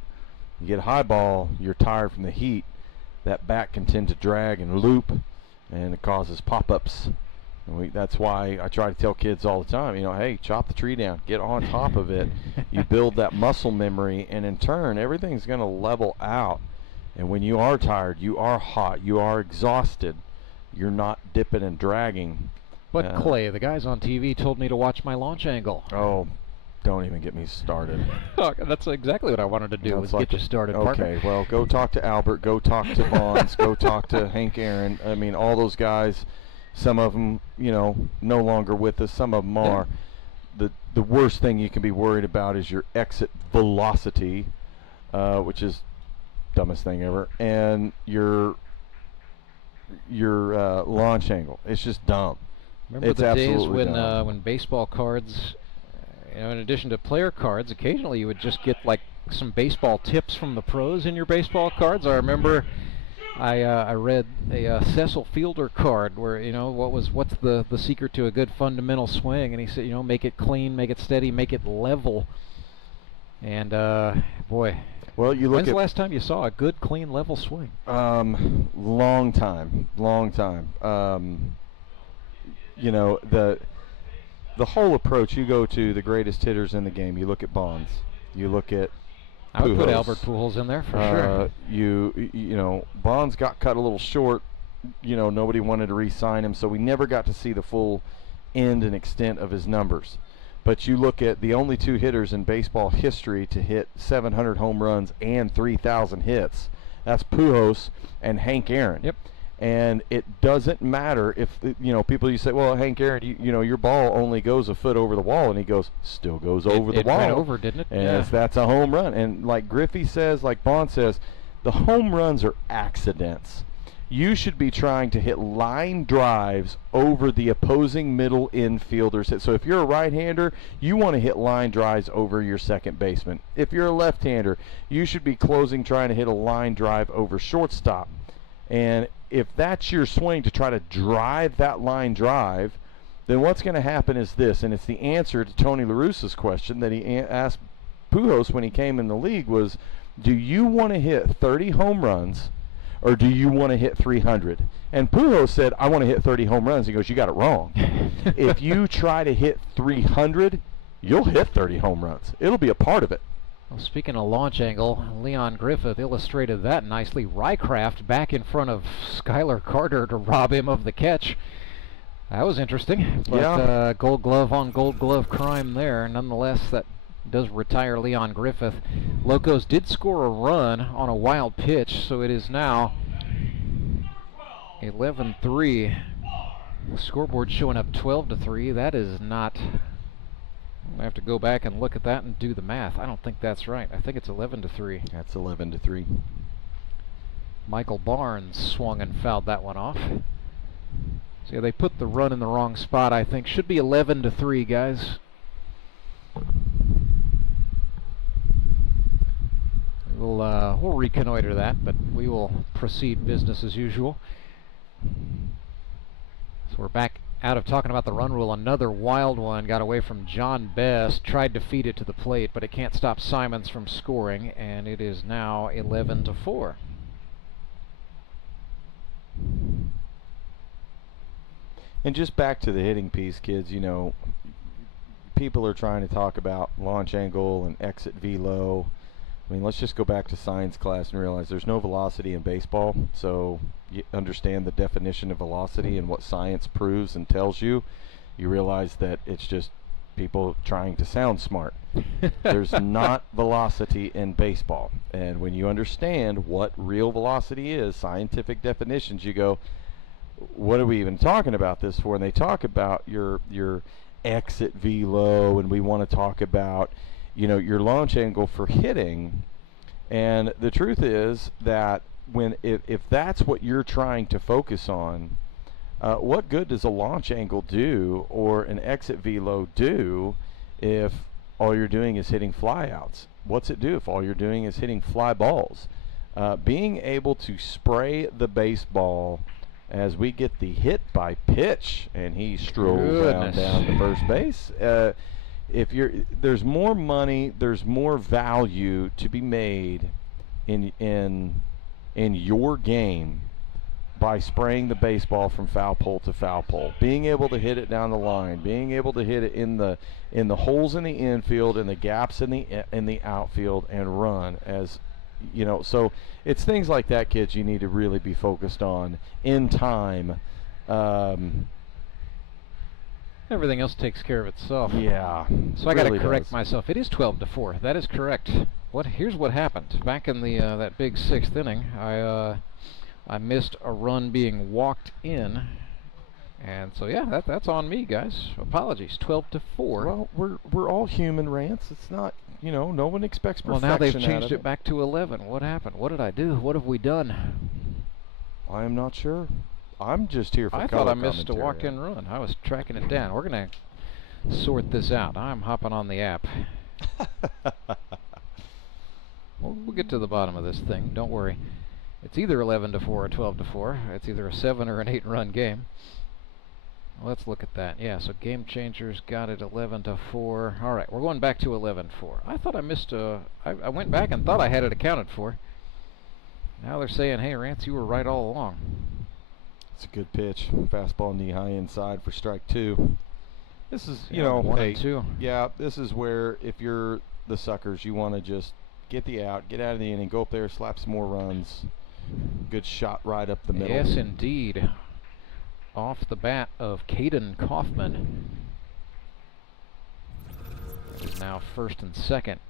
You get a high ball, you're tired from the heat. That bat can tend to drag and loop, and it causes pop-ups. And that's why I try to tell kids all the time, you know, hey, chop the tree down, get on top of it. You build that muscle memory, and in turn, everything's going to level out. And when you are tired, you are hot, you are exhausted, you're not dipping and dragging. But Clay, the guys on TV told me to watch my launch angle. Oh, don't even get me started. That's exactly what I wanted to do, was like get you started, Okay, partner. well, go talk to Albert, go talk to Bonds, go talk to Hank Aaron. I mean, all those guys, some of them, you know, no longer with us, some of them are. The worst thing you can be worried about is your exit velocity, which is dumbest thing ever, and your launch angle. It's just dumb. Remember it's the days absolutely when baseball cards, you know, in addition to player cards, occasionally you would just get like some baseball tips from the pros in your baseball cards. I remember I read a Cecil Fielder card where, you know, what's the secret to a good fundamental swing, and he said, you know, make it clean, make it steady, make it level. And boy, well, you look when's the last time you saw a good, clean, level swing? Long time. You know, the whole approach, you go to the greatest hitters in the game. You look at Bonds. You look at I would put Pujols. Albert Pujols in there for sure. You know, Bonds got cut a little short. You know, nobody wanted to re-sign him, so we never got to see the full end and extent of his numbers. But you look at the only two hitters in baseball history to hit 700 home runs and 3,000 hits. That's Pujols and Hank Aaron. Yep. And it doesn't matter if, you know, people, you say, well, Hank Aaron, you know, your ball only goes a foot over the wall, and he goes, still goes over the wall. It went over, didn't it? And that's a home run. And like Griffey says, like Bond says, the home runs are accidents. You should be trying to hit line drives over the opposing middle infielders. So if you're a right-hander, you want to hit line drives over your second baseman. If you're a left-hander, you should be trying to hit a line drive over shortstop. And if that's your swing, to try to drive that line drive, then what's going to happen is this, and it's the answer to Tony La Russa's question that he asked Pujols when he came in the league was, do you want to hit 30 home runs or do you want to hit 300? And Pujols said, I want to hit 30 home runs. He goes, you got it wrong. If you try to hit 300, you'll hit 30 home runs. It'll be a part of it. Well, speaking of launch angle, Leon Griffith illustrated that nicely. Rycraft back in front of Schuyler Carter to rob him of the catch. That was interesting. But gold glove on gold glove crime there. Nonetheless, that does retire Leon Griffith. Locos did score a run on a wild pitch, so it is now 11-3. The scoreboard showing up 12-3. That is not... I have to go back and look at that and do the math. I don't think that's right. I think it's 11-3. That's 11-3. Michael Barnes swung and fouled that one off. So yeah, they put the run in the wrong spot, I think. Should be 11-3, guys. We'll reconnoiter that, but we will proceed business as usual. So we're back out of talking about the run rule. Another wild one got away from John Best, tried to feed it to the plate, but it can't stop Simons from scoring, and it is now 11-4. And just back to the hitting piece, kids, you know, people are trying to talk about launch angle and exit velo. I mean, let's just go back to science class and realize there's no velocity in baseball, so you understand the definition of velocity and what science proves and tells you. You realize that it's just people trying to sound smart. There's not velocity in baseball, and when you understand what real velocity is, scientific definitions, you go, what are we even talking about this for? And they talk about your exit velo, and we want to talk about, you know, your launch angle for hitting. And the truth is that if that's what you're trying to focus on, What good does a launch angle do or an exit velo do if all you're doing is hitting flyouts? What's it do if all you're doing is hitting fly balls? Being able to spray the baseball as we get the hit by pitch, and he strolls down to first base. There's more money, there's more value to be made in your game by spraying the baseball from foul pole to foul pole, being able to hit it down the line, being able to hit it in the holes in the infield and the gaps in the outfield and run, as you know. So it's things like that, kids, you need to really be focused on in time. Everything else takes care of itself. Yeah. So I got to correct myself. It is 12-4. That is correct. Here's what happened back in the that big 6th inning. I missed a run being walked in, and so yeah, that's on me, guys. Apologies. 12-4. Well, we're all human, Rance. It's not, no one expects perfection. Well, now they've changed it back to 11. What happened? What did I do? What have we done? I am not sure. I'm just here for I thought I missed a walk-in run. I was tracking it down. We're gonna sort this out. I'm hopping on the app. We'll get to the bottom of this thing. Don't worry. It's either 11-4 or 12-4. It's either a 7 or an 8-run game. Let's look at that. Yeah, so Game Changers got it 11-4. All right, we're going back to 11-4. I thought I missed I went back and thought I had it accounted for. Now they're saying, hey, Rance, you were right all along. It's a good pitch. Fastball knee high inside for strike 2. This is, 1 and 2. Yeah, this is where if you're the Suckers, you want to just get the out, get out of the inning, go up there, slap some more runs. Good shot right up the middle. Yes, indeed. Off the bat of Caden Kaufman. It is now first and second.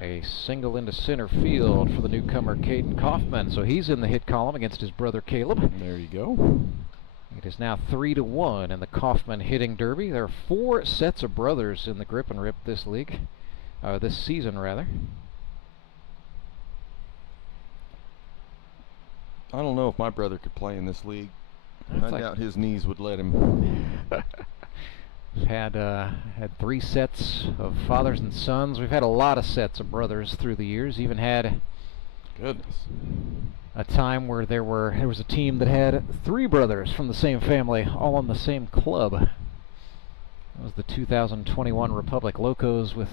A single into center field for the newcomer Caden Kaufman. So he's in the hit column against his brother Caleb. There you go. It is now 3-1 in the Kaufman hitting derby. There are 4 sets of brothers in the Grip and Rip this league. This season, rather. I don't know if my brother could play in this league. I doubt his knees would let him. Had 3 sets of fathers and sons. We've had a lot of sets of brothers through the years. Even had a time where there was a team that had 3 brothers from the same family, all on the same club. That was the 2021 Republic Locos with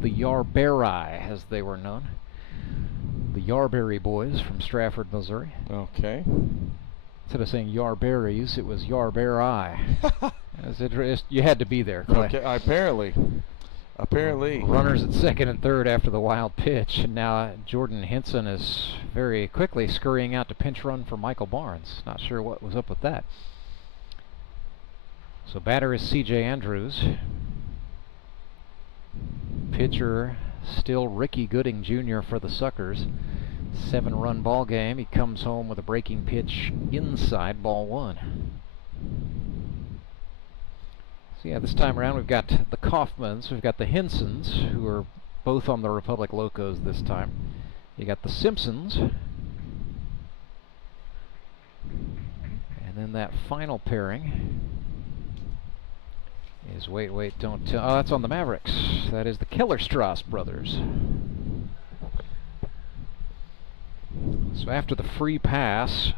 the Yarberi, as they were known. The Yarberry boys from Strafford, Missouri. Okay. Instead of saying Yarberries, it was Yarberi. You had to be there, Clay. Okay, apparently. Runners at second and third after the wild pitch, and now Jordan Henson is very quickly scurrying out to pinch run for Michael Barnes. Not sure what was up with that. So batter is C.J. Andrews. Pitcher still Ricky Gooding Jr. for the Suckers. 7-run ball game. He comes home with a breaking pitch inside, ball 1. So yeah, this time around we've got the Kaufmans, we've got the Hensons, who are both on the Republic Locos this time. You got the Simpsons. And then that final pairing is, wait, don't tell. Oh, that's on the Mavericks. That is the Kellerstrass brothers. So after the free pass,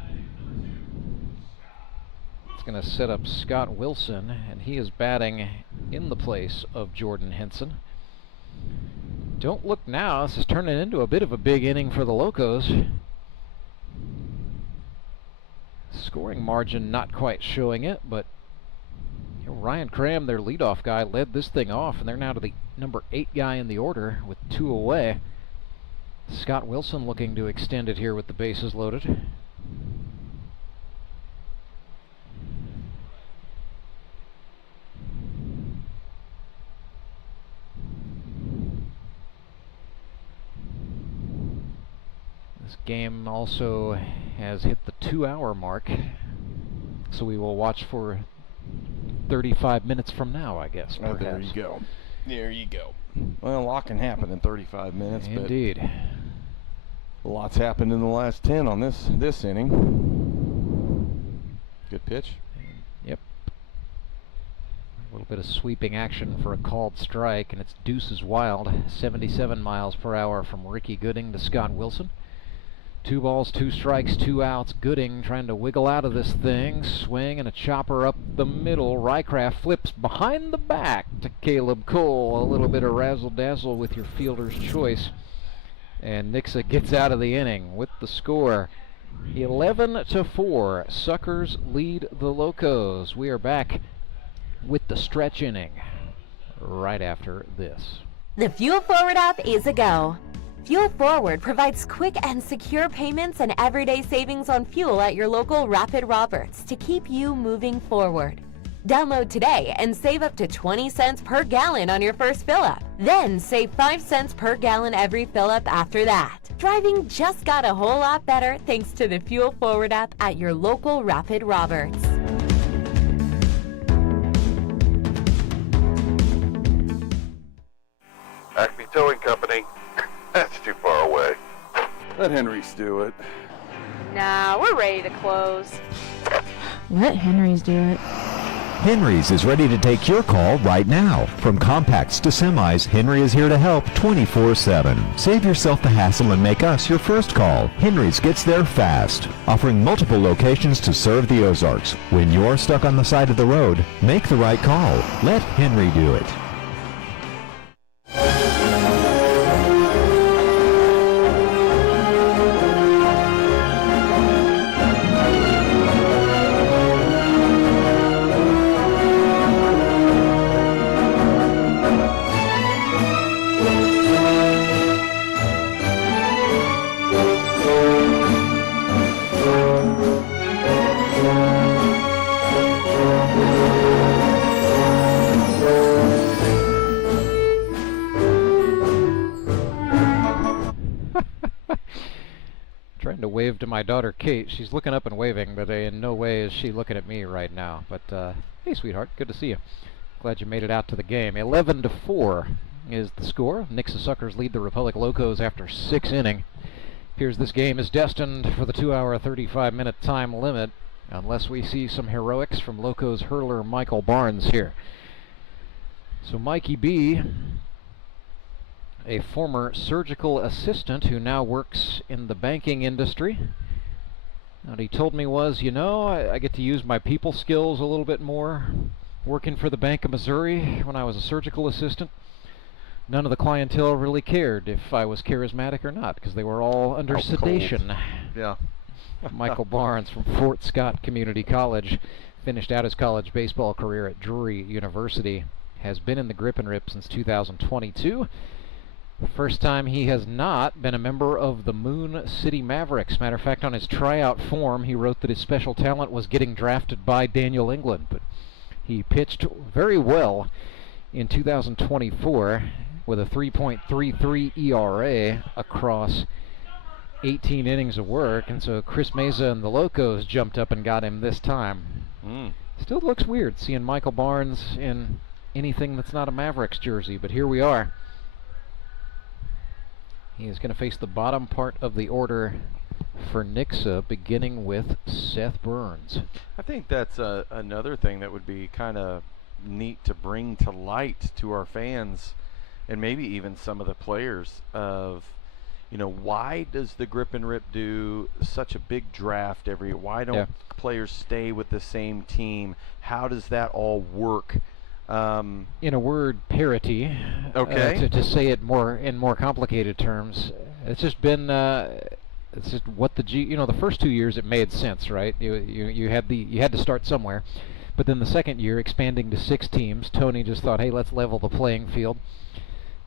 it's going to set up Scott Wilson, and he is batting in the place of Jordan Henson. Don't look now. This is turning into a bit of a big inning for the Locos. Scoring margin not quite showing it, but Ryan Cram, their leadoff guy, led this thing off, and they're now to the number 8 guy in the order with 2 away. Scott Wilson looking to extend it here with the bases loaded. This game also has hit the 2-hour mark, so we will watch for 35 minutes from now, I guess. Oh, there you go. There you go. Well, a lot can happen in 35 minutes. Indeed. Lots happened in the last 10 on this inning. Good pitch. Yep. A little bit of sweeping action for a called strike, and it's deuces wild. 77 miles per hour from Ricky Gooding to Scott Wilson. 2 balls, 2 strikes, 2 outs. Gooding trying to wiggle out of this thing. Swing and a chopper up the middle. Rycraft flips behind the back to Caleb Cole. A little bit of razzle-dazzle with your fielder's choice. And Nixa gets out of the inning with the score. 11-4. Suckers lead the Locos. We are back with the stretch inning right after this. The Fuel Forward app is a go. Fuel Forward provides quick and secure payments and everyday savings on fuel at your local Rapid Roberts to keep you moving forward. Download today and save up to 20 cents per gallon on your first fill-up. Then save 5 cents per gallon every fill-up after that. Driving just got a whole lot better thanks to the Fuel Forward app at your local Rapid Roberts. Acme Towing Company. That's too far away. Let Henry's do it. Nah, we're ready to close. Let Henry's do it. Henry's is ready to take your call right now. From compacts to semis, Henry is here to help 24/7. Save yourself the hassle and make us your first call. Henry's gets there fast, offering multiple locations to serve the Ozarks. When you're stuck on the side of the road, make the right call. Let Henry do it. Trying to wave to my daughter Kate. She's looking up and waving, but in no way is she looking at me right now. But hey, sweetheart, good to see you. Glad you made it out to the game. 11-4 is the score. Nixa Suckers lead the Republic Locos after 6 innings. Appears this game is destined for the 2-hour, 35-minute time limit, unless we see some heroics from Locos hurler Michael Barnes here. So Mikey B, a former surgical assistant who now works in the banking industry. What he told me was, you know, I get to use my people skills a little bit more working for the Bank of Missouri when I was a surgical assistant. None of the clientele really cared if I was charismatic or not, because they were all under sedation. Cold. Yeah. Michael Barnes from Fort Scott Community College finished out his college baseball career at Drury University. Has been in the Grip and Rip since 2022. First time he has not been a member of the Moon City Mavericks. Matter of fact, on his tryout form, he wrote that his special talent was getting drafted by Daniel England, but he pitched very well in 2024 with a 3.33 ERA across 18 innings of work, and so Chris Meza and the Locos jumped up and got him this time. Still looks weird seeing Michael Barnes in anything that's not a Mavericks jersey, but here we are. He is going to face the bottom part of the order for Nixa, beginning with Seth Burns. I think that's another thing that would be kind of neat to bring to light to our fans, and maybe even some of the players, of, you know, why does the Grip and Rip do such a big draft every year? Why don't players stay with the same team? How does that all work? In a word, parity. Okay. To say it in more complicated terms, it's just been it's just what the first 2 years it made sense, right? You had to start somewhere, but then the second year, expanding to 6 teams, Tony just thought, hey, let's level the playing field.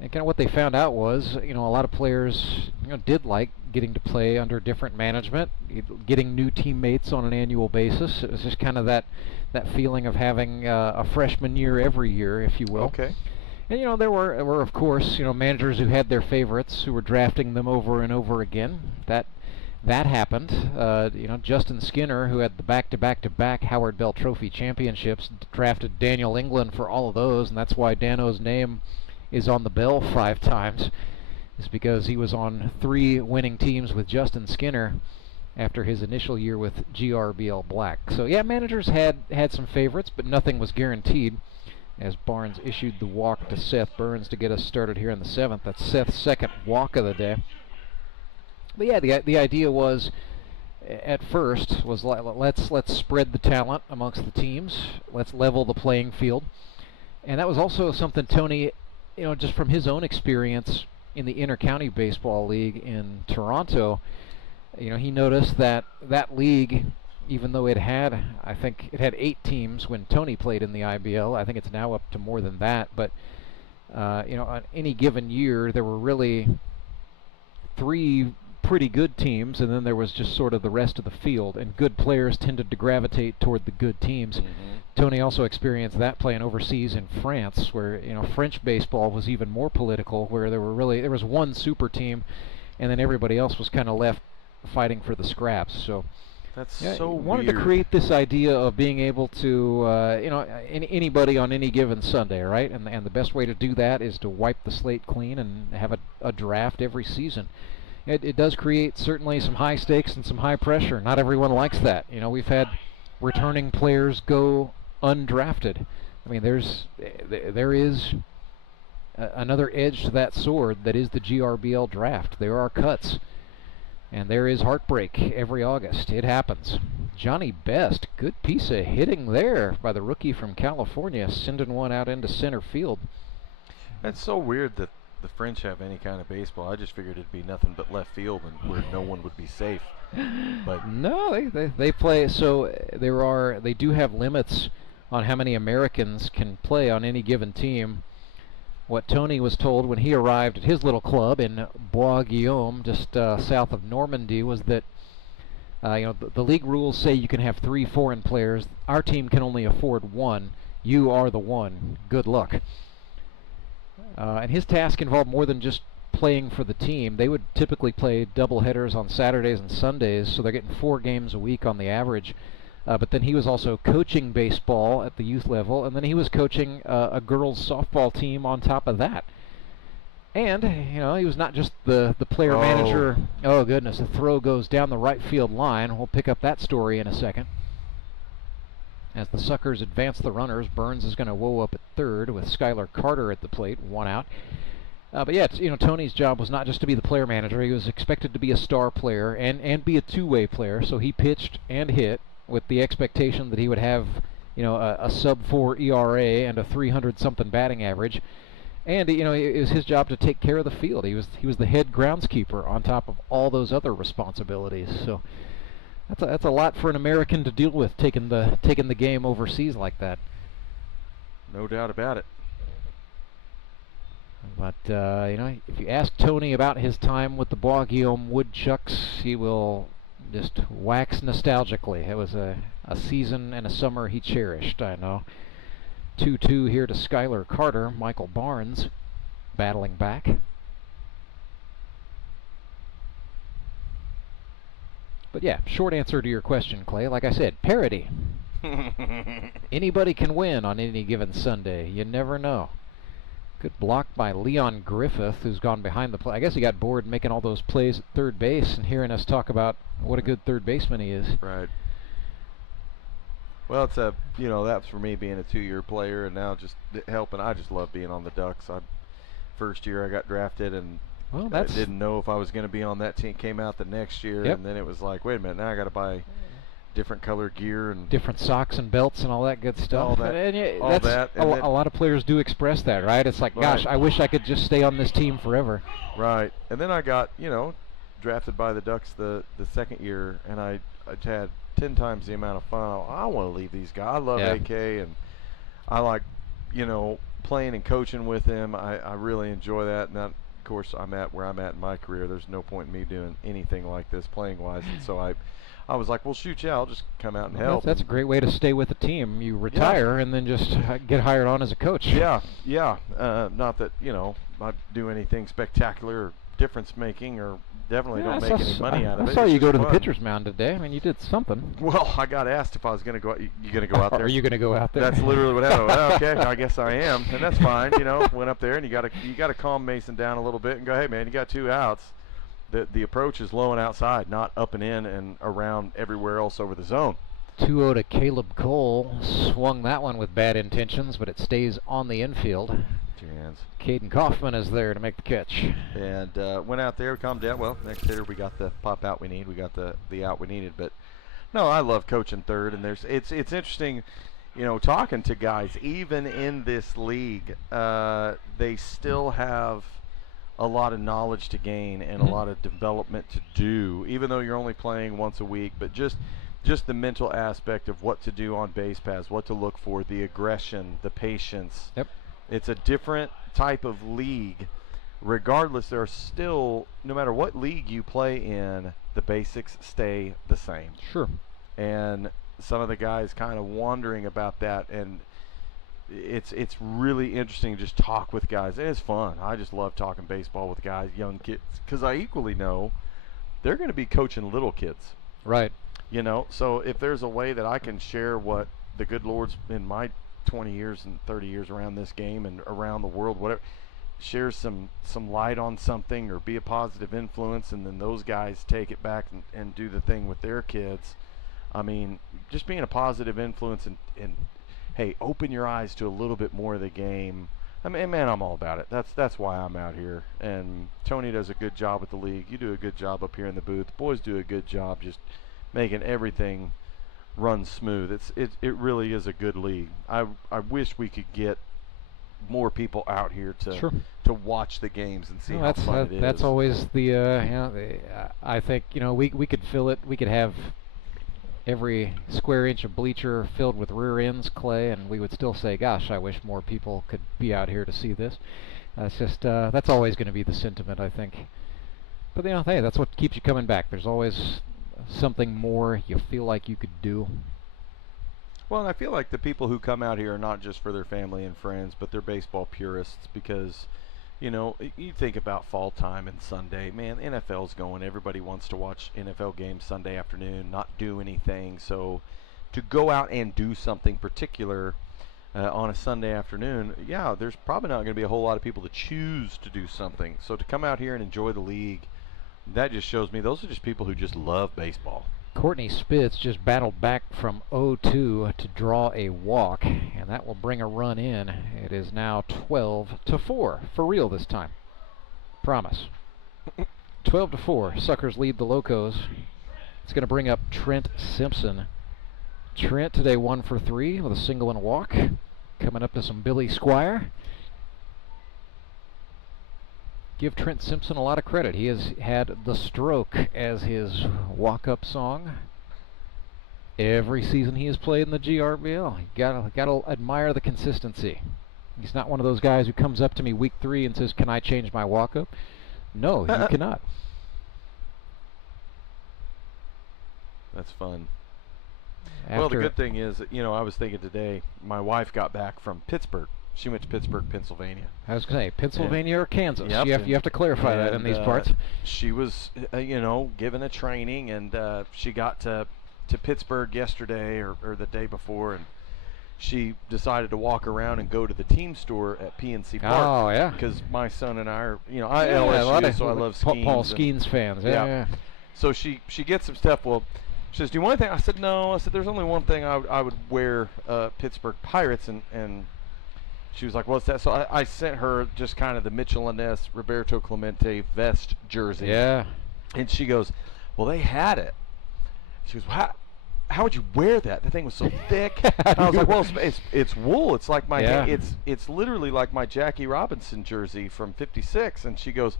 And kind of what they found out was, a lot of players, did like getting to play under different management, getting new teammates on an annual basis. It was just kind of that feeling of having a freshman year every year, if you will. Okay. And there were of course managers who had their favorites who were drafting them over and over again. That happened. Justin Skinner, who had the back-to-back Howard Bell Trophy championships, drafted Daniel England for all of those, and that's why Dano's name is on the bell 5 times. is because he was on 3 winning teams with Justin Skinner after his initial year with GRBL Black. So yeah, managers had some favorites, but nothing was guaranteed, as Barnes issued the walk to Seth Burns to get us started here in the 7th. That's Seth's second walk of the day. But yeah, the idea was, at first, was let's spread the talent amongst the teams. Let's level the playing field. And that was also something Tony, just from his own experience in the Inter-County Baseball League in Toronto, he noticed that league, even though I think it had 8 teams when Tony played in the IBL. I think it's now up to more than that. But, on any given year, there were really 3 pretty good teams, and then there was just sort of the rest of the field, and good players tended to gravitate toward the good teams. Tony also experienced that playing overseas in France, where French baseball was even more political, where there was one super team, and then everybody else was kind of left fighting for the scraps. So that's wanted to create this idea of being able to anybody on any given Sunday, right? And the best way to do that is to wipe the slate clean and have a draft every season. It does create certainly some high stakes and some high pressure. Not everyone likes that. We've had returning players go undrafted. I mean, there is another edge to that sword that is the GRBL draft. There are cuts, and there is heartbreak every August. It happens. Johnny Best, good piece of hitting there by the rookie from California, sending one out into center field. That's so weird that the French have any kind of baseball. I just figured it'd be nothing but left field and where no one would be safe. But no, they play. So they do have limits on how many Americans can play on any given team. What Tony was told when he arrived at his little club in Bois-Guillaume, just south of Normandy, was that the league rules say you can have 3 foreign players. Our team can only afford 1. You are the one. Good luck. And his task involved more than just playing for the team. They would typically play double headers on Saturdays and Sundays, so they're getting 4 games a week on the average. But then he was also coaching baseball at the youth level, and then he was coaching a girls' softball team on top of that. And, he was not just the player manager. Oh, goodness, the throw goes down the right field line. We'll pick up that story in a second. As the Suckers advance the runners, Burns is going to woe up at third with Schuyler Carter at the plate, 1 out. But yeah, Tony's job was not just to be the player manager. He was expected to be a star player and be a two-way player. So he pitched and hit with the expectation that he would have, a sub-4 ERA and a 300-something batting average. And it was his job to take care of the field. He was the head groundskeeper on top of all those other responsibilities. So that's a lot for an American to deal with, taking the game overseas like that. No doubt about it. But if you ask Tony about his time with the Bois-Guillaume Woodchucks, he will just wax nostalgically. It was a season and a summer he cherished, I know. 2-2 here to Schuyler Carter. Michael Barnes battling back. But yeah, short answer to your question, Clay. Like I said, parity. Anybody can win on any given Sunday. You never know. Good block by Leon Griffith, who's gone behind the plate. I guess he got bored making all those plays at third base and hearing us talk about what a good third baseman he is. Right. Well, it's that's for me being a 2-year player and now just helping. I just love being on the Ducks. First year I got drafted and I didn't know if I was going to be on that team. Came out the next year, and then it was like, wait a minute, now I got to buy different color gear and different socks and belts and all that good stuff. All that. A lot of players do express that, right? It's like, gosh, I wish I could just stay on this team forever. Right. And then I got, drafted by the Ducks the second year, and I had 10 times the amount of fun. I want to leave these guys. I love AK, and I like, playing and coaching with him. I really enjoy that. And that, of course, I'm at where I'm at in my career. There's no point in me doing anything like this playing-wise. And so I was like, well, shoot, I'll just come out and help. That's a great way to stay with the team. You retire and then just get hired on as a coach. Yeah. Not that, I do anything spectacular or difference making or definitely Yeah, don't make any money out of it. I saw It's you go just to the fun. pitcher's mound today. I mean, you did something. Well, I got asked if I was going to go. You going to go out there? Are you going to go out there? That's literally what happened. Well, okay, I guess I am, and that's fine. You know, went up there and you got to calm Mason down a little bit and go, hey man, you got 2 outs. The approach is low and outside, not up and in and around everywhere else over the zone. 2-0 to Caleb Cole. Swung that one with bad intentions, but it stays on the infield. 2 hands. Caden Kaufman is there to make the catch. And went out there, calmed down. Well, next hitter we got the pop out we need. We got the out we needed. But no, I love coaching third, and it's interesting, you know, talking to guys even in this league. They still have a lot of knowledge to gain and a lot of development to do, even though you're only playing once a week. But just the mental aspect of what to do on base paths, what to look for, the aggression, the patience. Yep. It's a different type of league. Regardless, there are still, no matter what league you play in, the basics stay the same. Sure. And some of the guys kind of wondering about that, and it's really interesting to just talk with guys, and it's fun. I just love talking baseball with guys, young kids, because I equally know they're going to be coaching little kids. Right. You know, so if there's a way that I can share what the good Lord's in my 20 years and 30 years around this game and around the world, whatever, share some light on something or be a positive influence, and then those guys take it back and do the thing with their kids. I mean, just being a positive influence and hey, open your eyes to a little bit more of the game. I mean, man, I'm all about it. That's why I'm out here. And Tony does a good job with the league. You do a good job up here in the booth. The boys do a good job just making everything run smooth. It really is a good league. I wish we could get more people out here to watch the games and see how fun it is. That's always I think, you know, we could fill it. We could have every square inch of bleacher filled with rear ends, Clay, and we would still say, gosh, I wish more people could be out here to see this. It's just that's always going to be the sentiment, I think. But, you know, hey, that's what keeps you coming back. There's always something more you feel like you could do. Well, and I feel like the people who come out here are not just for their family and friends, but they're baseball purists, because, you know, you think about fall time and Sunday, man, NFL's going. Everybody wants to watch NFL games Sunday afternoon, not do anything. So to go out and do something particular on a Sunday afternoon, yeah, there's probably not going to be a whole lot of people to choose to do something. So to come out here and enjoy the league, that just shows me those are just people who just love baseball. Courtney Spitz just battled back from 0-2 to draw a walk, and that will bring a run in. It is now 12-4, for real this time. Promise. 12-4, Suckers lead the Locos. It's going to bring up Trent Simpson. Trent today 1 for 3 with a single and a walk. Coming up to some Billy Squire. Give Trent Simpson a lot of credit. He has had The Stroke as his walk-up song every season he has played in the GRBL. You gotta admire the consistency. He's not one of those guys who comes up to me week 3 and says, "Can I change my walk-up?" No, you cannot. That's fun. Well, the good thing is, you know, I was thinking today, my wife got back from Pittsburgh. She went to Pittsburgh, Pennsylvania. I was going to say, Pennsylvania or Kansas. Yep, you have to clarify that in these parts. She was, you know, given a training, and she got to Pittsburgh yesterday or the day before, and she decided to walk around and go to the team store at PNC Park. Oh, yeah. Because my son and I are, you know, I LSU, so I love Skeens. Paul Skeens fans. Yeah. So she gets some stuff. Well, she says, "Do you want anything?" I said, "No." I said, "There's only one thing I would wear, Pittsburgh Pirates," and she was like, "What's that?" So I sent her just kind of the Mitchell and Ness Roberto Clemente vest jersey. Yeah. And she goes, "Well, they had it." She goes, "How would you wear that? The thing was so thick." And I was like, "Well, it's wool. It's like my it's literally like my Jackie Robinson jersey from '56." And she goes,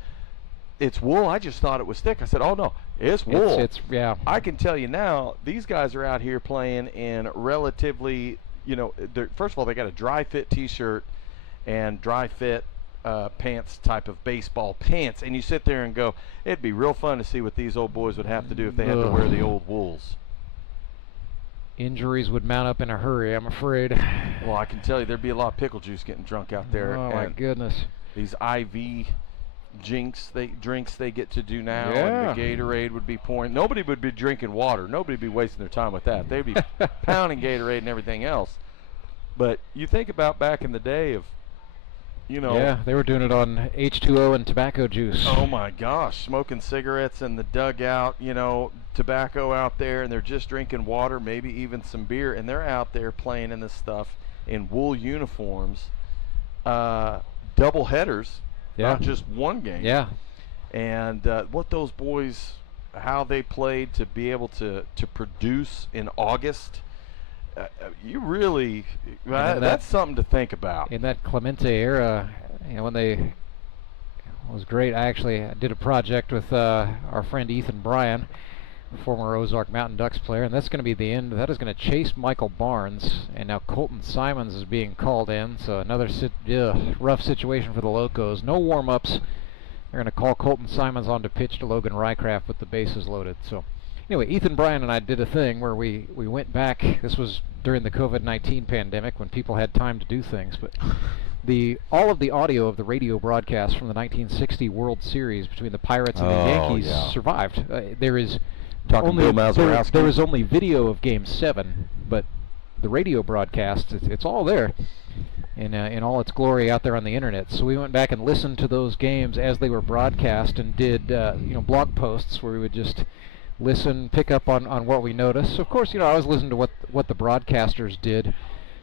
"It's wool. I just thought it was thick." I said, "Oh no, it's wool." It's yeah. I can tell you now, these guys are out here playing in relatively, you know, first of all, they got a dry fit T-shirt and dry fit pants type of baseball pants, and you sit there and go, it'd be real fun to see what these old boys would have to do if they had to wear the old wools. Injuries would mount up in a hurry, I'm afraid. Well, I can tell you there'd be a lot of pickle juice getting drunk out there. Oh my goodness. These IV drinks they get to do now. Yeah. And the Gatorade would be pouring. Nobody would be drinking water. Nobody would be wasting their time with that. They'd be pounding Gatorade and everything else. But you think about back in the day of, Yeah, they were doing it on H2O and tobacco juice. Oh my gosh, smoking cigarettes in the dugout, tobacco out there, and they're just drinking water, maybe even some beer, and they're out there playing in this stuff in wool uniforms, double headers, not just one game. Yeah. And what those boys, how they played to be able to produce in August, you really, that's something to think about. In that Clemente era, when it was great. I did a project with our friend Ethan Bryan, former Ozark Mountain Ducks player, and that's going to be the end. That is going to chase Michael Barnes, and now Colton Simons is being called in, so another rough situation for the Locos. No warm-ups. They're going to call Colton Simons on to pitch to Logan Rycraft with the bases loaded. So anyway, Ethan Bryan and I did a thing where we went back. This was during the COVID-19 pandemic when people had time to do things, but all of the audio of the radio broadcast from the 1960 World Series between the Pirates and the Yankees survived. There is there is only video of Game 7, but the radio broadcast, it's all there in all its glory out there on the internet. So we went back and listened to those games as they were broadcast and did blog posts where we would just listen, pick up on what we noticed. So of course, I was listening to what the broadcasters did,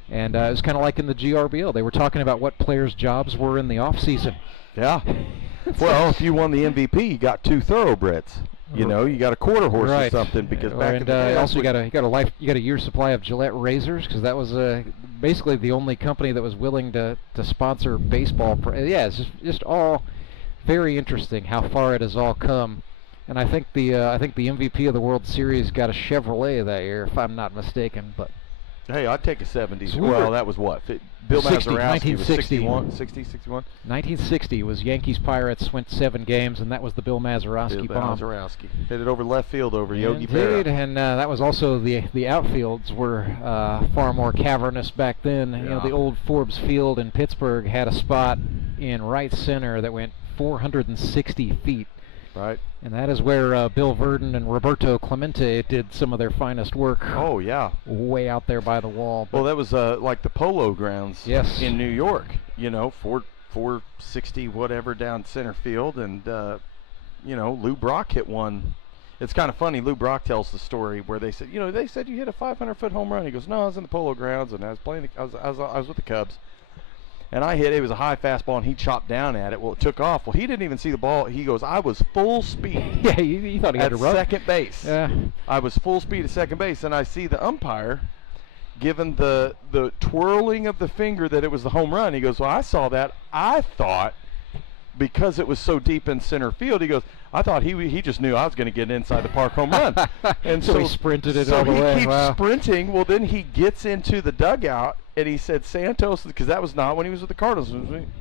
and it was kind of like in the GRBL. They were talking about what players' jobs were in the off season. Yeah. Well, if you won the MVP, you got 2 thoroughbreds. You got a quarter horse or something, because back in the day, also you got a year's supply of Gillette razors, because that was basically the only company that was willing to sponsor baseball. It's just all very interesting how far it has all come. And I think the MVP of the World Series got a Chevrolet that year, if I'm not mistaken. But hey, I'd take a 70s. Well, that was what? Bill Mazeroski was 61, 60, 61? 1960 was Yankees Pirates, went 7 games, and that was the Bill Mazeroski bomb. Mazeroski hit it over left field over Yogi Berra. Indeed, and that was also the outfields were far more cavernous back then. Yeah. The old Forbes Field in Pittsburgh had a spot in right center that went 460 feet. Right. And that is where Bill Verdon and Roberto Clemente did some of their finest work. Oh, yeah. Way out there by the wall. Well, that was like the Polo Grounds in New York, 460 whatever down center field. And, Lou Brock hit one. It's kind of funny. Lou Brock tells the story where they said, you hit a 500-foot home run. He goes, no, I was in the Polo Grounds, and I was playing. I was with the Cubs. And I hit it. It was a high fastball, and he chopped down at it. Well, it took off. Well, he didn't even see the ball. He goes, I was full speed. Yeah, you thought he had to run. At second base. Yeah. I was full speed at second base, and I see the umpire given the twirling of the finger that it was the home run. He goes, well, I saw that. I thought, because it was so deep in center field, he goes, I thought he just knew I was going to get an inside the park home run. And so he sprinted it all the way. So he keeps sprinting. Well, then he gets into the dugout, and he said Santos, because that was not when he was with the Cardinals,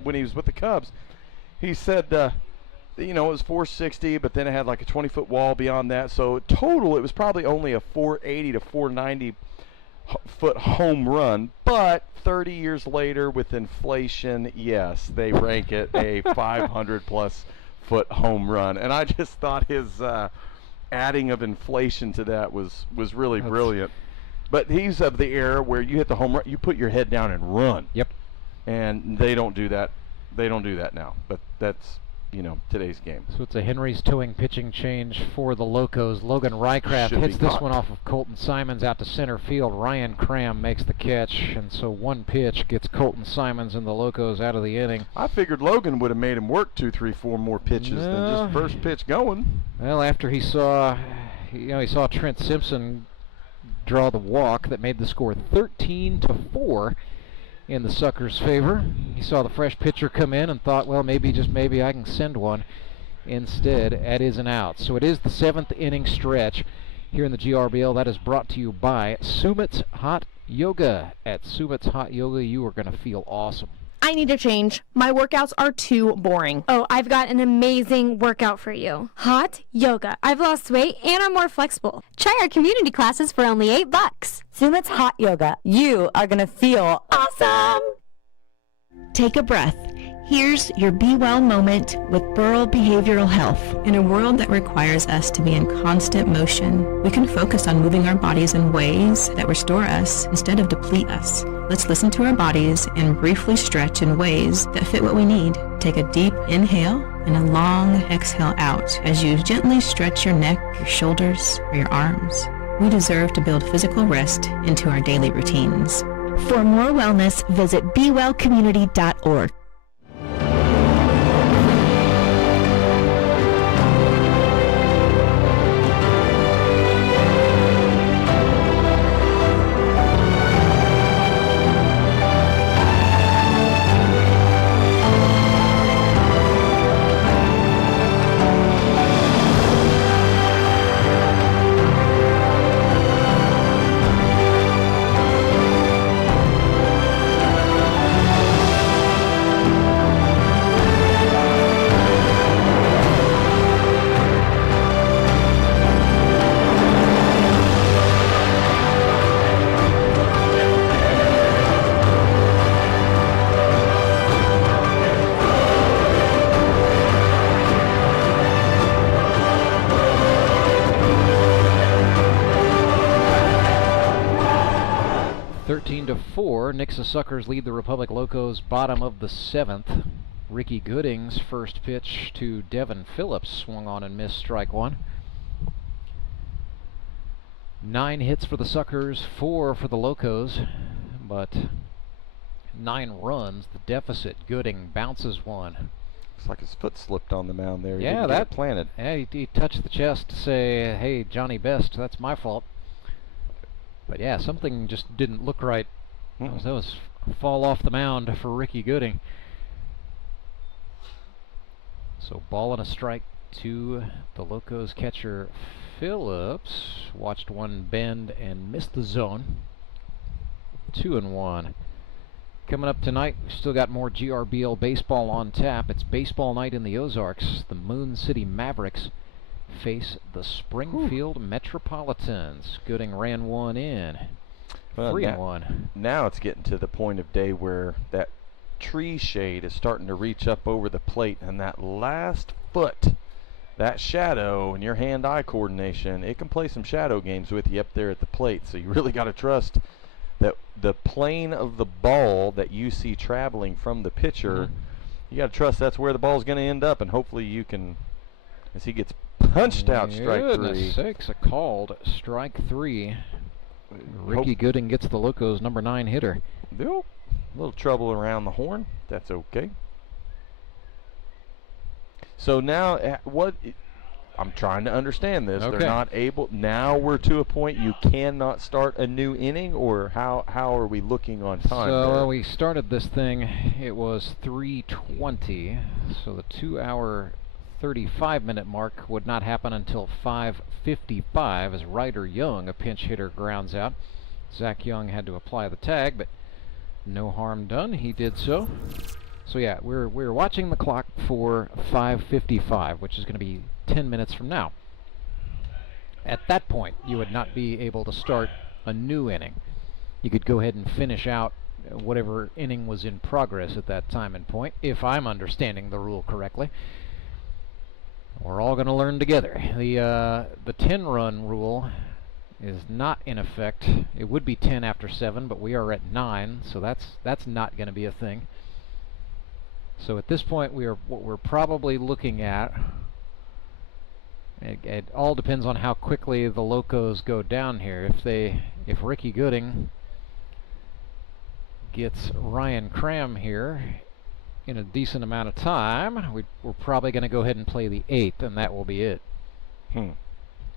when he was with the Cubs. He said, it was 460, but then it had like a 20-foot wall beyond that. So total, it was probably only a 480 to 490 foot home run. But 30 years later, with inflation, yes, they rank it a 500-plus foot home run. And I just thought his adding of inflation to that was really brilliant. But he's of the era where you hit the home run, you put your head down and run. Yep. And they don't do that. They don't do that now. But that's, today's game. So it's a Henry's towing pitching change for the Locos. Logan Rycraft hits this one off of Colton Simons out to center field. Ryan Cram makes the catch, and so one pitch gets Colton Simons and the Locos out of the inning. I figured Logan would have made him work 2, 3, 4 more pitches than just first pitch going. Well, after he saw Trent Simpson draw the walk that made the score 13-4 in the Suckers' favor. He saw the fresh pitcher come in and thought, well, maybe I can send one. Instead, it is an out. So it is the 7th inning stretch here in the GRBL. That is brought to you by Sumit's Hot Yoga. At Sumit's Hot Yoga, you are going to feel awesome. I need a change. My workouts are too boring. Oh, I've got an amazing workout for you. Hot yoga. I've lost weight and I'm more flexible. Try our community classes for only $8. Sumit's Hot Yoga. You are going to feel awesome. Take a breath. Here's your Be Well moment with Burl Behavioral Health. In a world that requires us to be in constant motion, we can focus on moving our bodies in ways that restore us instead of deplete us. Let's listen to our bodies and briefly stretch in ways that fit what we need. Take a deep inhale and a long exhale out as you gently stretch your neck, your shoulders, or your arms. We deserve to build physical rest into our daily routines. For more wellness, visit BeWellCommunity.org. Nixa Suckers lead the Republic Locos bottom of the 7th. Ricky Gooding's first pitch to Devin Phillips swung on and missed, strike one. 9 hits for the Suckers, 4 for the Locos, but 9 runs, the deficit. Gooding bounces one. Looks like his foot slipped on the mound there. Yeah, that planted. Yeah, he touched the chest to say, "Hey, Johnny Best, that's my fault." But yeah, something just didn't look right. That was fall off the mound for Ricky Gooding. So ball and a strike to the Locos catcher Phillips. Watched one bend and missed the zone. 2-1. Coming up tonight, we've still got more GRBL baseball on tap. It's baseball night in the Ozarks. The Moon City Mavericks face the Springfield Metropolitans. Gooding ran one in. Well, 3-1. Now it's getting to the point of day where that tree shade is starting to reach up over the plate, and that last foot, that shadow, and your hand-eye coordination, it can play some shadow games with you up there at the plate. So you really got to trust that the plane of the ball that you see traveling from the pitcher, you got to trust that's where the ball's going to end up, and hopefully you can, as he gets punched out, strike Goodness three. sakes, a called strike 3. Ricky Gooding gets the Locos' number 9 hitter. Yep. A little trouble around the horn. That's okay. So now, I'm trying to understand this. Okay. They're not able. Now we're to a point you cannot start a new inning, or how are we looking on time? So there? we started this thing. It was 3:20. So the 2-hour 35-minute mark would not happen until 5:55 as Ryder Young, a pinch hitter, grounds out. Zach Young had to apply the tag, but no harm done. He did so. So yeah, we're watching the clock for 5:55, which is going to be 10 minutes from now. At that point, you would not be able to start a new inning. You could go ahead and finish out whatever inning was in progress at that time and point, if I'm understanding the rule correctly. We're all going to learn together. The 10-run rule is not in effect. It would be 10 after 7, but we are at 9, so that's not going to be a thing. So at this point, what we're probably looking at. It all depends on how quickly the Locos go down here. If Ricky Gooding gets Ryan Cram here in a decent amount of time, we're probably going to go ahead and play the 8th, and that will be it.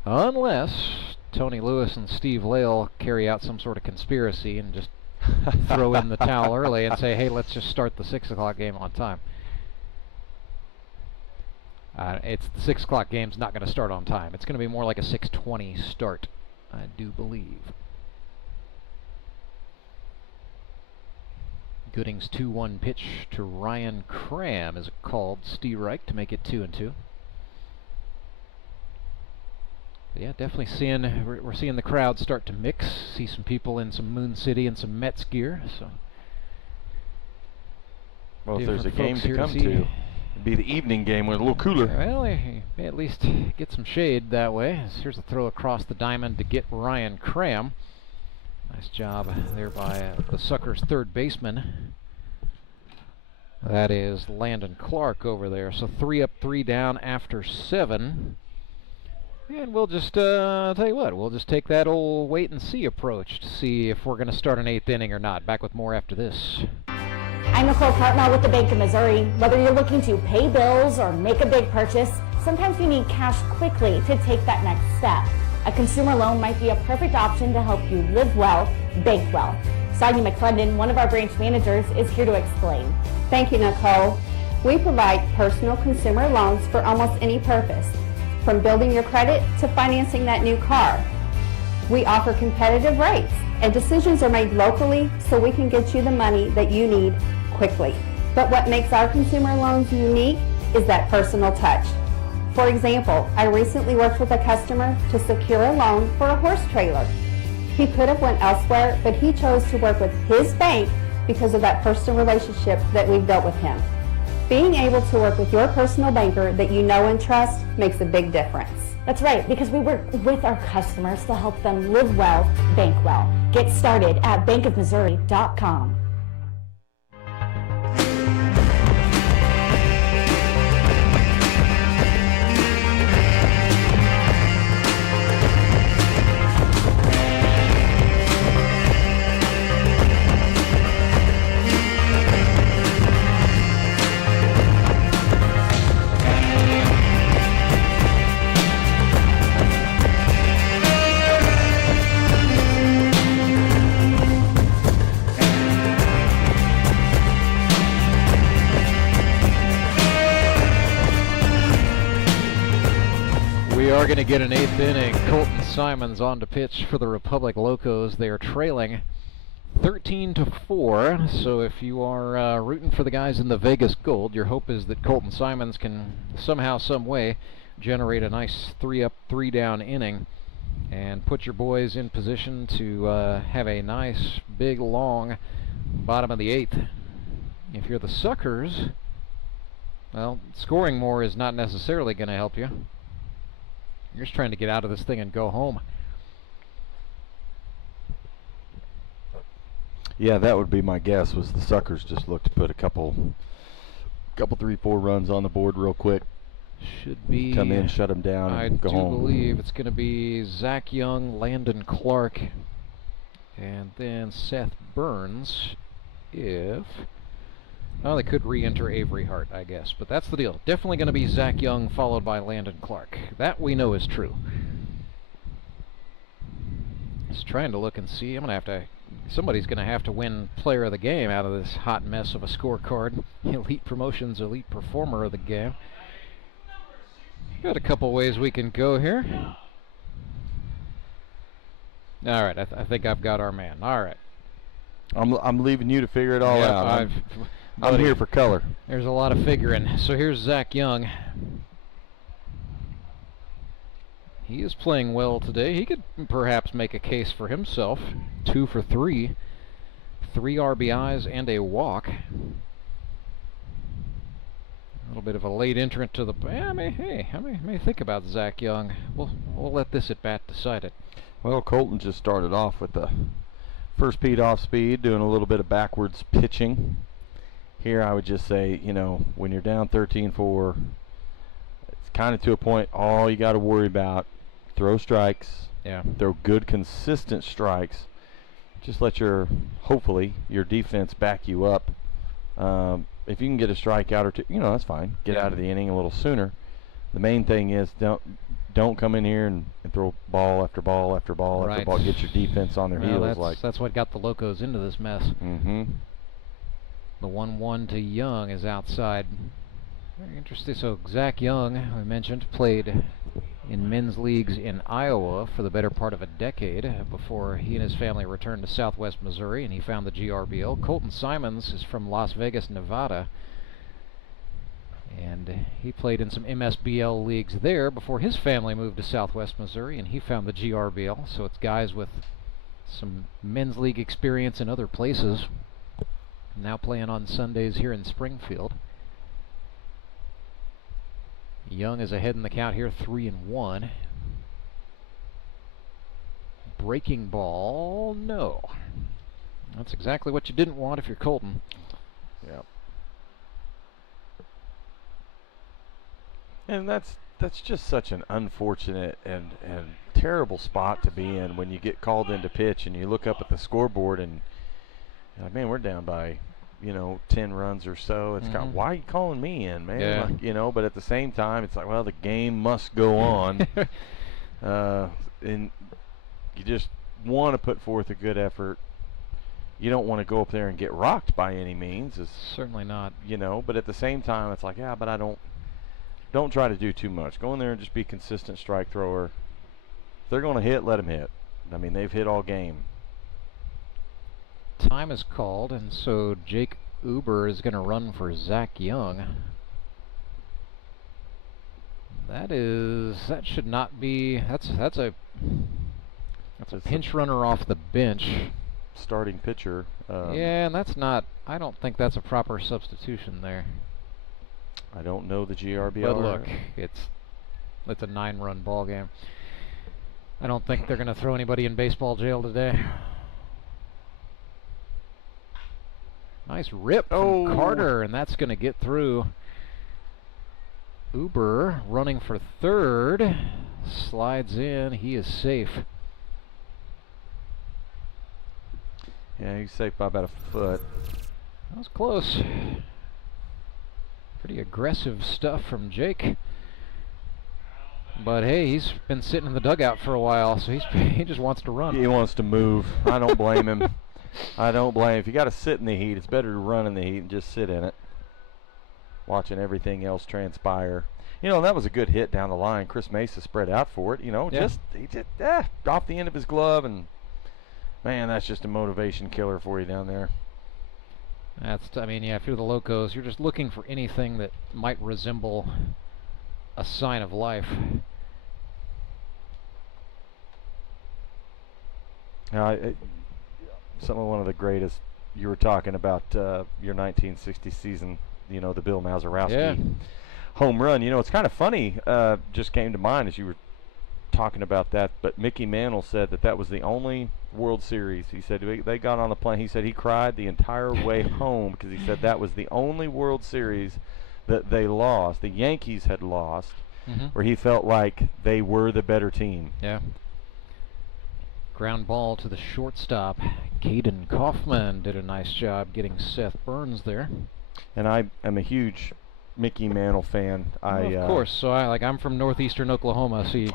Unless Tony Lewis and Steve Lale carry out some sort of conspiracy and just throw in the towel early and say, hey, let's just start the 6 o'clock game on time. The 6 o'clock game's not going to start on time. It's going to be more like a 6:20 start, I do believe. Gooding's 2-1 pitch to Ryan Cram is called Steve Reich to make it 2-2. Yeah, definitely we're seeing the crowd start to mix. See some people in some Moon City and some Mets gear. So Well, if there's a game to come to, it'd be the evening game when it's a little cooler. Well, you may at least get some shade that way. Here's a throw across the diamond to get Ryan Cram. Nice job there by the Suckers' third baseman. That is Landon Clark over there. So 3 up, 3 down after 7. And we'll just, tell you what, we'll just take that old wait-and-see approach to see if we're going to start an 8th inning or not. Back with more after this. I'm Nicole Cartmel with the Bank of Missouri. Whether you're looking to pay bills or make a big purchase, sometimes you need cash quickly to take that next step. A consumer loan might be a perfect option to help you live well, bank well. Sonia McClendon, one of our branch managers, is here to explain. Thank you, Nicole. We provide personal consumer loans for almost any purpose, from building your credit to financing that new car. We offer competitive rates, and decisions are made locally so we can get you the money that you need quickly. But what makes our consumer loans unique is that personal touch. For example, I recently worked with a customer to secure a loan for a horse trailer. He could have went elsewhere, but he chose to work with his bank because of that personal relationship that we've built with him. Being able to work with your personal banker that you know and trust makes a big difference. That's right, because we work with our customers to help them live well, bank well. Get started at bankofmissouri.com. We're going to get an 8th inning. Colton Simons on to pitch for the Republic Locos. They are trailing 13-4. So if you are rooting for the guys in the Vegas Gold, your hope is that Colton Simons can somehow, some way generate a nice 3 up, 3 down inning and put your boys in position to have a nice, big, long bottom of the 8th. If you're the Suckers, well, scoring more is not necessarily going to help you. You're just trying to get out of this thing and go home. Yeah, that would be my guess, was the Suckers just look to put a couple 3-4 runs on the board real quick. Should be. Come in, shut them down, and go home. I do believe it's going to be Zach Young, Landon Clark, and then Seth Burns if... Well, they could re-enter Averyhart, I guess, but that's the deal. Definitely going to be Zach Young followed by Landon Clark. That we know is true. Just trying to look and see. I'm going to have to... Somebody's going to have to win player of the game out of this hot mess of a scorecard. Elite Promotions, Elite Performer of the game. Got a couple ways we can go here. All right, I think I've got our man. All right. I'm leaving you to figure it all out. I'm here for color. There's a lot of figuring. So here's Zach Young. He is playing well today. He could perhaps make a case for himself. 2 for 3. 3 RBIs and a walk. A little bit of a late entrant to the... I may think about Zach Young. We'll let this at bat decide it. Well, Colton just started off with the first beat off speed, doing a little bit of backwards pitching. Here I would just say, you know, when you're down 13-4, it's kind of to a point, all you got to worry about, throw strikes, throw good consistent strikes, just let hopefully your defense back you up. If you can get a strikeout or two, you know, that's fine. Get out of the inning a little sooner. The main thing is don't come in here and throw ball after ball after ball after ball. Get your defense on their heels. That's what got the Locos into this mess. Mm-hmm. The 1-1 to Young is outside. Very interesting. So Zach Young, I mentioned, played in men's leagues in Iowa for the better part of a decade before he and his family returned to Southwest Missouri, and he found the GRBL. Colton Simons is from Las Vegas, Nevada, and he played in some MSBL leagues there before his family moved to Southwest Missouri, and he found the GRBL. So it's guys with some men's league experience in other places. Now playing on Sundays here in Springfield. Young is ahead in the count here, 3-1. Breaking ball, no. That's exactly what you didn't want if you're Colton. Yep. And that's just such an unfortunate and terrible spot to be in when you get called into pitch and you look up at the scoreboard and you're like, man, we're down by, 10 runs or so. It's kind of, why are you calling me in, man? Yeah. Like, but at the same time, it's like, well, the game must go on. And you just want to put forth a good effort. You don't want to go up there and get rocked by any means. Certainly not. But at the same time, it's like, yeah, but I don't try to do too much. Go in there and just be consistent strike thrower. If they're going to hit, let them hit. I mean, they've hit all game. Time is called, and so Jake Uber is going to run for Zach Young. That should not be. That's a pinch runner off the bench. Starting pitcher. Yeah, and that's not. I don't think that's a proper substitution there. I don't know the GRBL. But look, it's a 9-run ball game. I don't think they're going to throw anybody in baseball jail today. Nice rip from Carter, and that's going to get through. Uber running for third. Slides in. He is safe. Yeah, he's safe by about a foot. That was close. Pretty aggressive stuff from Jake. But hey, he's been sitting in the dugout for a while, so he just wants to run. He wants to move. I don't blame him. I don't blame him. If you got to sit in the heat, it's better to run in the heat and just sit in it. Watching everything else transpire. That was a good hit down the line. Chris Mesa spread out for it. He just off the end of his glove, and man, that's just a motivation killer for you down there. If you're the Locos, you're just looking for anything that might resemble a sign of life. One of the greatest, you were talking about your 1960 season, the Bill Mazeroski home run. It's kind of funny, just came to mind as you were talking about that, but Mickey Mantle said that was the only World Series. He said they got on the plane. He said he cried the entire way home because he said that was the only World Series that they lost. The Yankees had lost, where he felt like they were the better team. Yeah. Ground ball to the shortstop. Caden Kaufman did a nice job getting Seth Burns there. And I am a huge Mickey Mantle fan. Of course. So I'm from northeastern Oklahoma, so you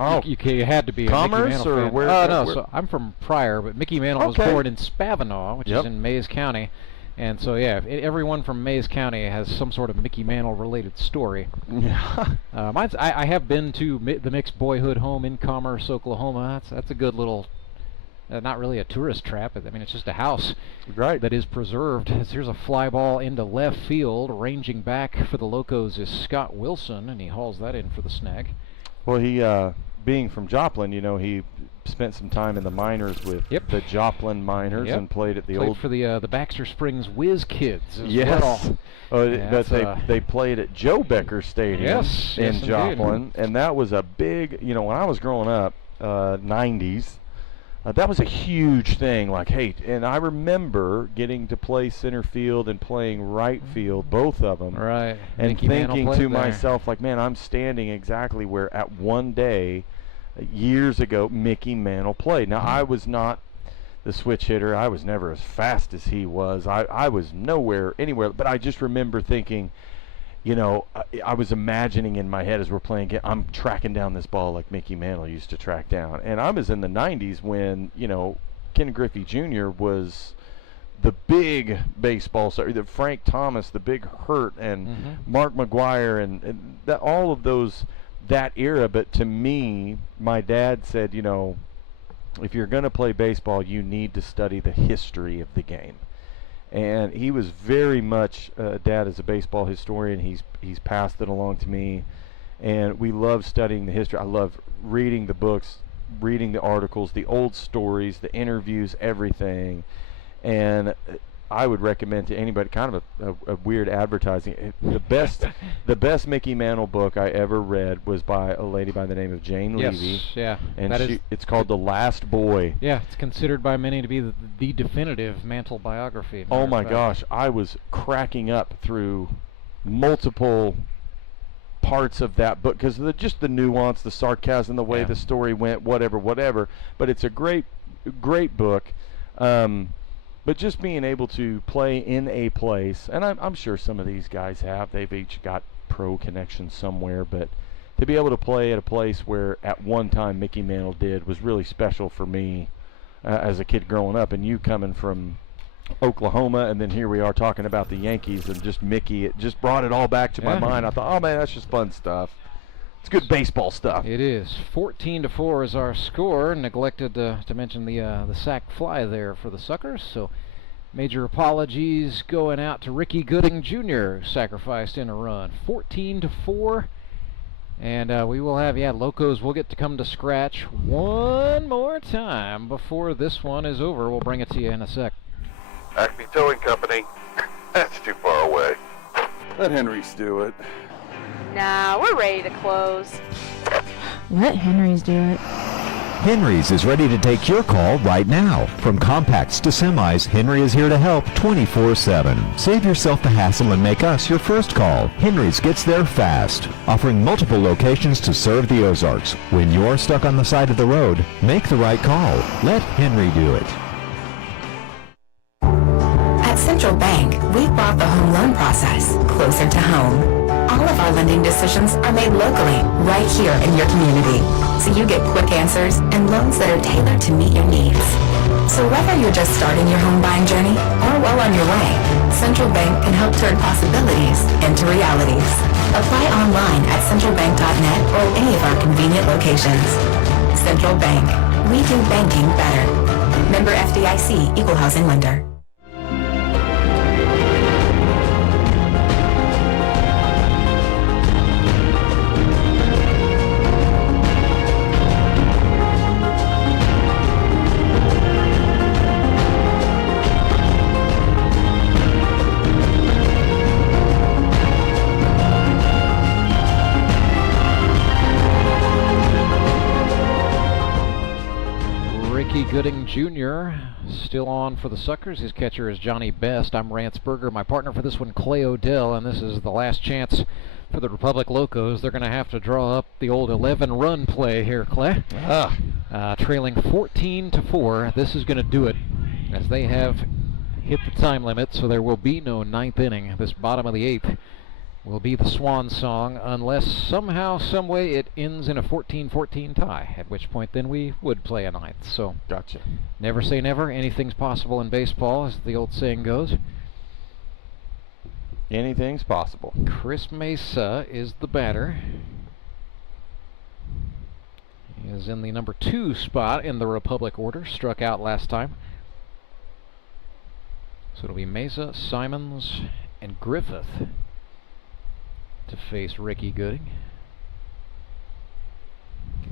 had to be Commerce a Mickey Mantle or fan. where? So I'm from Pryor, but Mickey Mantle was born in Spavinaw, which is in Mays County. And so, everyone from Mays County has some sort of Mickey Mantle-related story. Yeah. I have been to the Mixed Boyhood Home in Commerce, Oklahoma. That's a good little, not really a tourist trap. It's just a house that is preserved. Here's a fly ball into left field. Ranging back for the Locos is Scott Wilson, and he hauls that in for the snag. Well, he, being from Joplin, he spent some time in the minors with the Joplin Miners and played at the for the Baxter Springs Whiz Kids as well. But they played at Joe Becker Stadium in Joplin, and that was a big, when I was growing up, 90s, that was a huge thing. And I remember getting to play center field and playing right field, both of them. Right. And Mickey thinking to there. myself, man, I'm standing exactly where at one day, years ago, Mickey Mantle played. Now, I was not the switch hitter. I was never as fast as he was. I was anywhere. But I just remember thinking, I was imagining in my head as we're playing, I'm tracking down this ball like Mickey Mantle used to track down. And I was in the 90s when, Ken Griffey Jr. was the big baseball star, the Frank Thomas, the big Hurt, and Mark McGuire, and all of those, that era. But to me, my dad said, if you're going to play baseball, you need to study the history of the game. And he was very much, Dad is a baseball historian. He's passed it along to me, and we love studying the history. I love reading the books, reading the articles, the old stories, the interviews, everything. And I would recommend to anybody, kind of a weird advertising. The best Mickey Mantle book I ever read was by a lady by the name of Jane Levy. Yeah. And it's called The Last Boy. Yeah, it's considered by many to be the definitive Mantle biography. Oh my gosh, I was cracking up through multiple parts of that book because just the nuance, the sarcasm, the way the story went, whatever. But it's a great book. But just being able to play in a place, and I'm sure some of these guys they've each got pro connections somewhere, but to be able to play at a place where at one time Mickey Mantle did was really special for me as a kid growing up. And you coming from Oklahoma, and then here we are talking about the Yankees and just Mickey, it just brought it all back to my mind. I thought, oh man, that's just fun stuff. It's good baseball stuff. It is. 14-4 is our score. Neglected to mention the sac fly there for the Suckers. So major apologies going out to Ricky Gooding Jr., sacrificed in a run. 14-4. And we will have, Locos will get to come to scratch one more time before this one is over. We'll bring it to you in a sec. Acme Towing Company. That's too far away. Let Henry's do it. Nah, we're ready to close. Let Henry's do it. Henry's is ready to take your call right now. From compacts to semis, Henry is here to help 24/7. Save yourself the hassle and make us your first call. Henry's gets there fast, offering multiple locations to serve the Ozarks. When you're stuck on the side of the road, make the right call. Let Henry do it. At Central Bank, we've brought the home loan process closer to home. All of our lending decisions are made locally, right here in your community, so you get quick answers and loans that are tailored to meet your needs. So whether you're just starting your home buying journey or well on your way, Central Bank can help turn possibilities into realities. Apply online at centralbank.net or any of our convenient locations. Central Bank. We do banking better. Member FDIC, Equal Housing Lender. Gooding Jr. still on for the Suckers. His catcher is Johnny Best. I'm Rance Berger. My partner for this one, Clay Odell, and this is the last chance for the Republic Locos. They're going to have to draw up the old 11-run play here, Clay. Trailing 14-4. This is going to do it, as they have hit the time limit, so there will be no ninth inning. This bottom of the eighth will be the swan song, unless somehow, some way it ends in a 14-14 tie, at which point then we would play a ninth. So gotcha. Never say never. Anything's possible in baseball, as the old saying goes. Anything's possible. Chris Mesa is the batter. He is in the number 2 spot in the Republic order. Struck out last time. So it'll be Mesa, Simons, and Griffith to face Ricky Gooding.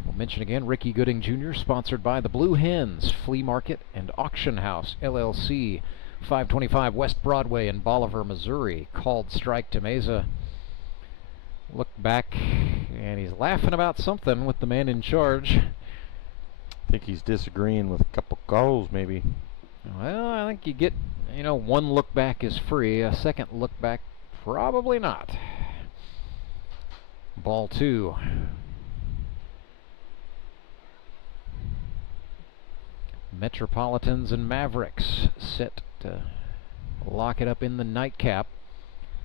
We'll mention again, Ricky Gooding Jr., sponsored by the Blue Hens Flea Market and Auction House, LLC, 525 West Broadway in Bolivar, Missouri. Called strike to Mesa. Look back, and he's laughing about something with the man in charge. I think he's disagreeing with a couple calls, maybe. Well, I think you get, one look back is free. A second look back, probably not. Ball 2. Metropolitans and Mavericks set to lock it up in the nightcap.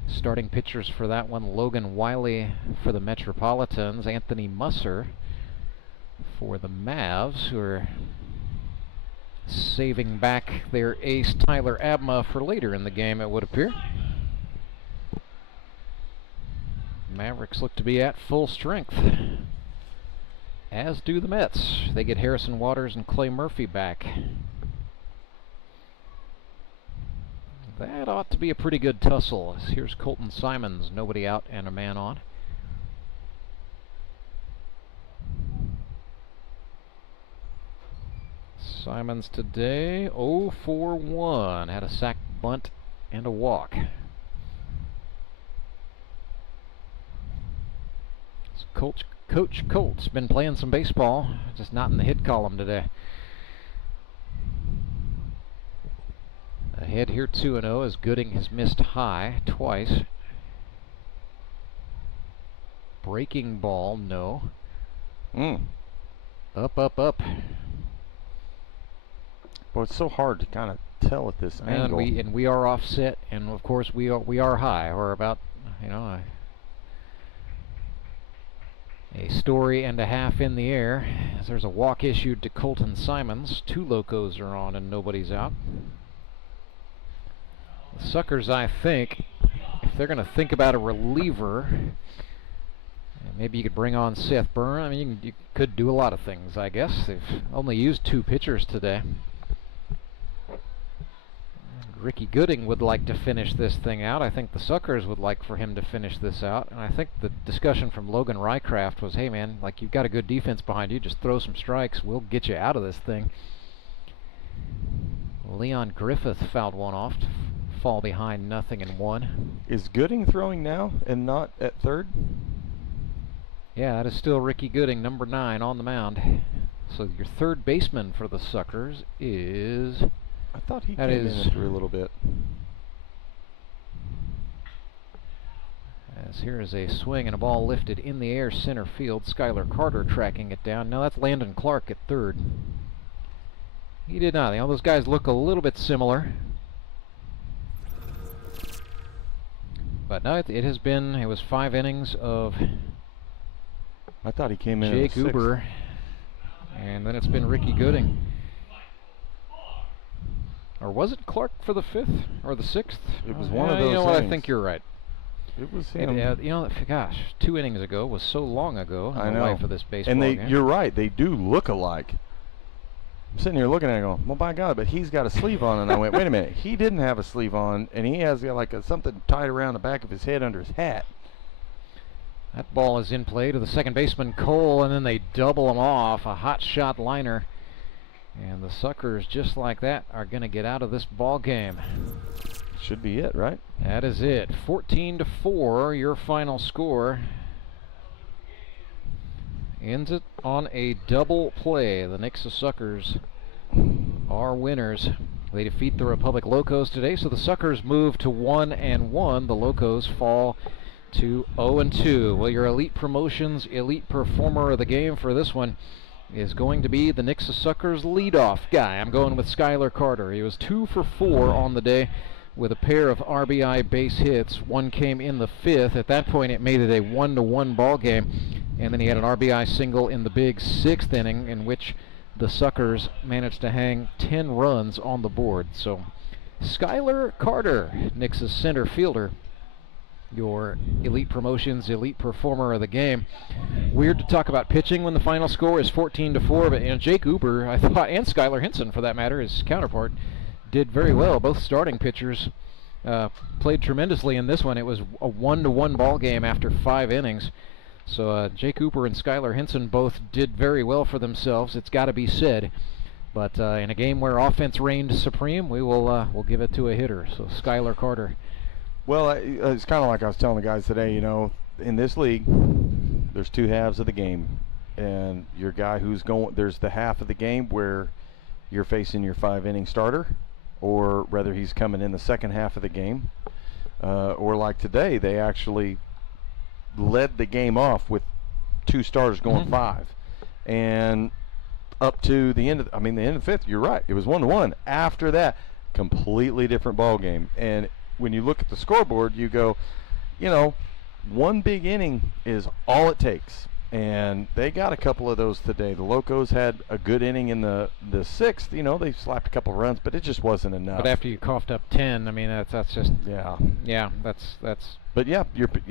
Starting pitchers for that one, Logan Wiley for the Metropolitans, Anthony Musser for the Mavs, who are saving back their ace Tyler Abma for later in the game, it would appear. Mavericks look to be at full strength, as do the Mets. They get Harrison Waters and Clay Murphy back. That ought to be a pretty good tussle. Here's Colton Simons, nobody out and a man on. Simons today 0 for 1. Had a sac bunt, and a walk. So Coach Colt's been playing some baseball, just not in the hit column today. Ahead here 2-0 as Gooding has missed high twice. Breaking ball, no. Up. Well, it's so hard to kind of tell at this angle. And we are offset, and of course we are high. We're about, a story and a half in the air. As there's a walk issued to Colton Simons. 2 Locos are on and nobody's out. The Suckers, I think, if they're going to think about a reliever, maybe you could bring on Seth Burns. I mean, you could do a lot of things, I guess. They've only used 2 pitchers today. Ricky Gooding would like to finish this thing out. I think the Suckers would like for him to finish this out. And I think the discussion from Logan Rycraft was, hey man, like, you've got a good defense behind you. Just throw some strikes. We'll get you out of this thing. Leon Griffith fouled one off to fall behind 0-1. Is Gooding throwing now and not at third? Yeah, that is still Ricky Gooding, number 9, on the mound. So your third baseman for the Suckers is... I thought he came in through a little bit. As here is a swing and a ball lifted in the air, center field. Schuyler Carter tracking it down. Now that's Landon Clark at third. He did not. All those guys look a little bit similar. But no, it was 5 innings of... I thought he came in Jake Uber. And then it's been Ricky Gooding. Or was it Clark for the 5th or the 6th? It was one of those. You know what? Innings. I think you're right. It was him. Gosh, 2 innings ago was so long ago in the life of this baseball game. You're right. They do look alike. I'm sitting here looking at it going, well, by God, but he's got a sleeve on. And I went, wait a minute. He didn't have a sleeve on, and he has like something tied around the back of his head under his hat. That ball is in play to the second baseman, Cole, and then they double him off. A hot shot liner. And the Suckers, just like that, are going to get out of this ball game. Should be it, right? That is it. 14-4, your final score. Ends it on a double play. The Nixa Suckers are winners. They defeat the Republic Locos today, so the Suckers move to 1-1. The Locos fall to 0-2. Well, your Elite Promotions Elite Performer of the game for this one is going to be the Nixa Suckers leadoff guy. I'm going with Schuyler Carter. He was 2 for 4 on the day with a pair of RBI base hits. One came in the 5th. At that point, it made it a 1-1 ball game. And then he had an RBI single in the big 6th inning, in which the Suckers managed to hang 10 runs on the board. So Schuyler Carter, Nixa's center fielder, your Elite Promotions Elite Performer of the game. Weird to talk about pitching when the final score is 14-4, but Jake Uber, I thought, and Skylar Hinson for that matter, his counterpart, did very well. Both starting pitchers played tremendously in this one. It was a 1-1 ball game after 5 innings. So Jake Uber and Skylar Hinson both did very well for themselves, it's got to be said. But in a game where offense reigned supreme, we'll give it to a hitter. So Schuyler Carter. Well, it's kind of like I was telling the guys today, in this league, there's 2 halves of the game. And your guy who's going, there's the half of the game where you're facing your 5-inning starter, or whether he's coming in the second half of the game. Or like today, they actually led the game off with 2 starters going 5. And up to the end of, the end of the 5th, you're right, it was 1-1. After that, completely different ball game. And when you look at the scoreboard, you go, one big inning is all it takes. And they got a couple of those today. The Locos had a good inning in the 6th. They slapped a couple runs, but it just wasn't enough. But after you coughed up 10, that's just that's. But yeah,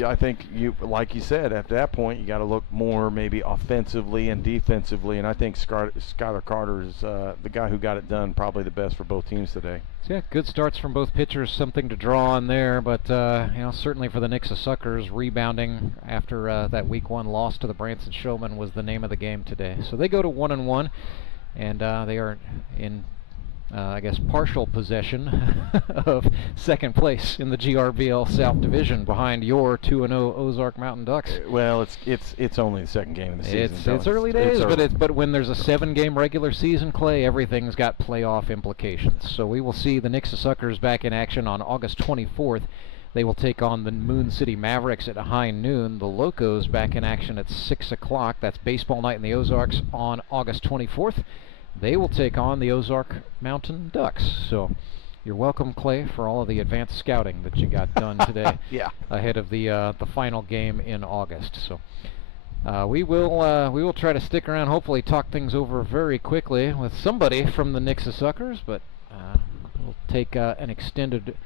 I think like you said, at that point you got to look more maybe offensively and defensively. And I think Schuyler Carter is the guy who got it done, probably the best for both teams today. So yeah, good starts from both pitchers, something to draw on there. But certainly for the Nixa Suckers, rebounding after that Week 1 loss to the Branson Showmen was the name of the game today. So they go to 1-1, and they are in I guess, partial possession of second place in the GRBL South Division behind your 2-0 Ozark Mountain Ducks. Well, it's only the second game of the season. It's early days, but when there's a 7-game regular season, Clay, everything's got playoff implications. So we will see the Nixa Suckers back in action on August 24th. They will take on the Moon City Mavericks at high noon. The Locos back in action at 6 o'clock. That's baseball night in the Ozarks on August 24th. They will take on the Ozark Mountain Ducks. So you're welcome, Clay, for all of the advanced scouting that you got done today ahead of the final game in August. So we will try to stick around, hopefully talk things over very quickly with somebody from the Nixa Suckers, but we'll take an extended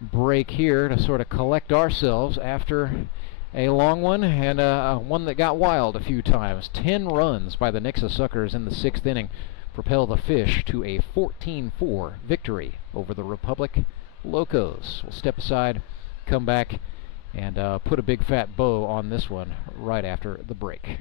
break here to sort of collect ourselves after a long one and one that got wild a few times. 10 runs by the Nixa Suckers in the 6th inning propel the Fish to a 14-4 victory over the Republic Locos. We'll step aside, come back, and put a big fat bow on this one right after the break.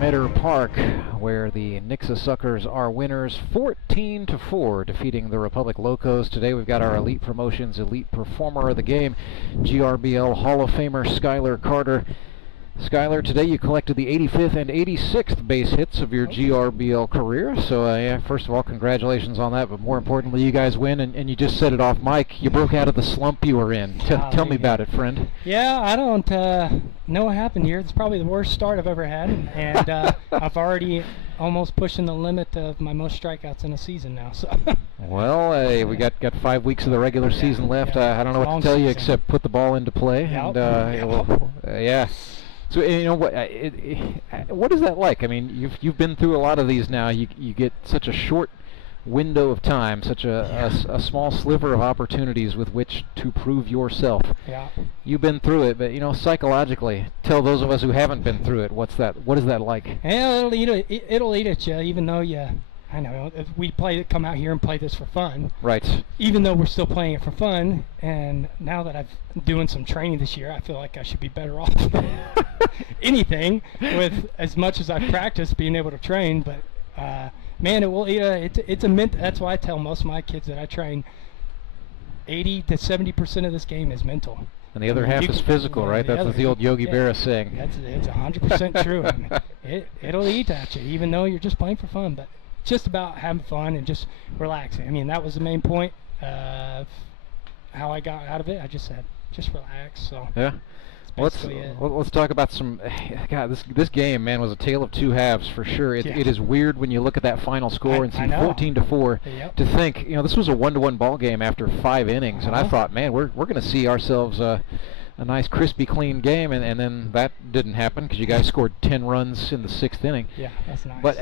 Meadow Park, where the Nixa Suckers are winners 14-4, defeating the Republic Locos. Today we've got our Elite Promotions Elite Performer of the Game, GRBL Hall of Famer Schuyler Carter. Schuyler, today you collected the 85th and 86th base hits of your GRBL career, so yeah, first of all, congratulations on that, but more importantly, you guys win, and you just set it off, Mike. You broke out of the slump you were in. Tell me about it, friend. Yeah, I don't know what happened here. It's probably the worst start I've ever had, and I've already almost pushing the limit of my most strikeouts in a season now. So. Well, we got 5 weeks of the regular season left. I don't know what to tell you except put the ball into play, and yeah. So you know what is that like? I mean, you've been through a lot of these now. You get such a short window of time, such a small sliver of opportunities with which to prove yourself. Yeah. You've been through it, but psychologically, tell those of us who haven't been through it, what is that like? Yeah, it'll eat at you, even though I know if we come out here and play this for fun. Right. Even though we're still playing it for fun, and now that I'm doing some training this year, I feel like I should be better off anything with as much as I've practiced being able to train. But man, it will eat. It's a mint. That's why I tell most of my kids that I train 80 to 70% of this game is mental. And the other half is physical, right? That's what the old Yogi Berra saying. It's 100% true. I mean, it'll eat at you, even though you're just playing for fun. But just about having fun and just relaxing. I mean, that was the main point of how I got out of it. I just said, just relax. So yeah. Let's talk about some. God, this game, man, was a tale of two halves for sure. It is weird when you look at that final score and see 14-4. Yep. To think, this was a 1-1 ball game after 5 innings, and I thought, man, we're going to see ourselves a nice, crispy, clean game, and then that didn't happen because you guys scored 10 runs in the 6th inning. Yeah, that's nice. But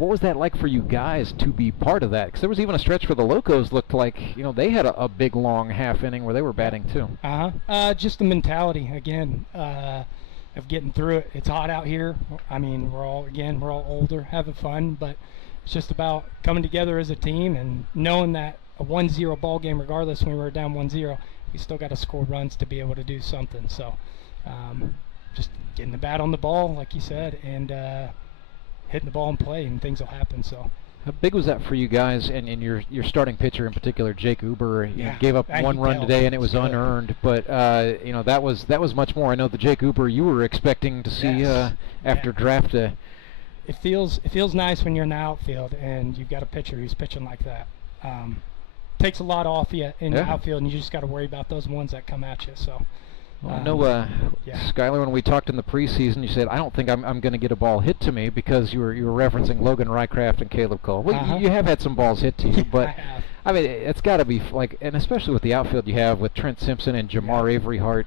what was that like for you guys to be part of that? Because there was even a stretch where the Locos looked like they had a big long half inning where they were batting too. Just the mentality again of getting through it. It's hot out here. I mean, we're all older, having fun, but it's just about coming together as a team and knowing that a 1-0 ball game, regardless when we were down 1-0. We still got to score runs to be able to do something. So just getting the bat on the ball, like you said, and hitting the ball in play, and things will happen. So how big was that for you guys? And your starting pitcher in particular, Jake Uber, gave up 1 run today, and it was unearned. But that was much more. I know the Jake Uber you were expecting to see after draft day. It feels nice when you're in the outfield and you've got a pitcher who's pitching like that. Takes a lot off you in the outfield, and you just got to worry about those ones that come at you. So, I know, Schuyler, when we talked in the preseason, you said, I don't think I'm going to get a ball hit to me because you were referencing Logan Rycraft and Caleb Cole. Well, you have had some balls hit to you, but I mean, it's got to be and especially with the outfield you have with Trent Simpson and Jamar Averyhart.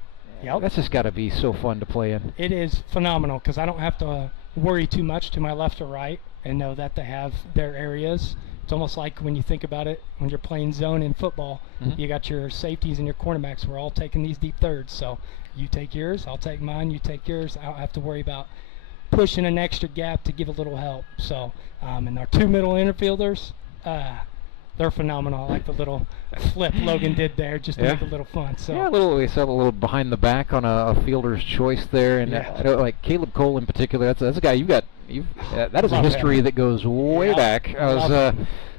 That's just got to be so fun to play in. It is phenomenal because I don't have to worry too much to my left or right and know that they have their areas. It's almost like when you think about it, when you're playing zone in football, you got your safeties and your cornerbacks. We're all taking these deep thirds. So you take yours, I'll take mine, you take yours. I don't have to worry about pushing an extra gap to give a little help. So, and our 2 middle infielders, they're phenomenal. I like the little flip Logan did there just to make it a little fun. So we saw a little behind the back on a fielder's choice there, and I know, like Caleb Cole in particular. That's a guy that is a history that goes way back.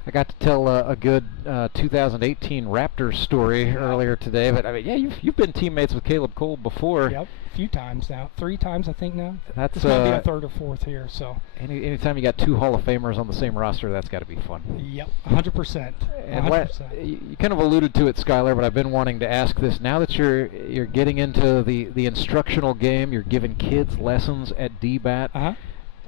I got to tell a good 2018 Raptors story earlier today, but I mean, you've been teammates with Caleb Cole before. Yep, a few times now, 3 times I think now. That's this might be a 3rd or 4th here. So anytime you got 2 Hall of Famers on the same roster, that's got to be fun. Yep, 100%. And you kind of alluded to it, Schuyler, but I've been wanting to ask this. Now that you're getting into the instructional game, you're giving kids lessons at D-bat.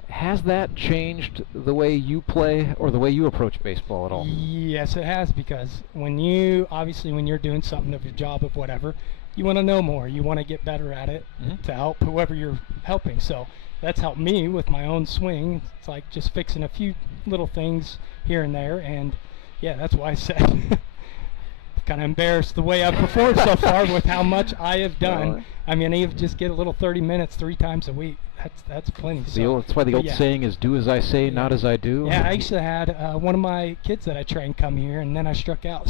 Has that changed the way you play or the way you approach baseball at all? Yes, it has, because when you're doing something of your job of whatever, you want to know more. You want to get better at it to help whoever you're helping. So that's helped me with my own swing. It's like just fixing a few little things here and there. And that's why I said kind of embarrassed the way I've performed so far with how much I have done. I mean, I just get a little 30 minutes 3 times a week. That's plenty. That's why the old saying is, do as I say, not as I do. Yeah, I actually had one of my kids that I trained come here, and then I struck out.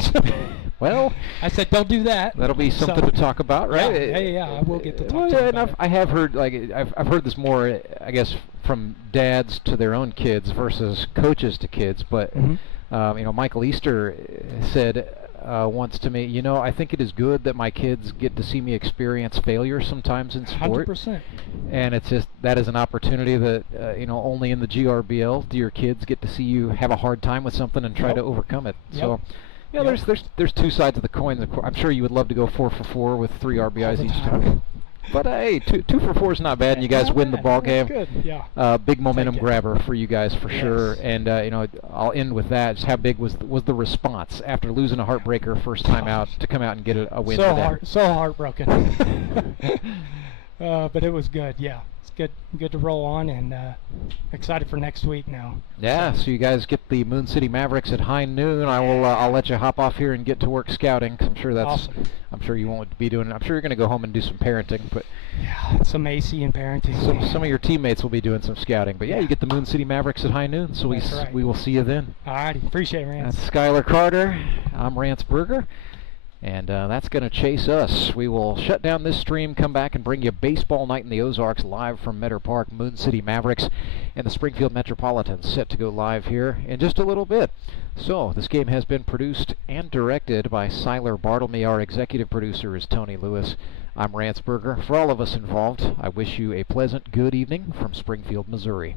Well, I said don't do that. That'll be something to talk about, right? Yeah, I will get to talk well, to yeah, you and about it. I have heard, like, I've heard this more, I guess, from dads to their own kids versus coaches to kids. But Michael Easter said once to me, I think it is good that my kids get to see me experience failure sometimes in sport. 100%. And it's just, that is an opportunity that only in the GRBL do your kids get to see you have a hard time with something and try to overcome it. So. Yeah, there's two sides of the coin. I'm sure you would love to go 4 for 4 with 3 RBIs each time. But hey, 2 for 4 is not bad, and you guys win the ball game. Good, yeah. Big momentum grabber for you guys for sure. And I'll end with that. Just how big was the response after losing a heartbreaker first time out to come out and get a win today? So heartbroken. But it was good. Yeah. Good to roll on, and excited for next week now. Yeah, so you guys get the Moon City Mavericks at high noon. I'll let you hop off here and get to work scouting. 'Cause I'm sure that's awesome. I'm sure you won't be doing. I'm sure you're going to go home and do some parenting, but yeah, some AC and parenting. Some of your teammates will be doing some scouting. But yeah, you get the Moon City Mavericks at high noon. So we will see you then. Alrighty, appreciate it, Rance. That's Schuyler Carter. I'm Rance Berger. And that's going to chase us. We will shut down this stream, come back and bring you Baseball Night in the Ozarks live from Meadow Park. Moon City Mavericks and the Springfield Metropolitans set to go live here in just a little bit. So this game has been produced and directed by Siler Bartlemy. Our executive producer is Tony Lewis. I'm Rance Berger. For all of us involved, I wish you a pleasant good evening from Springfield, Missouri.